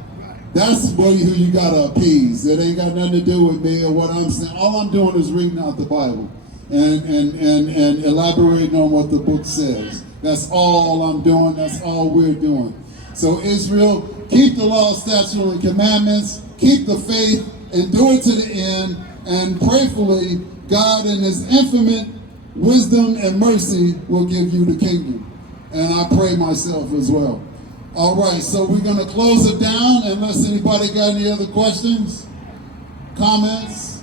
That's who you got to appease. It ain't got nothing to do with me or what I'm saying. All I'm doing is reading out the Bible and elaborating on what the book says. That's all I'm doing. That's all we're doing. So Israel, keep the law, statutes, and commandments, keep the faith, and do it to the end. And prayerfully, God in his infinite wisdom and mercy will give you the kingdom. And I pray myself as well. All right, so we're going to close it down unless anybody got any other questions, comments?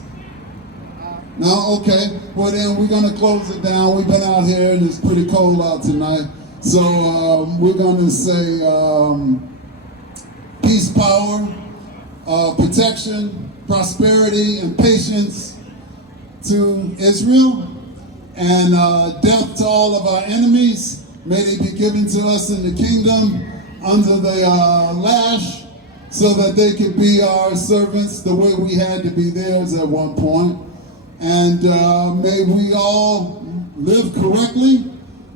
No? Okay. Well, then we're going to close it down. We've been out here and it's pretty cold out tonight. So we're going to say peace, power, protection, prosperity, and patience to Israel, and death to all of our enemies. May they be given to us in the kingdom under the lash, so that they could be our servants the way we had to be theirs at one point. And may we all live correctly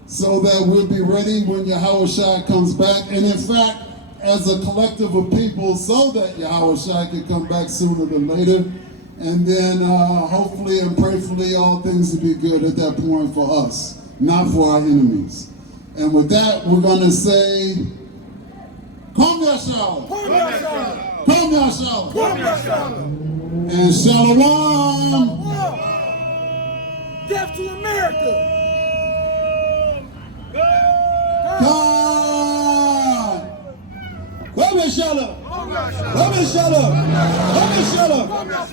so that we'll be ready when Yahushua comes back. And in fact, as a collective of people, so that Yahushua can come back sooner than later. And then hopefully and prayerfully all things will be good at that point for us, not for our enemies. And with that, we're going to say, Kom Yashar! Kom Yashar! Kom Yashar! Kom Yashar! And Shalom! Death to America! God! Kom Yashar! Kom Yashar! Kom Yashar!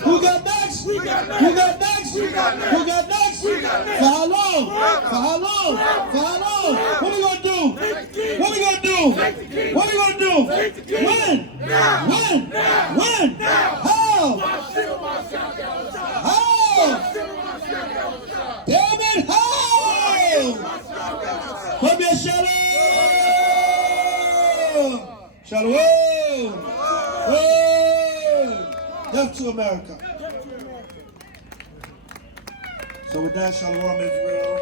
Who got next? Who got next? Who got next? Who got next? For how long? For how long? For how long? What are we going to do? What are we going to do? What are we going to do? When? When? When? How? How? Damn it, how? Come here, Shalom! Shalom! Death to America. So with that, Shalom Israel.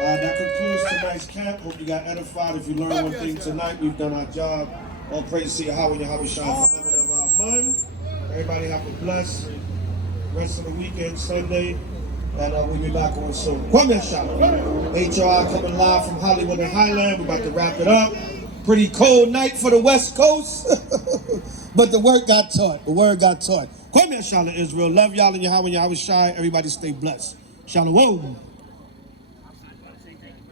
That concludes tonight's camp. Hope you got edified. If you learned one thing tonight, we've done our job. All praise to Yahweh and Yahweh Shai for the of our month. Everybody have a blessed rest of the weekend, Sunday. And we'll be back on soon. Kwame Shalom. HOI coming live from Hollywood and Highland. We're about to wrap it up. Pretty cold night for the West Coast. But the word got taught. The word got taught. Kwame Shalom, Israel. Love y'all and Yahweh Shai. Everybody stay blessed. Shalom.